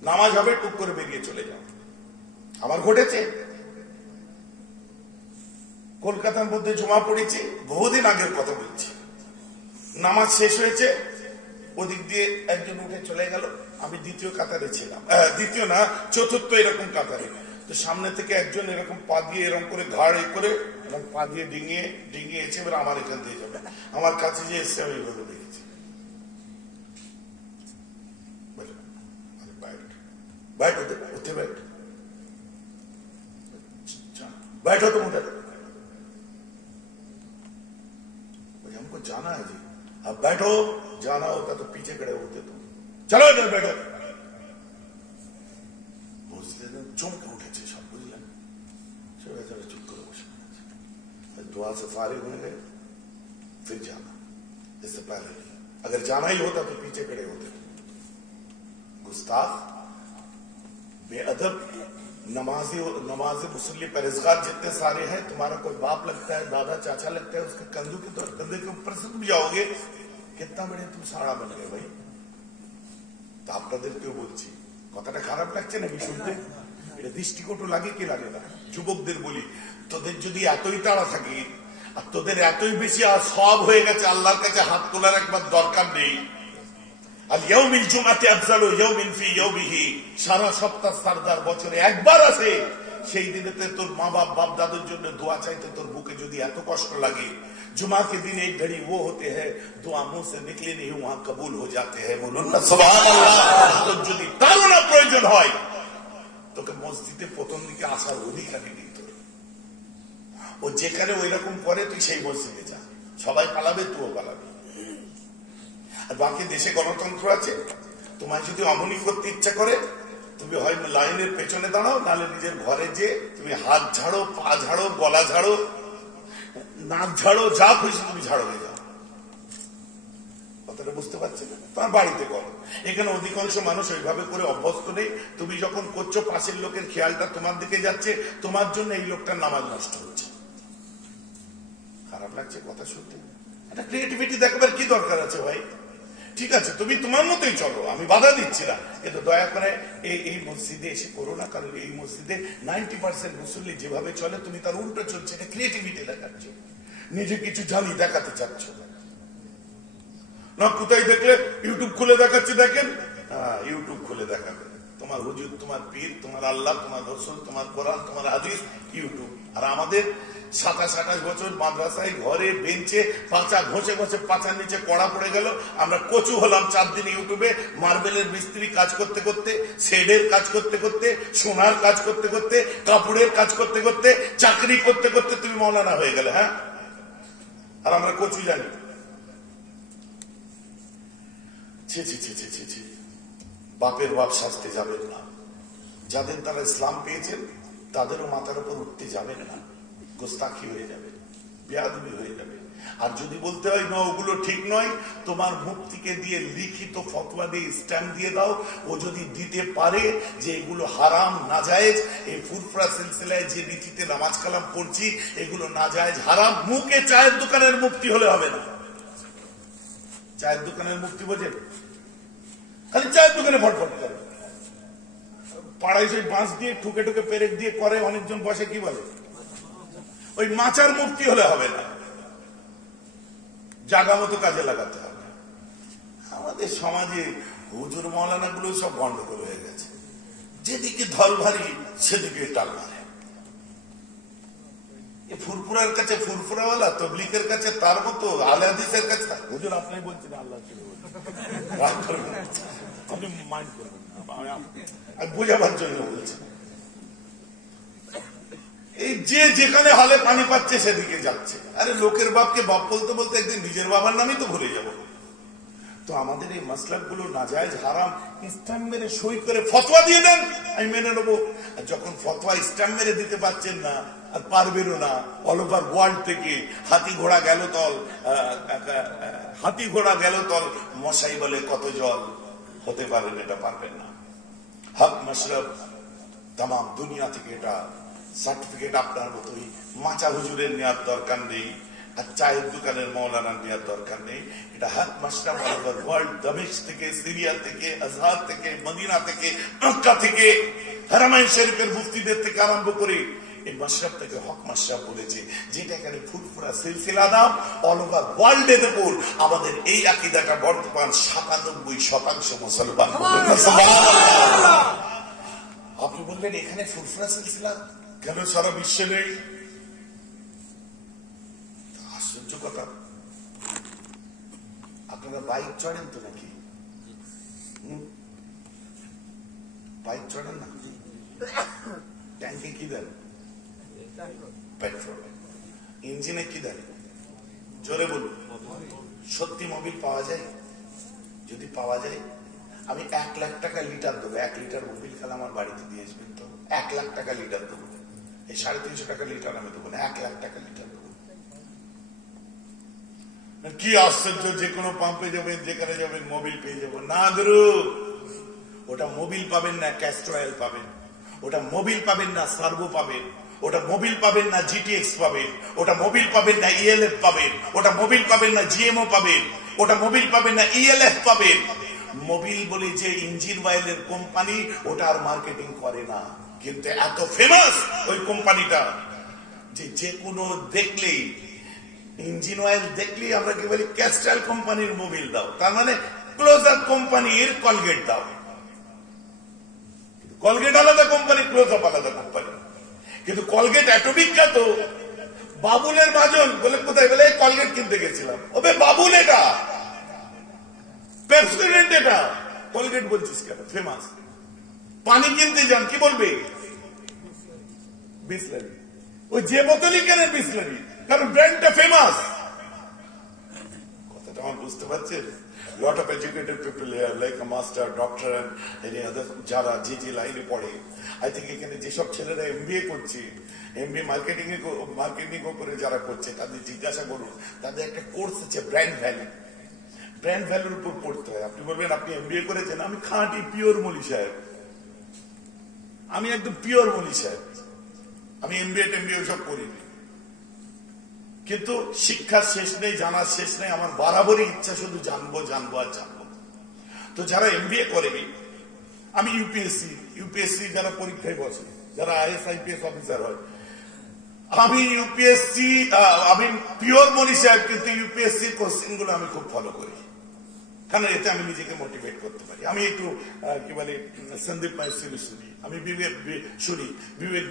নামাজ হবে টুক করে বেরিয়ে চলে যাও। আমার ঘটেছে, কলকাতার মধ্যে জমা পড়েছি, বহুদিন আগের কথা বলছি। নামাজ শেষ হয়েছে, ওদিক দিয়ে একজন উঠে চলে গেল, আমি দ্বিতীয় কাতারে ছিলাম, দ্বিতীয় না চতুর্থ এরকম কাতারে। তো সামনে থেকে একজন এরকম পা দিয়ে এরকম করে ঘাড় করে পা দিয়ে ডিঙিয়ে এসে এবার আমার এখান দিয়ে যাবে, আমার কাছে যে এসছে আমি এভাবে দেখেছি। बैठो तुम उधर। हमको जाना है जी। अब बैठो, जाना होता तो पीछे खड़े होते तुम। चलो इधर बैठो। চমকে উঠেছে সব, বুঝলেন? সে বেচারা চুপ করে বসে दुआ से फारिग हो गए, फिर जाना। इससे पहले नहीं, अगर जाना ही होता तो पीछे खड़े होते। गुस्ताख, बेअदब, नमाजी मुसल्ली परहेजगार जितने सारे हैं, तुम्हारा कोई बाप लगता है, दादा चाचा लगता है, उसके कंधे के ऊपर से तुम जाओगे। कितना बड़े तुम साड़ा बन गए भाई। तो আপনাদেরকেও বলছি, কথাটা খারাপ লাগছে নাকি শুনতে? এটা দৃষ্টিকটু লাগে কি লাগে না? যুবকদের বলি, তোদের যদি এতই তাড়া থাকে আর তোদের এতই বেশি সব হয়ে গেছে, আল্লাহর কাছে হাত তোলার একবার দরকার নেই। আল ইয়াউমিল জুমাতি আফজালু ইয়াউমিন ফি ইয়াউমিহি, সারা সপ্তাহ সরদার বছরে একবার আসে, সেই দিনেতে তোর মা বাপ দাদুর জন্য দোয়া চাইতে তোর বুকে যদি এত কষ্ট লাগে, जुमा के दिन एक घड़ी वो होते हैं दुआ मुंह से निकले नहीं वहां कबूल हो जाते हैं। बोलुन ना सुभान अल्लाह। तो যদি তারও না প্রয়োজন হয়, তোকে মসজিদে প্রথম দিকে আসার অধিকারই নেই তোর। ও যেখানে ওই রকম করে তুই সেই মসজিদে যা, সবাই পালাবে, তুইও পালাবি। আর বাকি দেশে গণতন্ত্র আছে, তোমায় যদি অমনি করতে ইচ্ছা করে, তুমি হয় লাইনের পেছনে দাঁড়াও, নাহলে নিজের ঘরে যে তুমি হাত ঝাড়ো, পা ঝাড়ো, গলা ঝাড়ো, নাক ঝাড়ো, যা খুশি তুমি ঝাড়ো হয়ে যাও। কথাটা বুঝতে পারছি না? তোমার বাড়িতে করো। এখানে অধিকাংশ মানুষ ওইভাবে করে অভ্যস্ত নেই। তুমি যখন করছো, পাশের লোকের খেয়ালটা তোমার দিকে যাচ্ছে, তোমার জন্য এই লোকটার নামাজ নষ্ট হচ্ছে। খারাপ লাগছে কথা শুনতে? একটা ক্রিয়েটিভিটি দেখাবার কি দরকার আছে ভাই? ঠিক আছে, তুমি তোমার মতোই চলো, আমি বাধা দিচ্ছি না, কিন্তু দয়া করে এই মসজিদে এসে করো না। কারণ এই মসজিদে 90% মুসল্লি যেভাবে চলে, তুমি তার উল্টো চলছে। এটা ক্রিয়েটিভিটি দেখাচ্ছ, নিজে কিছু জানি দেখাতে চাচ্ছ না। কোথায় দেখলে ইউটিউব খুলে দেখাচ্ছি, দেখেন, ইউটিউব খুলে দেখাবে তোমার হুজুর, তোমার পীর, তোমার আল্লাহ, তোমার রসুল, তোমার কোরআন, তোমার হাদিস, ইউটিউব। আর আমাদের 27-28 বছর মাদ্রাসায় ঘরে বেঞ্চে পাঁচা ঘষে ঘষে পাঁচার নিচে কড়া পড়ে গেল। আমরা কচু হলাম 4 দিন ইউটিউবে, মার্বেলের মিস্ত্রি কাজ করতে করতে, শেডের কাজ করতে করতে, সোনার কাজ করতে করতে, কাপড়ের কাজ করতে করতে, চাকরি করতে করতে তুমি মৌলানা হয়ে গেলে। হ্যাঁ, আর আমরা কচু জানি। ছি ছি ছি ছি ছি ছি। বাপের বাপ শাস্তে যাবেন না। যাদের তারা ইসলাম পেয়েছেন তাদেরও মাথার উপর উঠতে যাবেন না। গোস্তাখি হয়ে যাবে, বেয়াদবি হয়ে যাবে। আর যদি বলতে হয় না ওগুলো ঠিক নয়, তোমার মুফতিকে দিয়ে লিখিত ফতোয়া দিয়ে স্ট্যাম্প দিয়ে দাও। ও যদি দিতে পারে যে এগুলো হারাম নাজায়েজ, এই ফুরফুরা সিলসিলায় যে রীতিতে নামাজ কালাম পড়ছি এগুলো নাজায়েজ হারাম, মুখে চায়ের দোকানের মুফতি হলে হবে না। চায়ের দোকানের মুফতি বোঝেন? খালি চায়ের দোকানে ফটফট করে, পাড়ায় সেই বাঁশ দিয়ে ঠুকে ঠুকে পেরেক দিয়ে করে, অনেকজন বসে, কি বলে, ওই মাচার মুক্তি হলে হবে না, জাগা মতো কাজে লাগাতে হবে। আমাদের সমাজে হুজুর মৌলানা গুলো সব গন্ডগোল হয়ে গেছে। যেদিকে ধল ভারী সেদিকে টাল মারে। ফুরফুরার কাছে ফুরফুরাওয়ালা, তবলিগের কাছে তার মতো, আলে হাদিসের কাছে হুজুর আপনি বলছেন, আল্লাহ আপনি মাইন্ড করবেন না, আমি বোঝাবার জন্য বলছি। এই যে যেখানে হলে পানি পাচ্ছে সেদিকে যাচ্ছে। আরে লোকের বাপকে বাপ বলতে বলতে একদিন নিজের বাবার নামই তো ভুলে যাব। তো আমাদের এই মাসলাক গুলো নাজায়েজ হারাম স্ট্যাম্প মেরে সই করে ফতোয়া দিয়ে দেন, আমি মেনে নেবো। আর যখন ফতোয়া স্ট্যাম্প মেরে দিতে পারছেন না, আর পারবেনও না, অল ওভার ওয়ার্ল্ড থেকে হাতি ঘোড়া গেল তল, মশাই বলে কত জল, হতে পারেন, এটা পারবেন না। হক মাশরাব তাম দুনিয়া থেকে এটা সার্টিফিকেট আপনার মতোই মাচা হুজুরের নেওয়ার দরকার নেই, আর চায়ের দোকানের মৌলানা নেওয়ার দরকার নেই। এটা হক মাশরাব অল ওভার ওয়ার্ল্ড, দামেস্ক থেকে, সিরিয়া থেকে, আজহার থেকে, মদিনা থেকে, মক্কা থেকে, হারামাইন শরীফের মুফতিদের থেকে আরম্ভ করে এই মাশরাব থেকে হক মাশরাব বলেছে, যেটা এখানে ফুরফুরা সিলসিলা নাম। অল ওভার ওয়ার্ল্ডে দেখুন আমাদের এই আকীদাটা বর্তমান 97% মুসলমান। আপনি বলবেন এখানে ফুরফুরা সিলসিলা কেন সারা বিশ্বে নেই? আশ্চর্য কথা। আপনারা বাইক চড়েন তো নাকি? বাইক চড়েন না? ট্যাঙ্কে কি দেন? পেট্রোল। ইঞ্জিনে কি দেয়? জোরে বলুন। সত্যি মোবিল পাওয়া যায়? যদি পাওয়া যায় আমি 1 লাখ টাকা লিটার দেবো। 1 লিটার মোবিল খালে আমার বাড়িতে দিয়ে আসবেন তো? 1 লাখ টাকা লিটার দেবো। এই 350 টাকা লিটার আমি দেবো না, 1 লাখ টাকা লিটার দেবো। কি আশ্চর্য, যে কোনো পাম্পে যাবেন, যেখানে যাবেন মোবিল পেয়ে যাবেন। না গুরু, ওটা মোবিল পাবেন না, ক্যাস্টর অয়েল পাবেন। ওটা মোবিল পাবেন না, সার্ভো পাবেন। ওটা মোবিল পাবেন না, জিটিএক্স পাবেন। ওটা মোবিল পাবেন না, ইএলএফ পাবেন। ওটা মোবিল পাবেন না, জিএমও পাবেন। ওটা মোবিল পাবেন না, ইএলএফ পাবেন। মোবিল বলে যে ইঞ্জিন অয়েলের কোম্পানি, ওটা আর মার্কেটিং করে না, কিন্তু এত ফেমাস ওই কোম্পানিটা যে কোনো দেখলেই, ইঞ্জিন অয়েল দেখলেই আমরা কি বলি, ক্যাস্ট্রল কোম্পানির মোবিল দাও, তার মানে ক্লোজার কোম্পানির কলগেট দাও। কলগেট আলাদা কোম্পানি, ক্লোজআপ আলাদা কোম্পানি। কিন্তু কলগেট এত বিখ্যাত, বাবুলের বাজন বলে কোথায়, বলে কলগেট কিনতে গেছিলাম। ওবে বাবুল, এটা পেপসোডেন্ট, এটা কলগেট বলছিস কেন? ফেমাস। পানি কিনতে যান, কি বলবে? বিসলারি। ওই যে বোতলই কেনেন বিসলারি, কারণ ব্র্যান্ডটা ফেমাস। কথাটা আমার বুঝতে পারছেন? Lot of educated people here, like a master, doctor and any other, যারা যে লাইনে পড়ে, আই থিঙ্ক এখানে যেসব ছেলেরা এমবিএ করছে, এমবিএ মার্কেটিং করে যারা করছে, তাদের জিজ্ঞাসা করুন, তাদের একটা কোর্স আছে ব্র্যান্ড ভ্যালু। ব্র্যান্ড ভ্যালুর উপর পড়তে হয়। আপনি বলবেন আপনি এমবিএ করেছেন, আমি খাঁটি পিওর মলি সাহেব, আমি একদম পিওর মলি সাহেব, আমি এমবিএ ওসব করিনি। কিন্তু শিক্ষার শেষ নেই, জানার শেষ নেই। আমার বরাবরই ইচ্ছা শুধু জানবো জানবো আর জানবো। তো যারা এমবিএ করেনি, আমি ইউপিএসসি যারা পরীক্ষায় বসে, যারা আইএস আইপিএস অফিসার হয়, আমি ইউপিএসসি, আমি পিওর মনি সাহেব, কিন্তু ইউপিএসসির কোশ্চেন গুলো আমি খুব ফলো করি, কারণ এতে আমি নিজেকে মোটিভেট করতে পারি। আমি একটু কি বলে, সন্দীপ মাইসুরি শুনি, আমি বিবেক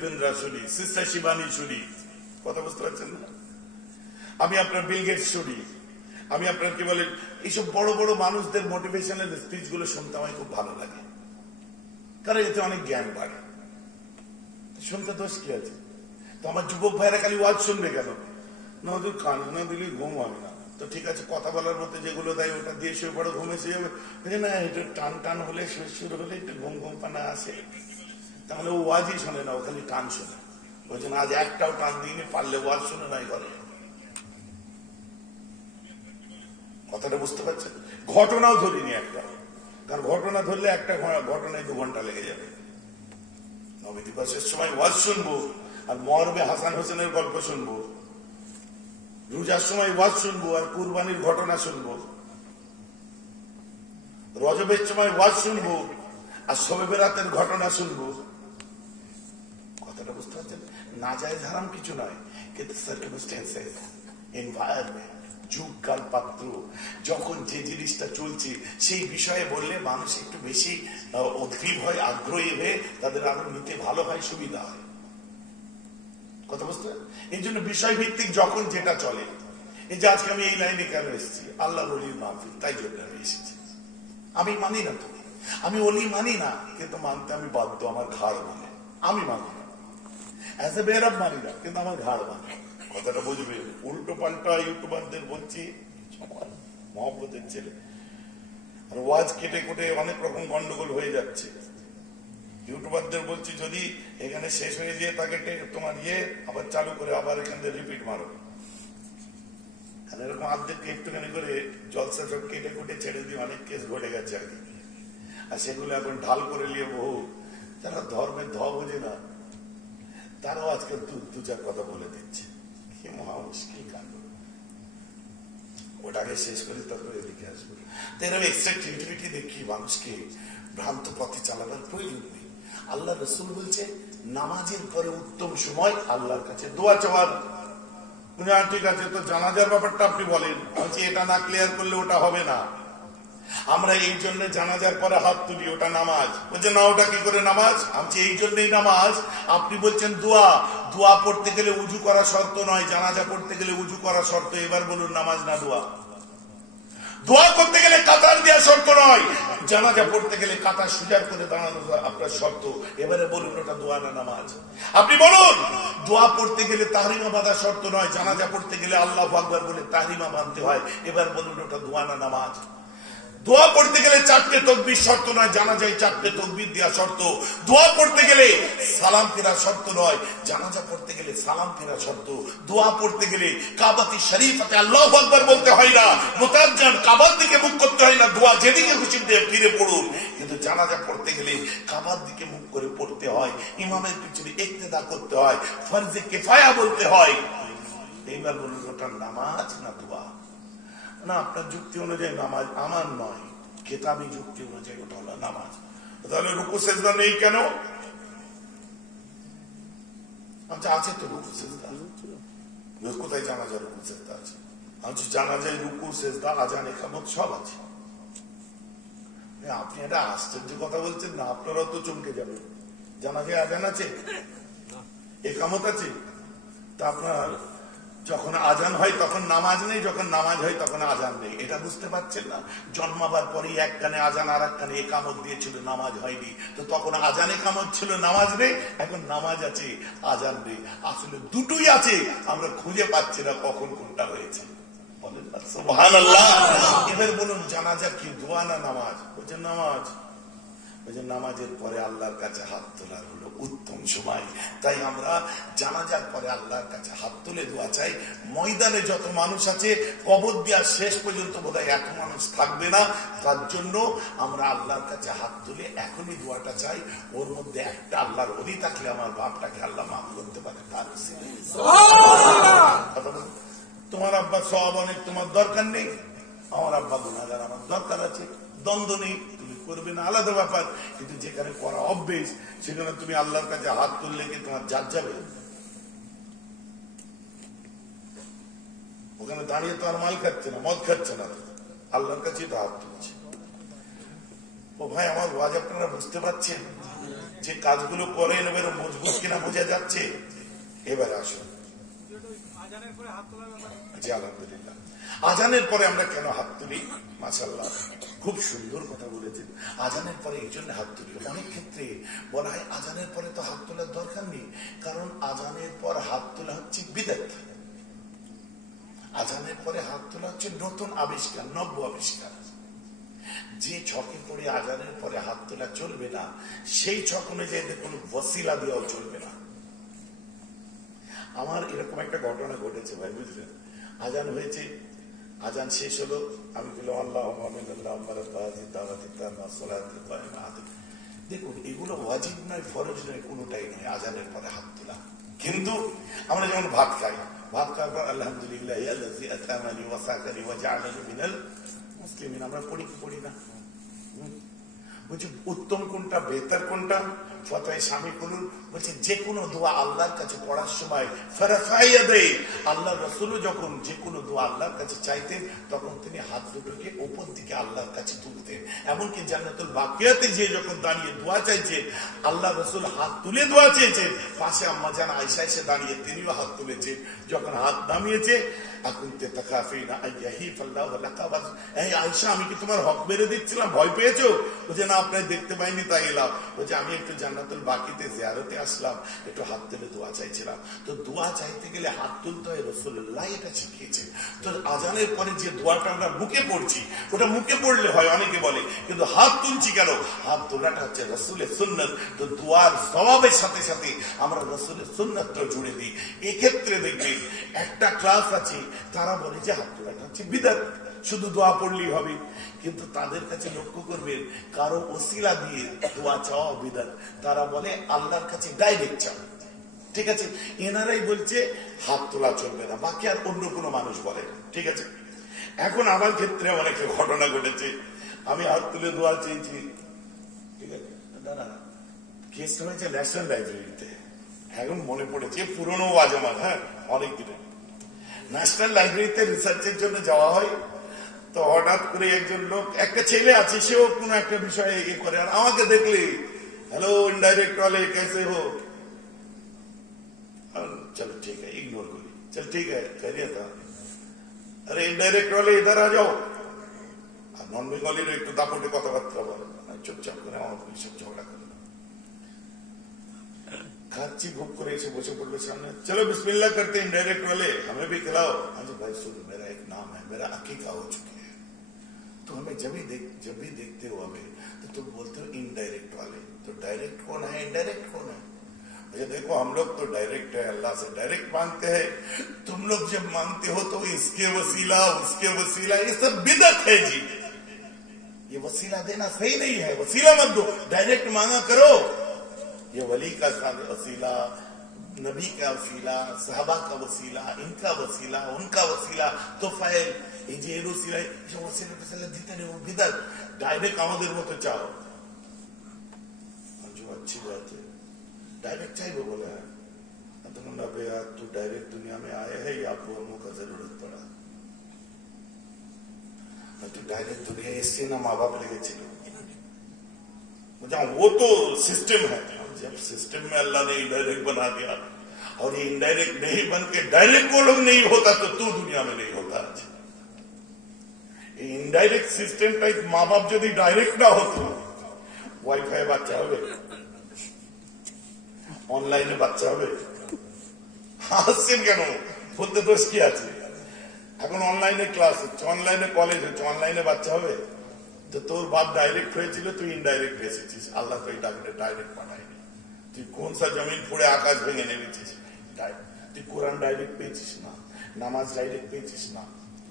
বিন্দ্রা শুনি, সিস্টার শিবানী শুনি। কথা বুঝতে পারছেন না? আমি আপনার বিল গেটস শুনি, আমি আপনার কি বলে, এইসব বড় বড় মানুষদের মোটিভেশনাল স্পিচ গুলো শুনতে আমার খুব ভালো লাগে, কারণ এতে অনেক জ্ঞান বাড়ে। শুনতে দোষ কি আছে? তো আমার যুবক ভাইরা খালি ওয়াজ শুনবে কেন? না, ওদের কান না দিলে ঘুম হবে না। তো ঠিক আছে, কথা বলার মধ্যে যেগুলো দেয় ওটা দিয়ে শুয়ে পড়ে, ঘুমে শুয়ে যাবে। না, একটু টান টান হলে, শুরু হলে একটু ঘুম পানা আসে, তাহলে ও ওয়াজই শোনে না, ও খালি টান শোনে। ওই জন্য আজ একটাও টান দিইনি, পারলে ওয়াজ শুনে নাই করে। কথাটা বুঝতে পারছেন? ঘটনাও ধরিনি একটা, কারণ ঘটনা ধরলে একটা ঘটনায় 2 ঘন্টা লেগে যাবে। নবী দিবসের সময় ওয়াজ শুনবো, আর মরবে হাসান হোসেনের গল্প শুনবো। রোজার সময় ওয়াজ শুনবো, আর কুরবানির ঘটনা শুনবো। রজবের সময় ওয়াজ শুনবো, আর শবে বেরাতের ঘটনা শুনবো। কথাটা বুঝতে পারছেন? নাজায়েজ হারাম কিছু নয়, কিন্তু সার্কামস্টেন্সেস, এনভায়রনমেন্ট, যুগ কাল পাত্র, যখন যে জিনিসটা চলছে সেই বিষয়ে বললে মানুষ একটু বেশি উদ্গ্রীব হয়, আগ্রহী হয়ে তাদের আরো নিতে ভালো হয়, সুবিধা হয়। কথা বুঝতে? এই জন্য বিষয় ভিত্তিক যখন যেটা চলে, এই যে আজকে আমি এই লাইনে কেন এসেছি, আল্লাহ ওলির মাহফিল, তাই জন্য আমি এসেছি। আমি মানি না, তুমি, আমি ওলি মানি না, কিন্তু মানতে আমি বাধ্য, আমার ঘাড় মানে, আমি মানি না, অ্যাজ এ বেয়ার মানি না, কিন্তু আমার ঘাড় মানে। কথাটা বুঝবে? উল্টো পাল্টা ইউটিউবারদের বলছি, মহব্বতের ছেলে, আর ওয়াজ কেটে কুটে অনেক রকম গন্ডগোল হয়ে যাচ্ছে। ইউটিউবারদের বলছি, যদি এখানে শেষ হয়ে যেয়ে তাকে তোমার আবার চালু করে আবার এখান থেকে রিপিট মারো। এরকম আর্ধেককে একটুখানি করে জলসা সব কেটে কুটে ছেড়ে দিয়ে অনেক কেস ঘটে গেছে আগে, আর সেগুলো এখন ঢাল করে নিয়ে বহু যারা ধর্মের বোঝে না, তারাও আজকে 2-4 কথা বলে দিচ্ছে। কি মহা মুশকিল কাণ্ড। ওটাকে শেষ করে তারপরে এদিকে আসবো। তো এরকম এক্সট্রা ক্রিয়েটিভিটি দেখিয়ে মানুষকে ভ্রান্ত পথে চালাবার প্রয়োজন নেই। আল্লাহ রসুল বলছে, নামাজের পরে উত্তম সময় আল্লাহর কাছে দোয়া চাওয়ার। ঠিক আছে, তো জানাজার ব্যাপারটা আপনি বলেন, বলছি এটা না ক্লিয়ার করলে ওটা হবে না। আমরা এই জন্য জানাজার পরে হাত তুলি, ওটা নামাজ। বলছে না, ওটা কি করে নামাজ? আমি এই জন্যই নামাজ। আপনি বলছেন দোয়া, দোয়া পড়তে গেলে উজু করা শর্ত নয়, জানাজা পড়তে গেলে উজু করা শর্ত। এবার বলুন নামাজ না দোয়া? দোয়া করতে গেলে কাতার দেওয়া শর্ত নয়, জানাজা পড়তে গেলে কাতার সুজার করে দাঁড়ানো আপনার শর্ত। এবারে বলুন ওটা দোয়া না নামাজ? আপনি বলুন দোয়া পড়তে গেলে তাহরিমা বাঁধা শর্ত নয়, জানাজা পড়তে গেলে আল্লাহু আকবার বলে তাহরিমা বাঁধতে হয়। এবার বলুন ওটা দোয়া না নামাজ? দোয়া পড়তে গেলে 4টে তাকবীর শর্ত নয়, জানাজায় 4টে তাকবীর দেওয়া শর্ত। দোয়া পড়তে গেলে সালাম ফেরা শর্ত নয়, জানাজা পড়তে গেলে সালাম ফেরা শর্ত। দোয়া পড়তে গেলে কাবাতি শরীফাতে আল্লাহু আকবার বলতে হয় না, মুতাজ্জান কাবার দিকে মুখ করতে হয় না, দোয়া যেদিকে খুশি দিয়ে ফিরে পড়ুন। কিন্তু জানাজা পড়তে গেলে কাবার দিকে মুখ করে পড়তে হয়, ইমামের পিছনে ইক্তেদা করতে হয়, ফরজে কিফায়া বলতে হয়। এইবার বলুন ওটা নামাজ না দোয়া? না, আপনার যুক্তি অনুযায়ী নামাজ, আমার নয়, কেতাবি যুক্তি অনুযায়ী ওটা হলো নামাজ। তাহলে রুকু সেজদা নেই কেন? আচ্ছা আছে তো রুকু সেজদা, কোথায় জানাজার রুকু সেজদা আছে? আচ্ছা জানাজায় রুকু সেজদা আজান ইকামত সব আছে। আপনি একটা আশ্চর্য কথা বলছেন না, আপনারাও তো চমকে যাবেন। জানাজায় আজান আছে, ইকামত আছে, তা আপনার যখন আজান হয় তখন নামাজ নেই, যখন নামাজ হয় তখন আজান নেই, এটা বুঝতে পারছেন না? জন্মাবার পরেই এক কানে আজান আর এক কানে একামত দিয়েছিল, নামাজ হয়নি। তো তখন আজান একামত ছিল, নামাজ নেই, এখন নামাজ আছে আজান নেই। আসলে দুটোই আছে, আমরা খুঁজে পাচ্ছি না কখন কোনটা হয়েছে। বলেন না সুবহানাল্লাহ। এবার বলুন জানাজা কি দোয়া না নামাজ? বলছে নামাজ। নামাজের পরে আল্লাহর কাছে হাত তোলার হলো উত্তম সময়, তাই আমরা জানাজার পরে আল্লাহর কাছে হাত তুলে দোয়া চাই। ময়দানে যত মানুষ আছে কবর দেওয়ার শেষ পর্যন্ত বোধহয় এত মানুষ থাকবে না, তার জন্য আমরা আল্লাহর কাছে হাত তুলে এখনই দোয়াটা চাই। ওর মধ্যে একটা আল্লাহর ওলি থাকলে আমার বাপটাকে আল্লাহ মাফ করতে পারে, তার তোমার আব্বা সওয়াব অনেক, তোমার দরকার নেই, আমার আব্বা গুনাহগার, আমার দরকার আছে, দ্বন্দ্ব নেই, তুমি করবে না আলাদা ব্যাপার। কিন্তু যেখানে করা অভ্যেস সেখানে তুমি আল্লাহর কাছে হাত তুললে কি তোমার জাত যাবে? ওখানে দাঁড়িয়ে তো আর মাল খাচ্ছে না, মদ খাচ্ছে না, আল্লাহর কাছেই তো হাত তুলছে। ও ভাই আমার ওয়াজ আপনারা বুঝতে পারছেন যে কাজগুলো করেন এবার মজবুত কিনা বোঝা যাচ্ছে? এবারে আসুন, জি আলহামদুলিল্লাহ। আজানের পরে আমরা কেন হাত তুলি? মাশাআল্লাহ খুব সুন্দর কথা বলেছেন। আজানের পরে এই জন্য হাত তুলি, অনেক ক্ষেত্রে বলা হয় আজানের পরে তো হাত তোলার দরকার নেই, কারণ আজানের পর হাত তোলা হচ্ছে বিদআত। আজানের পরে হাত তোলা হচ্ছে নতুন আবিষ্কার, নব্য আবিষ্কার। যে ছকে পড়ে আজানের পরে হাত তোলা চলবে না, সেই ছক অনুযায়ী কোনো ওসিলা দেওয়াও চলবে না। আমার এরকম একটা ঘটনা ঘটেছে ভাই, বুঝলেন? আজান হয়েছে, আজান শেষ হলো, আমি বললাম আল্লাহুম্মা দেখুন এগুলো ওয়াজিব নয়, ফরজ নয়, কোনোটাই নয় আজানের পরে হাত তোলা। কিন্তু আমরা যখন ভাত খাই, ভাত খাওয়ার পর আলহামদুলিল্লাহ আল্লাযী আতামানি ওয়া সাকানি ওয়া জাআলানি মিনাল মুসলিমিন আমরা পড়ি কি পড়ি না? বলছে উত্তম কোনটা, বেহতর কোনটা? ফতোয়ায়ে স্বামী বলুন, বলছে যে কোনো দোয়া আল্লাহর কাছে পড়ার সময় আল্লাহ রাসূলও যখন যে কোনো দোয়া আল্লাহর কাছে চাইতেন তখন তিনি হাত দুটোকে উপর দিকে আল্লাহর কাছে তুলতেন। এমনকি জান্নাতুল বাকিয়াতে যে যখন দাঁড়িয়ে দোয়া চাইছে আল্লাহ রাসূল হাত তুলে দোয়া চেয়েছেন, পাশে আম্মা জান আয়েশা এসে দাঁড়িয়ে তিনিও হাত তুলেছেন। যখন হাত নামিয়েছে আয়েশা আমি কি তোমার হক মেরে দিচ্ছিলাম, ভয় পেয়েছো? বলছে না আপনার দেখতে পাইনি তাই এলাম। বলছে আমি একটু জান্নাতুল বাকিতে জিয়ারতে আসলাম, একটু হাত তুলে দোয়া চাইছিলাম। তো দোয়া চাইতে গেলে হাত তুলতে হয়, রাসূলুল্লাহ এটা শিখিয়েছে। তো আজানের পরে যে দোয়াটা আমরা মুখে পড়ছি ওটা মুখে পড়লে হয় অনেকে বলে, কিন্তু হাত তুলছি কেন? হাত তোলাটা হচ্ছে রাসূলের সুন্নাত। তো দোয়ার সওয়াবের সাথে সাথে আমরা রাসূলের সুন্নাতটা জুড়ে দিই। এক্ষেত্রে দেখবেন একটা ক্লাস আছে তারা বলে যে হাত তোলাটা হচ্ছে বিদআত, শুধু দোয়া পড়লেই হবে। কিন্তু তাদের কাছে লক্ষ্য করবেন কারো ওসিলা দিয়ে দোয়া চাওয়া বিদআত। তারা বলে আল্লাহর কাছে ডাইরেক্ট চাও, ঠিক আছে? এনারাই বলছে হাত তোলা চলবে না, বাকি আর অন্য কোনো মানুষ বলে, ঠিক আছে? এখন আমার ক্ষেত্রে অনেক ঘটনা ঘটেছে, আমি হাত তুলে দোয়া চেয়েছি, ঠিক আছে? দাদা কেস হয়েছে ন্যাশনাল লাইব্রেরিতে, এখন মনে পড়েছে, পুরনো ওয়াজ আমার, হ্যাঁ অনেক দিনে ন্যাশনাল লাইব্রেরিতে রিসার্চের জন্য যাওয়া হয়। তো হঠাৎ করে একজন লোক, একটা ছেলে আছে, সেও কোন একটা বিষয়ে এ করে, আর আমাকে দেখলে হ্যালো ইনডাইরেক্ট वाले कैसे हो, चलो ठीक है इग्नोर करी, चल ठीक है करिए था, अरे इनडाइरेक्ट वाले इधर आ जाओ। আর নন বেঙ্গলির একটু দাপটে কথাবার্তা বলে, চুপচাপ করে আমার সব ঝগড়া করে। खाची भूख করে এসে বসে পড়লো सामने, चलो बिस्मिल्लाह करते हैं इनडायरेक्ट वाले, हमें भी खिलाओ। हाँ जी भाई सुन, मेरा एक नाम है, मेरा अकीका हो चुकी है, तो हमें जब भी देखते हो हमें तो तुम बोलते हो इनडायरेक्ट वाले, तो डायरेक्ट कौन है, इनडायरेक्ट कौन है? मुझे देखो, हम लोग तो डायरेक्ट है, अल्लाह से डायरेक्ट मांगते हैं, तुम लोग जब मांगते हो तो इसके वसीला उसके वसीला, ये सब बिदअत है जी। ये वसीला देना सही नहीं है, वसीला मत दो, डायरेक्ट मांगा करो। ये वली का वसीला, नबी का वसीला, साहबा का वसीला, इनका वसीला, उनका वसीला, तो फाइल ये वसीला, जो वसीला वसीला देते नहीं वो बिदअत। डायरेक्ट আমাদের মতো चाहो, जो अच्छी बात है डायरेक्ट चाहिए। बोला है यार तू डायरेक्ट दुनिया में आया है या आपको का जरूरत पड़ा? तू डायरेक्ट दुनिया इससे ना माँ बाप लेके चलो, वो तो सिस्टम है। जब सिस्टम में अल्लाह ने इनडायरेक्ट बना दिया और ये इनडायरेक्ट नहीं बन के डायरेक्ट वो लोग नहीं होता तो तू दुनिया में नहीं होता। इनडायरेक्ट सिस्टम टाइप माँ बाप यदि डायरेक्ट ना होतो, वाईफाई বাচ্চা হবে, অনলাইনে বাচ্চা হবে, হাসছেন কেন? বলতে দোষ কি আছে? এখন অনলাইনে ক্লাস হচ্ছে, অনলাইনে কলেজ হচ্ছে, অনলাইনে বাচ্চা হবে? তো তোর বাপ ডাইরেক্ট হয়েছিল, তুই ইনডাইরেক্ট এসেছিস, আল্লাহ তো ডাকলে ডাইরেক্ট পাঠায়নি। তুই কোন সা জমিন ফুড়ে আকাশ ভেঙে নেমেছিস? তুই কোরআন ডাইরেক্ট পেয়েছিস না, নামাজ ডাইরেক্ট পেয়েছিস না,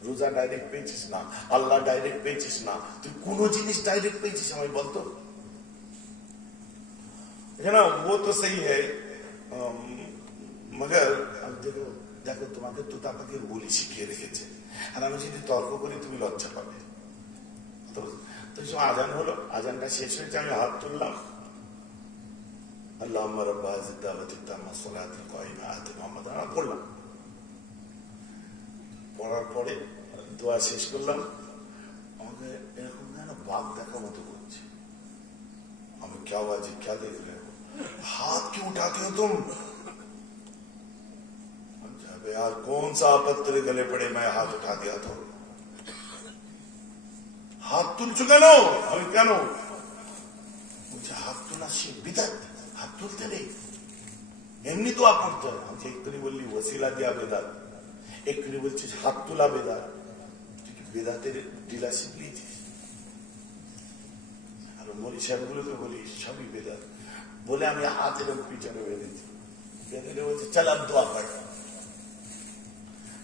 রোজা ডাইরেক্ট পেয়েছিস না, আল্লাহ ডাইরেক্ট পেয়েছিস না, তুই কোন জিনিস ডাইরেক্ট পেয়েছিস আমায় বলতো? ना वो तो सही है, मगर देखो देखो তোমাকে তোতা পাখির বলি শিখিয়ে রেখেছে, আর আমি যদি তর্ক করি তুমি লজ্জা পাবে। তো আজান হলো, আজানটা শেষ হয়েছে, আমি হাত তুললাম, আল্লাহুম্মা রাব্বা হাযিহি দাওয়াতিত তাম্মা সালাতিল কায়িমা আতি মুহাম্মাদান পড়লাম। পড়ার পরে দোয়া শেষ করলাম, আমাকে এরকম যেন বাপ দেখার মতো করছে। আমি क्या हुआ जी, क्या देख रहे हो, हाथ क्यों उठाते हो तुम? यार कौन सा आपत तेरे गले पड़े मैं हाथ उठा दिया तो? हाथ তুলছো কেন? আমি কেন? मुझे हाथ তোলা সে বিদআত, হাত তুলতে নেই, এমনি দোয়া করতে হয়। আমি একটু বললি ওসিলা দেয়া বেদাত, একটু বলছিস হাত তোলা বেদাত, তুই কি বেদাতের ডিলারশিপ নিয়েছিস? আর মরি সাহেবগুলোকে বলি সবই বেদাত বলে আমি হাত এরকম পিছনে বেঁধেছি, বেঁধে বলছে চল আব দোয়া কর।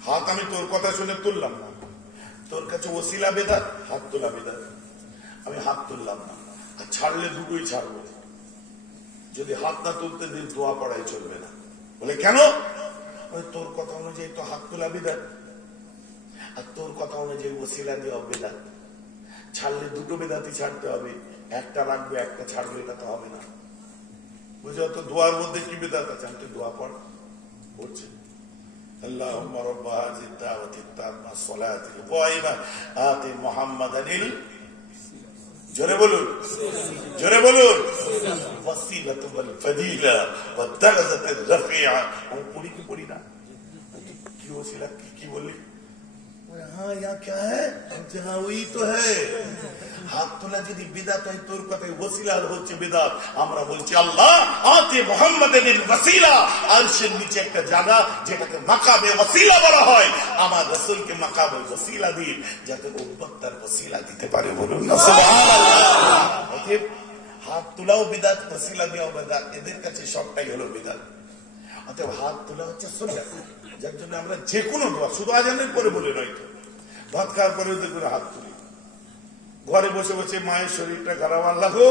হাত আমি তোর কথা শুনে তুললাম না, তোর কাছে ওসিলা বেদাত, হাত তোলা বেদাত, আমি হাত তুললাম না, আর ছাড়লে দুটোই ছাড়বো। যদি হাত না তুলতে দিন দোয়া পড়াই চলবে না। বলে কেন? তোর কথা অনুযায়ী তো হাত তোলা বেদাত, আর তোর কথা অনুযায়ী ওসিলা দেওয়া বেদাত, ছাড়লে দুটো বেদাতই ছাড়তে হবে, একটা রাখবে একটা ছাড়বে, এটা তো হবে না। বুঝো তো দোয়ার মধ্যে কি বেদাত আছে? আমি তো দোয়া পড় পড়ছি, আল্লাহুম্মা রাব্বা হাযিহি দাওয়াতিত তাম্মা সালাতিল কায়িমা আতি মুহাম্মাদানিল, জোরে বলুন, জোরে বলুন, ওয়াসিলাতু ওয়াল ফাদিলা ওয়াদ দারাজাতির রাফিআ। আমি পড়ি কি পড়ি না? কি ওসিলা কি বললি? हाँ यहाँ क्या है? हाँ वही तो है। হাত তোলা যদি বিদাত হয়, তোর কথায় ওসিলা হচ্ছে বিদাত। আমরা বলছি আল্লাহ আতে মুহাম্মাদের ওসিলা, আরশের নিচে একটা জায়গা যেটাকে মাকামে ওসিলা বলা হয়, আমার রাসূলকে মাকামে ওসিলা দিন, যাতে উম্মত তার ওসিলা দিতে পারে। বলুন না সুবহানাল্লাহ। অতএব হাত তোলাও বিদাত, ওসিলা দেওয়াও বিদাত, এদের কাছে সবটাই হলো বিদাত। অতএব হাত তোলা হচ্ছে সুন্নাত, যার জন্য আমরা যে কোনো দোয়া শুধু আজানের পরে বলে নয়, তো ভাত খাওয়ার পরেও দেখুন হাত তুলি। ঘরে বসে বসে মায়ের শরীরটা খারাপ, আল্লাহ গো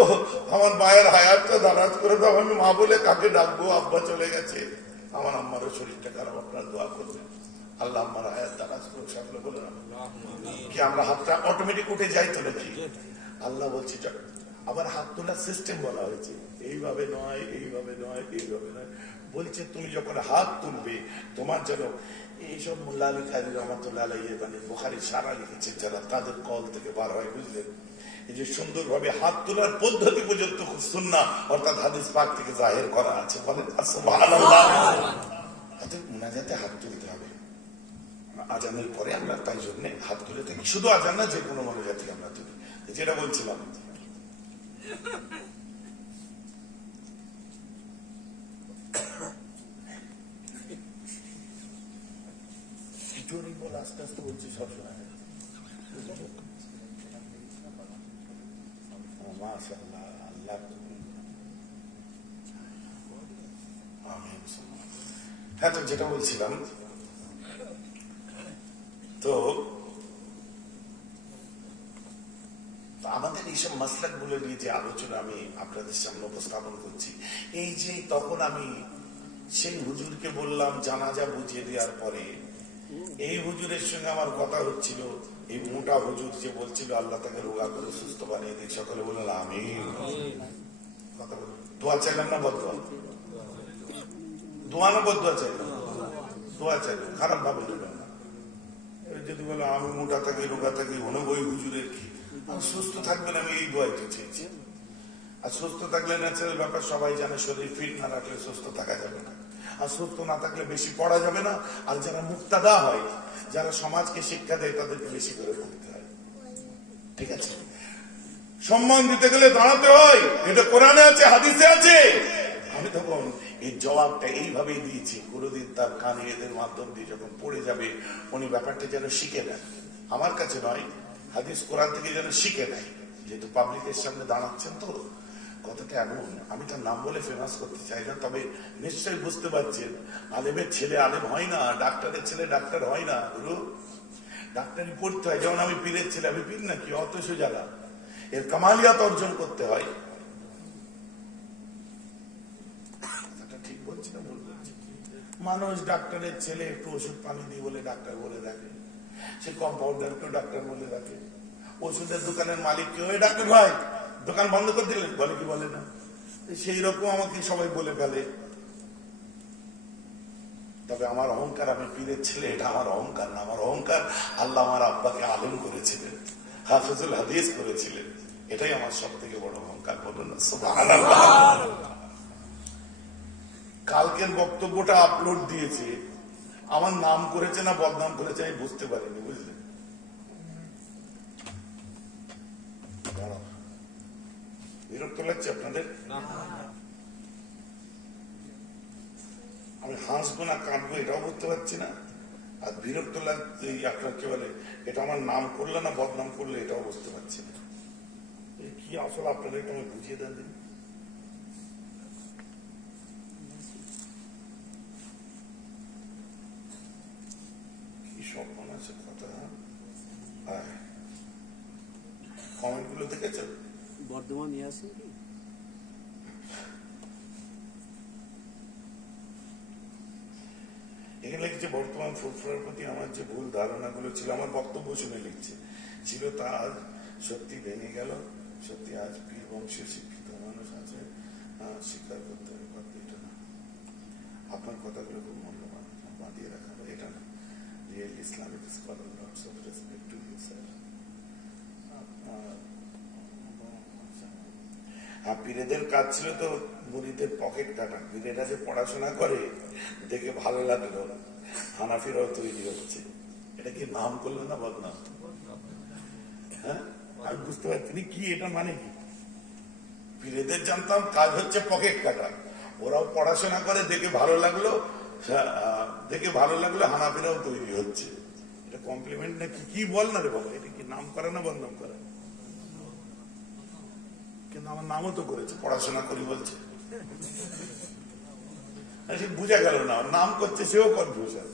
আমার মায়ের হায়াতটা দারাজ করে দাও, আমি মা বলে কাকে ডাকবো? আব্বা চলে গেছে, আমার আম্মারও শরীরটা খারাপ, আপনারা দোয়া করবেন আল্লাহ আমার হায়াত দারাজ করুক। সকলে বলে না কি আমরা হাতটা অটোমেটিক উঠে যাই তো নাকি? আল্লাহ বলছি আবার হাত তোলার সিস্টেম বলা হয়েছে, এইভাবে নয়, এইভাবে নয়, এইভাবে নয়। বলছে তুমি যখন হাত তুলবে তোমার যেন এইসব মোল্লা আলী কাজী রহমাতুল্লাহ আলাইহি মানে বুখারী সারা লিখেছে যারা, তাদের কল থেকে বার হয়, বুঝলেন? এই যে সুন্দরভাবে হাত তোলার পদ্ধতি পর্যন্ত খুব সুন্নাহ, অর্থাৎ হাদিস পাক থেকে জাহির করা আছে। বলেন সুবহানাল্লাহ। মুনাজাতে হাত তুলতে হবে আজানের পরে, আমরা তাই জন্য হাত তুলে থাকি। শুধু আজান না, যে কোনো মুনাজাতে আমরা তুলি। যেটা বলছিলাম, জোরে বল, আস্তে আস্তে বলছি সবসময়। মাশাআল্লাহ, আল্লাহ। হ্যাঁ, তো যেটা বলছিলাম, তো আমাদের এইসব মাসলাক গুলো নিয়ে যে আলোচনা আমি আপনাদের সামনে উপস্থাপন করছি, এই যে তখন আমি সেই হুজুরকে বললাম জানাজা বুঝিয়ে দেওয়ার পরে, এই হুজুরের সঙ্গে আমার কথা হচ্ছিল, এই মোটা হুজুর যে বলছিল আল্লাহ তাকে রোগা করে সুস্থ বানিয়ে দিক, সকলে বললেন আমিন। কথা বল, দোয়া চাইলাম না বদদোয়া? দোয়া না বদদোয়া চাইলাম? দোয়া চাইলাম, খারাপ ভাবে নেবেন না। যদি বলো আমি মোটা থাকি রোগা থাকি, অনেক ওই হুজুরের কি, সুস্থ থাকবেন, আমি এই দোয়াইটা চেয়েছি। আর সুস্থ থাকলে ন্যাচারাল ব্যাপার, সবাই জানে শরীর ফিট না রাখলে সুস্থ থাকা যাবে না, আর সুস্থ না থাকলে বেশি পড়া যাবে না। আর যারা মুক্তাদা হয়, যারা সমাজকে শিক্ষা দেয়, তাদেরকে বেশি করে পড়তে হয়। ঠিক আছে, সম্মান দিতে গেলে দাঁড়াতে হয়, এটা কোরআনে আছে, হাদিসে আছে। আমি তখন এই জবাবটা এইভাবেই দিয়েছি, কোনদিন তার কানে এদের মাধ্যম দিয়ে যখন পড়ে যাবে, উনি ব্যাপারটা যেন শিখে নেন, আমার কাছে নয়, হাদিস কোরআন থেকে যেন শিখে নেয়। যেহেতু পাবলিকের সামনে দাঁড়াচ্ছেন, তো কথাটা এমন, আমি তার নাম বলে ফেমাস করতে চাই না, তবে নিশ্চয়ই বুঝতে পারছেন, আলেমের ছেলে আলেম হয় না, ডাক্তারের ছেলে ডাক্তার হয় না। গুরু, ডাক্তারি পড়তে হয়, যেমন আমি পীরের ছেলে, আমি পীর নাকি অত সোজা, এর কামালিয়াত অর্জন করতে হয়। ঠিক বলছি না ভুল বলছি? মানুষ ডাক্তারের ছেলে, একটু ওষুধ পানি দিয়ে বলে ডাক্তার বলে রাখে, সে কম্পাউন্ডারকেও ডাক্তার বলে রাখে, ওষুধের দোকানের মালিককে ওই ডাক্তার ভাই দোকান বন্ধ করে দিলেন, বলে কি বলে না? সেই রকম আমাকে সবাই বলে ফেলে। তবে আমার অহংকার, আমি পীরের ছেলে, এটা আমার অহংকার না। আমার অহংকার, আল্লাহ আমার আব্বাকে আলেম করেছিলেন, হাফেজুল হাদিস করেছিলেন, এটাই আমার সব থেকে বড় অহংকার। বলুন না সুবহানাল্লাহ। কালকের বক্তব্যটা আপলোড দিয়েছে, আমার নাম করেছে না বদনাম করেছে আমি বুঝতে পারিনি, বুঝলেন? বিরক্ত লাগছে আপনাদের? আমি হাসবো না কাঁদবো এটাও বুঝতে পারছি না, আর বিরক্ত লাগছে আপনার কি বলে, এটা আমার নাম করলে না বদনাম করলে এটাও বুঝতে পারছি না। কি আসলে আপনাদের একটু আমি বুঝিয়ে দেন দিন। কি সব মনে আছে কথা, কমেন্ট গুলো দেখেছেন? বর্ধমান নিয়ে আসেন কি? এখানে লিখছে বর্তমান ফুটবলের প্রতি আমার যে ভুল ধারণাগুলো ছিল, আমার বক্তব্য শুনে লিখছে, ছিল তা আজ সত্যি ভেঙে গেল। সত্যি আজ পীর বংশীয় শিক্ষিত মানুষ আছে, স্বীকার করতে হবে, কথা এটা না। আপনার কথাগুলো খুব মূল্যবান, বাঁধিয়ে রাখা হবে, এটা না। Real Islamic scholar, lots of respect to you sir. পীরেদের কাজ ছিল তো মুরিদের পকেট কাটা। পীরেরা যে পড়াশোনা করে দেখে ভালো লাগলো, হানাফিরাও তৈরি হচ্ছে, এটা কি নাম করলো না বদনাম? হ্যাঁ, আমি বুঝতে পারছি কি এটা মানে কি। পীরেদের জানতাম কাজ হচ্ছে পকেট কাটা, ওরাও পড়াশোনা করে দেখে ভালো লাগলো, হানাফিরাও তৈরি হচ্ছে। এটা কমপ্লিমেন্ট নাকি কি বল না রে বাবা, এটা কি নাম করে না বদনাম করে? কিন্তু আমার নামও তো করেছে, পড়াশোনা করি বলছে, বুঝা গেল না নাম করছে, সেও কনফিউশন।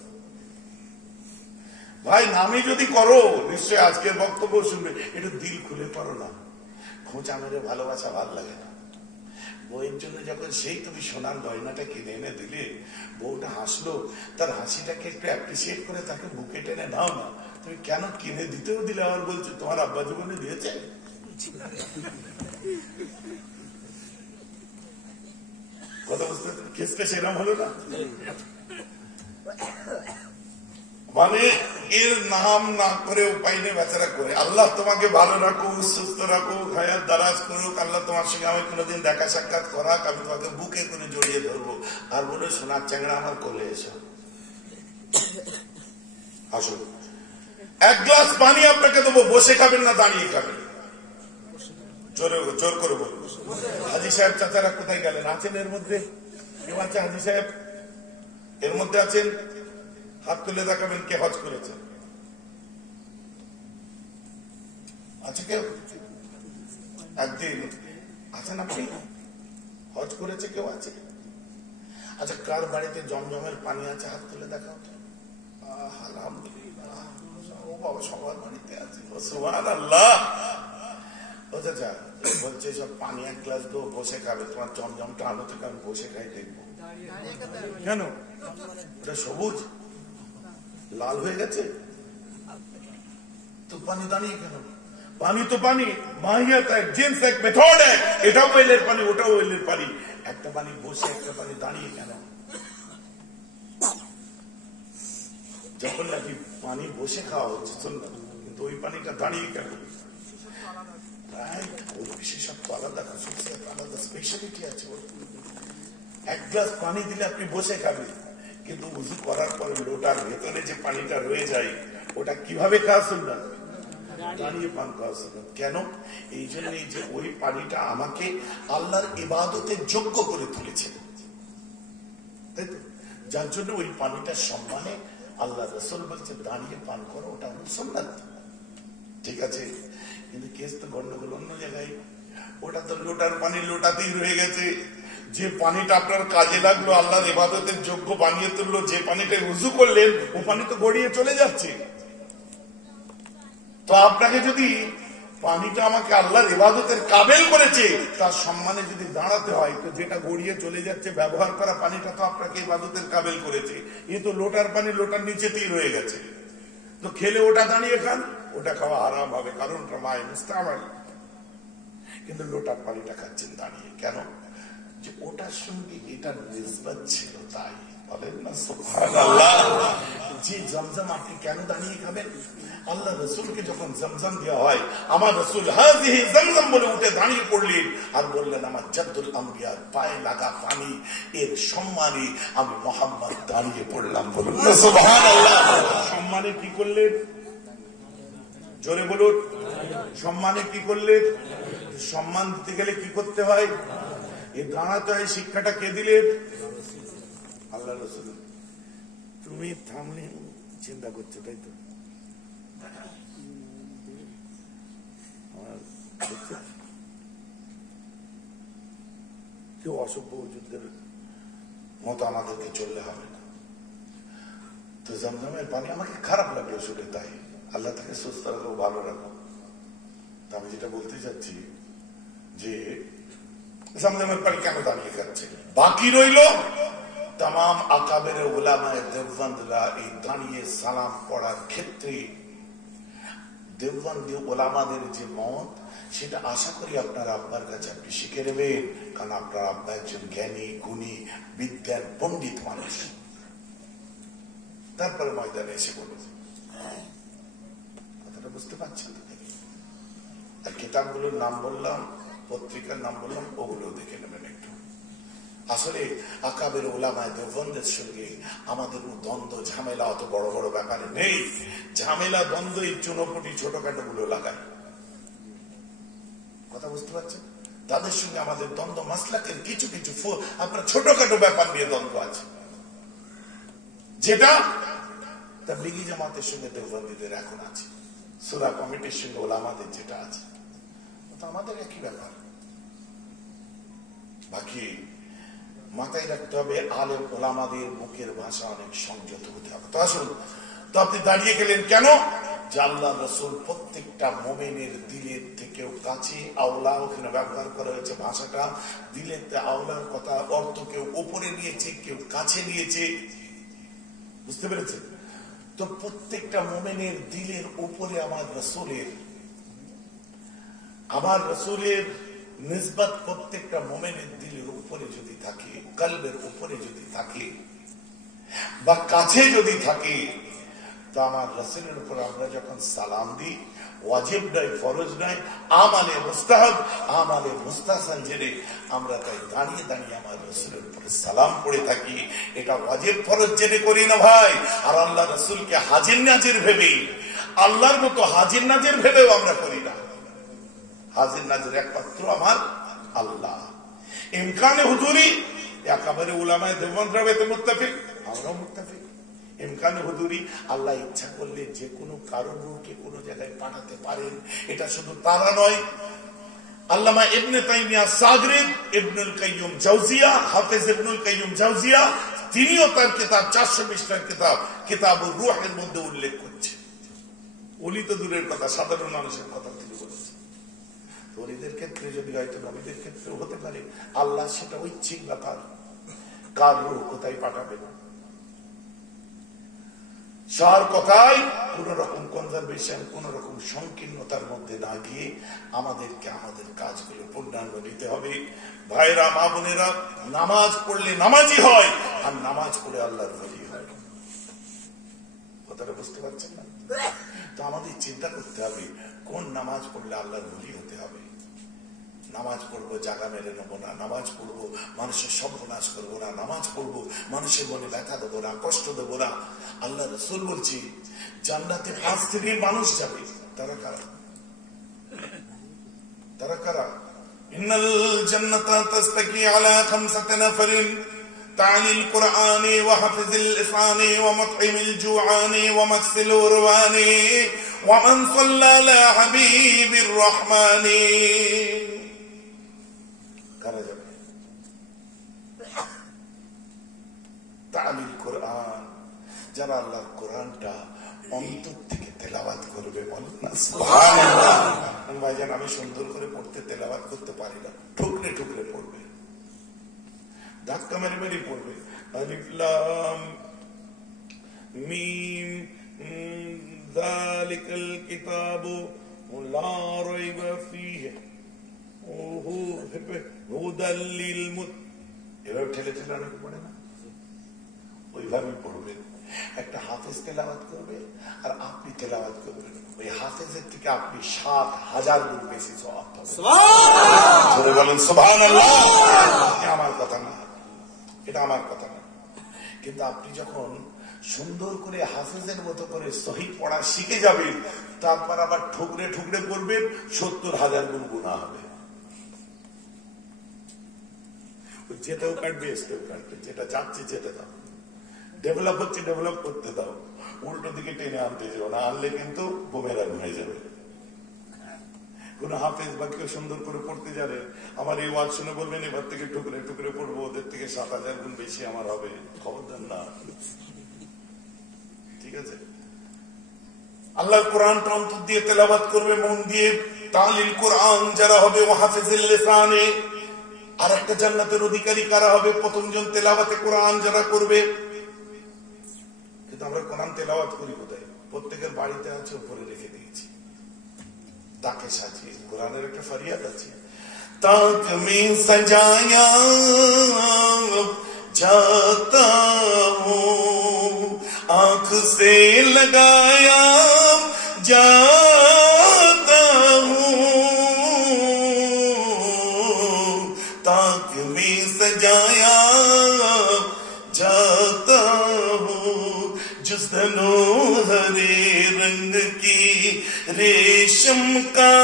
ভাই নামই যদি করো, নিশ্চয়ই আজকের বক্তব্য শুনবে, একটু দিল খুলে করো না। খোঁচা মেরে ভালোবাসা ভালো লাগে না। বউয়ের জন্য যখন সেই তুমি সোনার গয়নাটা কিনে এনে দিলে, বউটা হাসলো, তার হাসিটাকে একটু অ্যাপ্রিসিয়েট করে তাকে বুকে টেনে নাও না। তুমি কেন কিনে দিতেও দিলে, আবার বলছো তোমার আব্বা জীবনে দিয়েছে। কথা বুঝতে কেসটা সেরকম হলো না? মানে এর নাম না করে উপায় নেই, বেচারা করে। আল্লাহ তোমাকে ভালো রাখুক, সুস্থ রাখুক, হায়াত দারাজ করুক। আল্লাহ তোমার সঙ্গে আমি কোনোদিন দেখা সাক্ষাৎ করাক, আমি তোমাকে বুকে করে জড়িয়ে ধরবো আর বলে সোনার চ্যাংড়া আমার কোলে এসো, আসুন এক গ্লাস পানি আপনাকে দেবো, বসে খাবেন না দাঁড়িয়ে খাবেন? জোর করে বলবো। হাজি সাহেব চাচারা কোথায় গেলেন? আছেন এর মধ্যে? কেউ আছে হাজি সাহেব এর মধ্যে? আছেন? হাত তুলে দেখাবেন কে হজ করেছে? আচ্ছা, কেউ একদিন আছেন আপনি হজ করেছে? কেউ আছে? আচ্ছা, কার বাড়িতে জমজমের পানি আছে? হাত তুলে দেখাও তো। আলহামদুলিল্লাহ, ও বাবা সবার বাড়িতে আছে। সুবহানাল্লাহ। ও চাচা বলছে সব পানি এক গ্লাস দেবো, বসে খাবে। তোমার জমজমটা আলো থেকে আমি বসে খাই দেখবো। কেন? ওটা সবুজ লাল হয়ে গেছে তো পানি দাঁড়িয়ে কেন? পানি তো পানি, মাহিয়াত এক, জিন্স এক, মেথড এক। এটাও ওয়েলের পানি, ওটাও ওয়েলের পানি। একটা পানি বসে, একটা পানি দাঁড়িয়ে কেন? যখন নাকি পানি বসে খাওয়া হচ্ছে শুনলাম, কিন্তু ওই পানিটা দাঁড়িয়ে কেন? ওর বিশেষত্ব আলাদা, আলাদা স্পেশালিটি আছে। এক গ্লাস পানি দিলে আপনি বসে খাবেন, কিন্তু উজু করার পরে লোটার ভেতরে যে পানিটা রয়ে যায় ওটা কিভাবে খাওয়া শুনলাম? দাঁড়িয়ে পান খাওয়া শুনলাম। কেন? এই জন্যই যে ওই পানিটা আমাকে আল্লাহর ইবাদতের যোগ্য করে তুলেছে, তাই তো? যার জন্য ওই পানিটার সম্মানে আল্লাহ রাসূল বলছে দাঁড়িয়ে পান করো, ওটা হলো সুন্নাত। ঠিক আছে, কিন্তু কেস তো গন্ডগোল অন্য জায়গায়। ওটা তো লোটার পানি লোটাতেই রয়ে গেছে। যে পানিটা আপনার কাজে লাগলো, আল্লাহর ইবাদতের যোগ্য বানিয়ে তুললো, যে পানিটা উযু করলেন, ও পানি তো গড়িয়ে চলে যাচ্ছে। তো আপনাকে যদি পানিটা আমাকে আল্লাহর ইবাদতের কাবেল করেছে, তার সম্মানে যদি দাঁড়াতে হয়, তো যেটা গড়িয়ে চলে যাচ্ছে ব্যবহার করা পানিটা তো আপনাকে ইবাদতের কাবেল করেছে। এ তো লোটার পানি লোটার নিচেতেই রয়ে গেছে। তো খেলে ওটা দাঁড়িয়ে খান, ওটা খাওয়া হারাম হবে, কারণ ওটা মায়ে মুস্তামাল। কিন্তু লোটার পানিটা খাচ্ছেন দাঁড়িয়ে, কেন? যে ওটার সঙ্গে এটার নিসবত ছিল, তাই বলেন না সুবহানাল্লাহ। যে জমজম আপনি কেন দাঁড়িয়ে খাবেন? আল্লাহ রসুলকে যখন জমজম দেওয়া হয়, আমার রসুল হাযিহি জমজম বলে উঠে দাঁড়িয়ে পড়লেন আর বললেন, আমার জাদ্দুল আম্বিয়ার পায়ে লাগা পানি, এর সম্মানে আমি মুহাম্মদ দাঁড়িয়ে পড়লাম। বলুন না সুবহানাল্লাহ। সম্মানে কি করলেন? জোরে বলুন। সম্মানে কি করলেন? সম্মান দিতে গেলে কি করতে হয়? এই দাঁড়াতে হয়। শিক্ষাটা কে দিলেন? আল্লাহ রাসূল। তুমি থামলে চিন্তা করছো, তাই তো? কেউ অসভ্য যুদ্ধের মতো আমাদেরকে চললে হবে না। তো জমজমের পানি আমাকে খারাপ লাগলো শুনে, তাই আল্লাহ তাকে সুস্থ রাখো, ভালো রাখো। তা আমি যেটা বলতে চাচ্ছি যে জমজমের পানি কেন দাঁড়িয়ে খাচ্ছে? বাকি রইল তামাম আকাবের উলামায়ে দেওবন্দরা এই দাঁড়িয়ে সালাম পড়ার ক্ষেত্রে দেওবন্দি ওলামাদের যে মত, সেটা আশা করি আপনার আব্বার কাছে আপনি শিখে নেবেন, কারণ আপনার আব্বা একজন জ্ঞানী, গুণী, বিজ্ঞান পণ্ডিত মানুষ। তারপরে ময়দানে এসে বলুন, কথাটা বুঝতে পারছেন তো? আর কিতাবগুলোর নাম বললাম, পত্রিকার নাম বললাম, ওগুলো দেখে নেবেন একটু। আসলে আকাবের উলামায়ে দেওবন্দের সঙ্গে আমাদের দ্বন্দ্ব ঝামেলা অত বড় বড় ব্যাপারে নেই। ঝামেলা দ্বন্দ্ব এই চুনোপুটি ছোটখাটো গুলো লাগায়। কথা বুঝতে পারছেন? তাদের সঙ্গে আমাদের দ্বন্দ্ব মাসলাকের কিছু কিছু আপনার ছোটখাটো ব্যাপার নিয়ে দ্বন্দ্ব আছে, যেটা তাবলীগী জামাতের সঙ্গে দেওবন্দীদের এখন আছে, সূরা কমিটির সঙ্গে ওলামাদের যেটা আছে, তো আমাদের একই ব্যাপার। বাকি মাথায় রাখতে হবে, আলেম ওলামাদের মুখের ভাষা অনেক সংযত হতে হবে। তো আসুন, তো আপনি দাঁড়িয়ে গেলেন কেন? যে আল্লাহ রাসূল প্রত্যেকটা মুমিনের দিলের থেকেও কাছে, আওলা ওখানে ব্যবহার করা হয়েছে ভাষাটা। দিলের আওলার কথা অর্থ কেউ উপরে নিয়েছে, কেউ কাছে নিয়েছে, বুঝতে পেরেছেন? তো প্রত্যেকটা মুমিনের দিলের উপরে আমার রাসূলের নিসবত প্রত্যেকটা মুমিনের দিলের উপরে যদি থাকে, কলবের উপরে যদি থাকে, বা কাছে যদি থাকে, তো আমার রাসূলের উপর আমরা যখন সালাম দিই, ওয়াজিব নয়, ফরজ নয়, আমালে মুস্তাহাব, আমালে মুস্তাহসান জেনে আমরা তাই দাঁড়িয়ে দাঁড়িয়ে আমার রাসূলের উপরে সালাম পড়ে থাকি। এটা ওয়াজিব ফরজ জেনে করি না ভাই। আর আল্লাহ রাসূলকে হাজির নাজির ভেবে, আল্লাহর মতো হাজির নাজির ভেবেও আমরা করি না। হাজির নাজির একমাত্র আমার আল্লাহ। ইমকানে হুজুরি একেবারে উলামায়ে দেওবন্দরা এতে মুত্তাফিক, আমরাও মুত্তাফিক। ইমকান হুদুরি, আল্লাহ ইচ্ছা করলে যে কোনো কারো রূহকে কোনো জায়গায় পাঠাতে পারেন। এটা শুধু তারা নয়, আল্লামা ইবনে তাইমিয়া সাগরিদ, ইবনুল কাইয়ুম জাওজিয়া, হাফেজ ইবনুল কাইয়ুম জাওজিয়া, তিনিও তার কিতাব 400 পৃষ্ঠার কিতাব কিতাবুর রূহের মধ্যে উল্লেখ করছে। ওলি তো দূরের কথা, সাধারণ মানুষের কথা তিনি বলেছেন। ওলিদের ক্ষেত্রে যদি হয়তো নবীদের ক্ষেত্রেও হতে পারে, আল্লাহ সেটা ঐচ্ছিক ব্যাপার, কার রূহ কোথায় পাঠাবেন। সার কথায় কোন রকম কনজারভেশন, কোন রকম সংকীর্ণতার মধ্যে না গিয়ে আমাদেরকে আমাদের কাজগুলো পূর্ণাঙ্গ নিতে হবে। ভাইরা, মা বোনেরা, নামাজ পড়লে নামাজি হয়, আর নামাজ পড়ে আল্লাহর ওলি হয়। কথাটা বুঝতে পারছেন না? তো আমাদের চিন্তা করতে হবে কোন নামাজ পড়লে আল্লাহর ওলি হতে হবে। নামাজ পড়বো জাগা মেরে নেবো না, নামাজ পড়বো মানুষের সর্বনাশ করবো না, নামাজ পড়বো মানুষের মনে ব্যথা দেবো না, কষ্ট দেবো না। আল্লাহ রাসূল বলছি জান্নাতে 5 শ্রেণীর মানুষ যাবে। তারা কারা? তারা কারা? ইন্নাল জান্নাতা তাস্তাকি আলা 5 নাফারিন তা'লিল কুরআনি ওয়া হাফিজিল লিসানি ওয়া মুত'ইমিল জুআনি ওয়া মাসিল উরওয়ানি ওয়া মান সাল্লা আলা হাবিবির রহমানি। কারা যাবে? তা'লিল কুরআন, যারা আল্লাহর কোরআনটা অন্তর থেকে তেলাওয়াত করবে। বলেন না সুবহানাল্লাহ। ভাইজান, আমি সুন্দর করে পড়তে তেলাওয়াত করতে পারি না, ঠুকরে ঠুকরে পড়বে, ধাক্কা মেরে মেরে পড়বে। আলিফ লাম মিম যালিকাল কিতাবু লা রাইবা ফীহি হুদাল লিল মুত্তাকিন। এভাবে ঠেলে ঠেলে অনেকে পড়ে না, ওইভাবেই পড়বেন। একটা হাফেজ তেলাওয়াত করবে আর আপনি তেলাওয়াত করবেন, ওই হাফেজের থেকে আপনি 7,000 গুণ বেশি সওয়াব পাবেন। সুবহানাল্লাহ, বলেন সুবহানাল্লাহ। এটা আমার কথা না, এটা আমার কথা না। কিন্তু আপনি যখন সুন্দর করে হাফেজের মতো করে সহি পড়া শিখে যাবেন, তারপর আবার ঠুকরে ঠুকরে পড়বেন, 70,000 গুণ গুনাহ হবে। যেটাও কাটবে, এসতেও কাটবে, যেটা যাচ্ছে যেতে দাও, ডেভেলপ হচ্ছে ডেভেলপ করতে দাও, উল্টো দিকে টেনে আনতে যাও না, আনলে কিন্তু বুমেরাং হয়ে যাবে। কোন হাফেজ বা কেউ সুন্দর করে পড়তে জানে, আমার এই ওয়াজ শুনে বলবেন এবার থেকে টুকরে টুকরে পড়বো, ওদের থেকে 7,000 গুণ বেশি আমার হবে, খবরদার না। ঠিক আছে? আল্লাহর কোরআনটা অন্তর দিয়ে তেলাওয়াত করবে, মন দিয়ে। তালিল কোরআন যারা হবে, ও হাফিজুল লিসানে, আর একটা জান্নাতের অধিকারী কারা হবে? প্রথম জন তেলাওয়াতে কোরআন যারা করবে। কিন্তু আমরা কোরআন তেলাওয়াত করি কোথায়? প্রত্যেকের বাড়িতে আছে, উপরে রেখে দিয়েছি তাকে সাজিয়ে। কোরআনের একটা ফরিয়াদ আছে, তাক মে সজায়া जाता हूँ, आंख से लगाया जाता हूँ, ताक में सजाया जाता हूँ, जुस्नो हरे रंग की रेशम का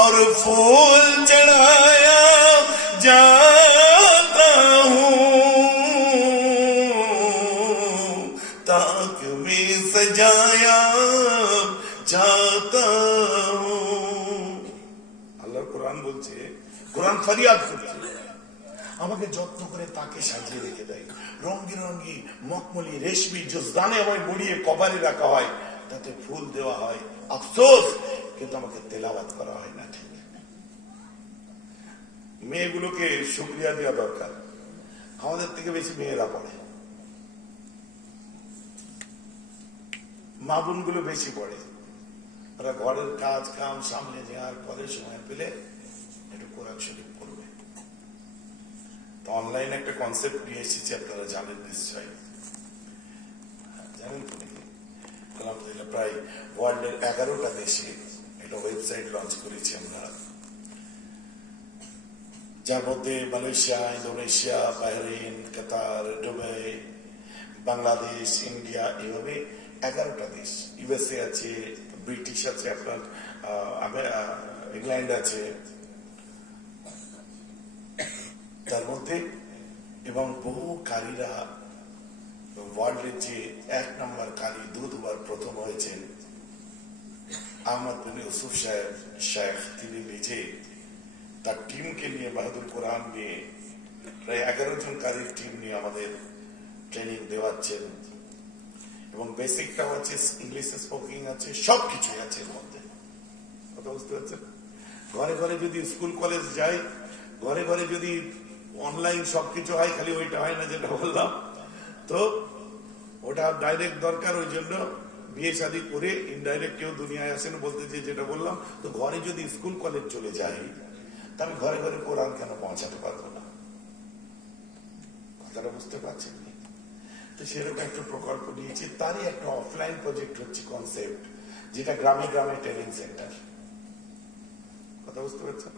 और फूल चढ़ाया जाता हूँ, ताक में सजाया जाता हूँ। আল্লাহর কোরআন বলছে, কোরআন ফরিয়াদ করছে, আমাকে যত্ন করে তাকে সাজিয়ে রেখে দেয়। রং বেরঙ্গি মখমলি রেশমি জুজদানে আমায় মুড়িয়ে কভারে রাখা হয়, তাতে ফুল দেওয়া হয়। আফসোস, কিন্তু আমাকে তেলাওয়াত করা হয় না। ঠিক, মেয়েগুলোকে শুকরিয়া দেওয়া দরকার, আমাদের থেকে বেশি মেয়েরা পড়ে, মা বোনগুলো বেশি পড়ে। ওরা ঘরের কাজ কাম সামনে নেওয়ার পরে সময় পেলে একটু কোরআন শরীফ পড়বে। তো অনলাইনে একটা কনসেপ্ট নিয়ে এসেছি, আপনারা জানেন নিশ্চয়ই, জানেন তো নাকি? আলহামদুলিল্লাহ, প্রায় ওয়ার্ল্ডের 11টা দেশে একটা ওয়েবসাইট লঞ্চ করেছি আমরা, যার মধ্যে মালয়েশিয়া, ইন্দোনেশিয়া, বাহরাইন, কাতার, দুবাই, বাংলাদেশ, ইন্ডিয়া, এভাবে 11টা দেশ। ইউএসএ আছে, ব্রিটিশ আছে, আপনার ইংল্যান্ড আছে তার মধ্যে, এবং বহু কারীরা ওয়ার্ল্ডের যে 1 নম্বর কারি 2 প্রথম হয়েছেন আহমদ বিন ইউসুফ সাহেব শেখ, তিনি নিজে তার টিমকে নিয়ে বাহাদুর কোরআন নিয়ে প্রায় 11 জন কারির টিম নিয়ে আমাদের ট্রেনিং দেওয়াচ্ছেন এবং বেসিকটাও আছে, ইংলিশ স্পোকিং আছে, সবকিছুই আছে এর মধ্যে। কথা বুঝতে পারছেন? ঘরে ঘরে যদি স্কুল কলেজ যাই, ঘরে ঘরে যদি অনলাইন সবকিছু হয়, খালি ওইটা হয় না যেটা বললাম, তো ওটা ডাইরেক্ট দরকার। ওই জন্য বিয়ে শাদী করে ইনডাইরেক্ট কেউ দুনিয়ায় আসেন বলতে যেটা বললাম, তো ঘরে যদি স্কুল কলেজ চলে যাই তা আমি ঘরে ঘরে কোরআন কেন পৌঁছাতে পারবো না? কথাটা বুঝতে পারছেন? তো সেরকম একটা প্রকল্প নিয়েছি, তারই একটা অফলাইন প্রজেক্ট হচ্ছে কনসেপ্ট, যেটা গ্রামে গ্রামে ট্রেনিং সেন্টার। কথা বুঝতে পারছেন?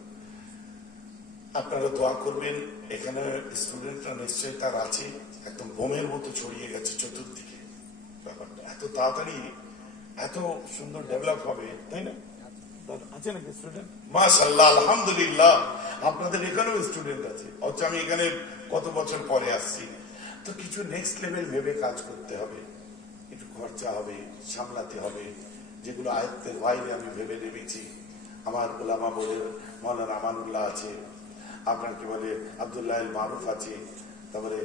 আপনারা দোয়া করবেন। এখানে স্টুডেন্টরা নিশ্চয়ই তার আছে, একদম বোমের মতো ছড়িয়ে গেছে চতুর্দিকে। ব্যাপারটা এত তাড়াতাড়ি এত সুন্দর ডেভেলপ হবে, তাই না? আছে নাকি স্টুডেন্ট? মাশাআল্লাহ, আলহামদুলিল্লাহ, আপনাদের এখানেও স্টুডেন্ট আছে। অথচ আমি এখানে কত বছর পরে আসছি। তো কিছু নেক্সট লেভেল ভেবে কাজ করতে হবে, একটু খরচা হবে, সামলাতে হবে, যেগুলো আয়ত্তের বাইরে আমি ভেবে নেমেছি। আমার ওলামা বলে মৌলানা আমানুল্লাহ আছে, আপনার কি বলে আব্দুল্লাহ মারুফ আছে, তারপরে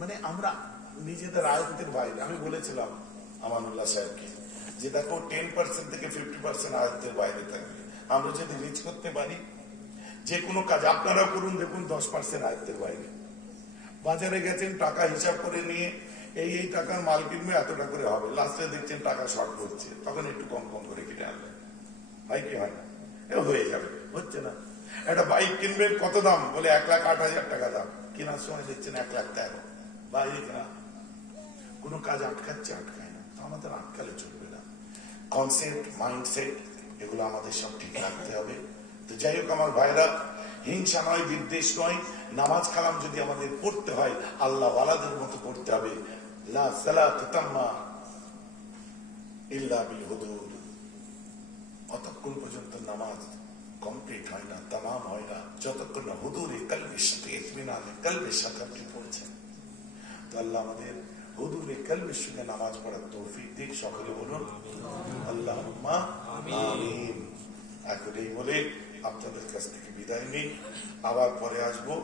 মানে আমরা নিজেদের আয়ত্তের বাইরে। আমি বলেছিলাম আমানুল্লাহ সাহেবকে যে দেখো 10% থেকে 50% আয়ত্তের বাইরে থাকবে। আমরা যদি রিচ করতে পারি যে কোনো কাজ, আপনারা করুন, দেখুন 10% আয়ত্তের বাইরে। বাজারে গেছেন, টাকা হিসাব করে নিয়ে এই টাকার মাল কিনবে, এতটা করে হবে, লাস্টে দেখছেন টাকা শর্ট করছে, তখন একটু কম কম করে কিনে আনবেন। হয় কি হয় না? হয়ে যাবে, হচ্ছে না? একটা বাইক কিনবেন, কত দাম? বলে 1,08,000 টাকা দাম। কেনার সময় দেখছেন 1,13,000। বাইরে কেনা কোন কাজ আটকাচ্ছে, আটকায় না। তো আমাদের আটকালে চলবে না। কনসেপ্ট, মাইন্ডসেট, এগুলো আমাদের সব ঠিক রাখতে হবে। তো যাই হোক আমার ভাইরা, হিংসা নয়, বিদ্বেষ নয়, নামাজ কালাম যদি আমাদের পড়তে হয় আল্লাহ ওয়ালাদের মতো পড়তে হবে। লা সালাত তাম্মা ইল্লা বিল হুদুদ, অতক্ষণ পর্যন্ত নামাজ কমপ্লিট হয় না, তামাম হয় না, যতক্ষণ না হুদুরে কলবের সাথে ইতমিনানে কলবের সাথে আপনি পড়ছেন। তো আল্লাহ আমাদের হুদুরে কলবের সঙ্গে নামাজ পড়ার তৌফিক দিক। সকলে বলুন আল্লাহুম্মা আমিন। এখন এই বলে আপনাদের কাছ থেকে বিদায় নিই, আবার পরে আসবো।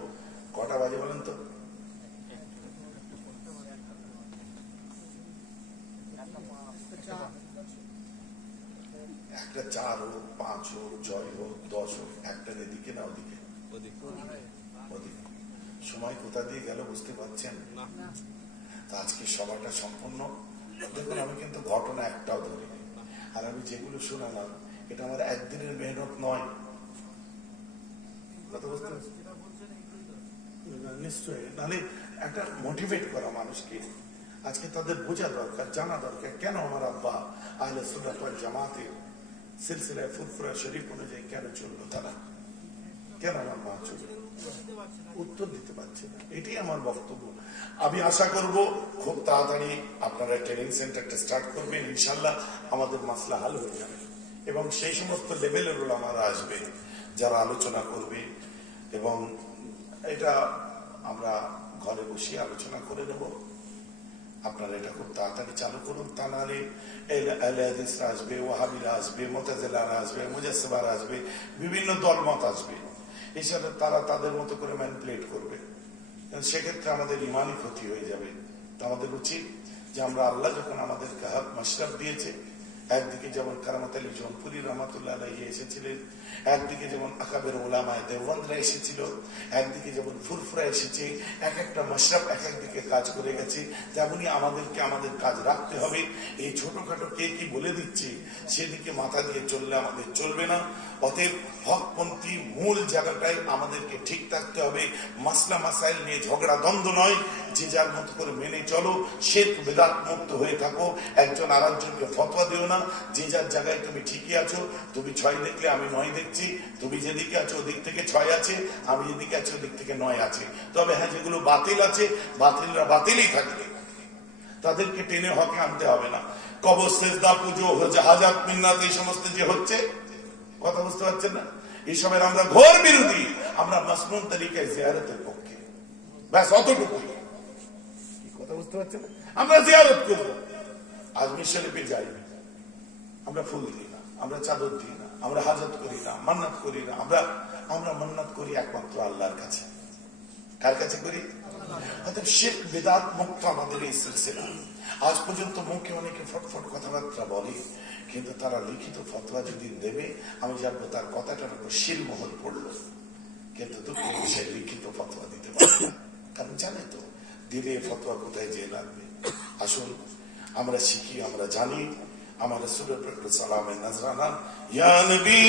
কটা বাজে বলেন তো? একটা 4 হোক, 5 হোক, 6 হোক, 10 হোক, একটা এদিকে না ওদিকে, ওদিকে। সময় কোথা দিয়ে গেল বুঝতে পারছেন? আজকে সভাটা সম্পূর্ণ। দেখুন আমি কিন্তু ঘটনা একটাও ধরিনি, আর আমি যেগুলো শোনালাম এটা আমার একদিনের মেহনত নয়। কথা বুঝতে নিশ্চয়ই, নাহলে একটা মোটিভেট করা মানুষকে, আজকে তাদের বোঝা দরকার, জানা দরকার কেন আমার আব্বা আহলে সুন্নাত ওয়াল জামাতের সিলসিলায় ফুরফুরা শরীফ অনুযায়ী কেন চললো, তারা কেন আমার মা চলল, উত্তর দিতে পারছে না। এটাই আমার বক্তব্য। আমি আশা করব খুব তাড়াতাড়ি আপনারা ট্রেনিং সেন্টারটা স্টার্ট করবেন, ইনশাল্লাহ আমাদের মাসলা হাল হয়ে যাবে এবং সেই সমস্ত লেভেলের ওলামারা আসবে যারা আলোচনা করবে, এবং এটা আমরা ঘরে বসে আলোচনা করে নেব। আপনারা এটা খুব তাড়াতাড়ি চালু করুন, তা নাহলে আহলে হাদিসরা আসবে, ওয়াহাবিরা আসবে, মুতাজিলারা আসবে, মুজাসসিবারা আসবে, বিভিন্ন দলমত আসবে, এছাড়া তারা তাদের মতো করে ম্যানিপুলেট করবে। সেক্ষেত্রে আমাদের ইমানই ক্ষতি হয়ে যাবে। তো আমাদের উচিত যে আমরা আল্লাহ যখন আমাদেরকে হক মাশরাফ দিয়েছে, একদিকে যেমন কারামত আলী জৌনপুরি রহমাতুল্লাহ আলাইহি এসেছিলেন, একদিকে যেমন আকাবের ওলামায়ে দেওবন্দরা এসেছিল, একদিকে যেমন ফুরফুরা এসেছে, এক একটা মাশরাফ এক একদিকে কাজ করে গেছে, তেমনি আমাদেরকে আমাদের কাজ রাখতে হবে। এই ছোটখাটো কে কি বলে দিচ্ছে সেদিকে মাথা দিয়ে চললে আমাদের চলবে না। অতএব হকপন্থী মূল জায়গাটাই আমাদেরকে ঠিক থাকতে হবে। মাসলা মাসাইল নিয়ে ঝগড়া দ্বন্দ্ব নয়, যে যার মতো করে মেনে চলো, শিরক বিদআত মুক্ত হয়ে থাকো, একজন আরেকজনকে ফতোয়া দিও না। যে যার জায়গায় তুমি ঠিকই আছো, তুমি 6 দেখলে আমি 9 দেখছি, তুমি যেদিকে আছো ওদিক থেকে 6 আছে, আমি যেদিকে আছি ওদিক থেকে 9 আছে। তবে হ্যাঁ, যেগুলো বাতিল আছে বাতিলরা বাতিলই থাকবে, তাদেরকে টেনে হকে আনতে হবে না। কবর সেজদা পুজো হাজাত মিন্নাত এই সমস্ত যে হচ্ছে, কথা বুঝতে পারছেন না, এইসবের আমরা ঘোর বিরোধী। আমরা মাসনুন তরিকায় জিয়ারতের পক্ষে, ব্যাস অতটুকুই। কথা বুঝতে বুঝতে পারছেন? আমরা জিয়ারত করবো, আজমির শরীফে যাই, আমরা ফুল দিই না, আমরা চাদর দিই না, আমরা হাজত করি না, মান্নাত করি না। আমরা মান্নাত করি একমাত্র আল্লাহর কাছে। কার কাছে করি? অর্থাৎ শিরক বিদআত মুক্ত আমাদের এই সিলসিলা। আজ পর্যন্ত মুখে অনেকে ফটফট কথাবার্তা বলে, কিন্তু তারা লিখিত ফতোয়া যদি দেবে, আমি জানবো তার কথাটার উপর শিলমোহর পড়লো, কিন্তু দুঃখের বিষয়ে লিখিত ফতোয়া দিতে পারে না। কারণ জানে তো দিলে ফতোয়া কোথায় যেয়ে লাগবে। আসুন আমরা শিখি, আমরা জানি। আমার রাসূলের প্রতি সালামের নজরানা, ইয়া নবী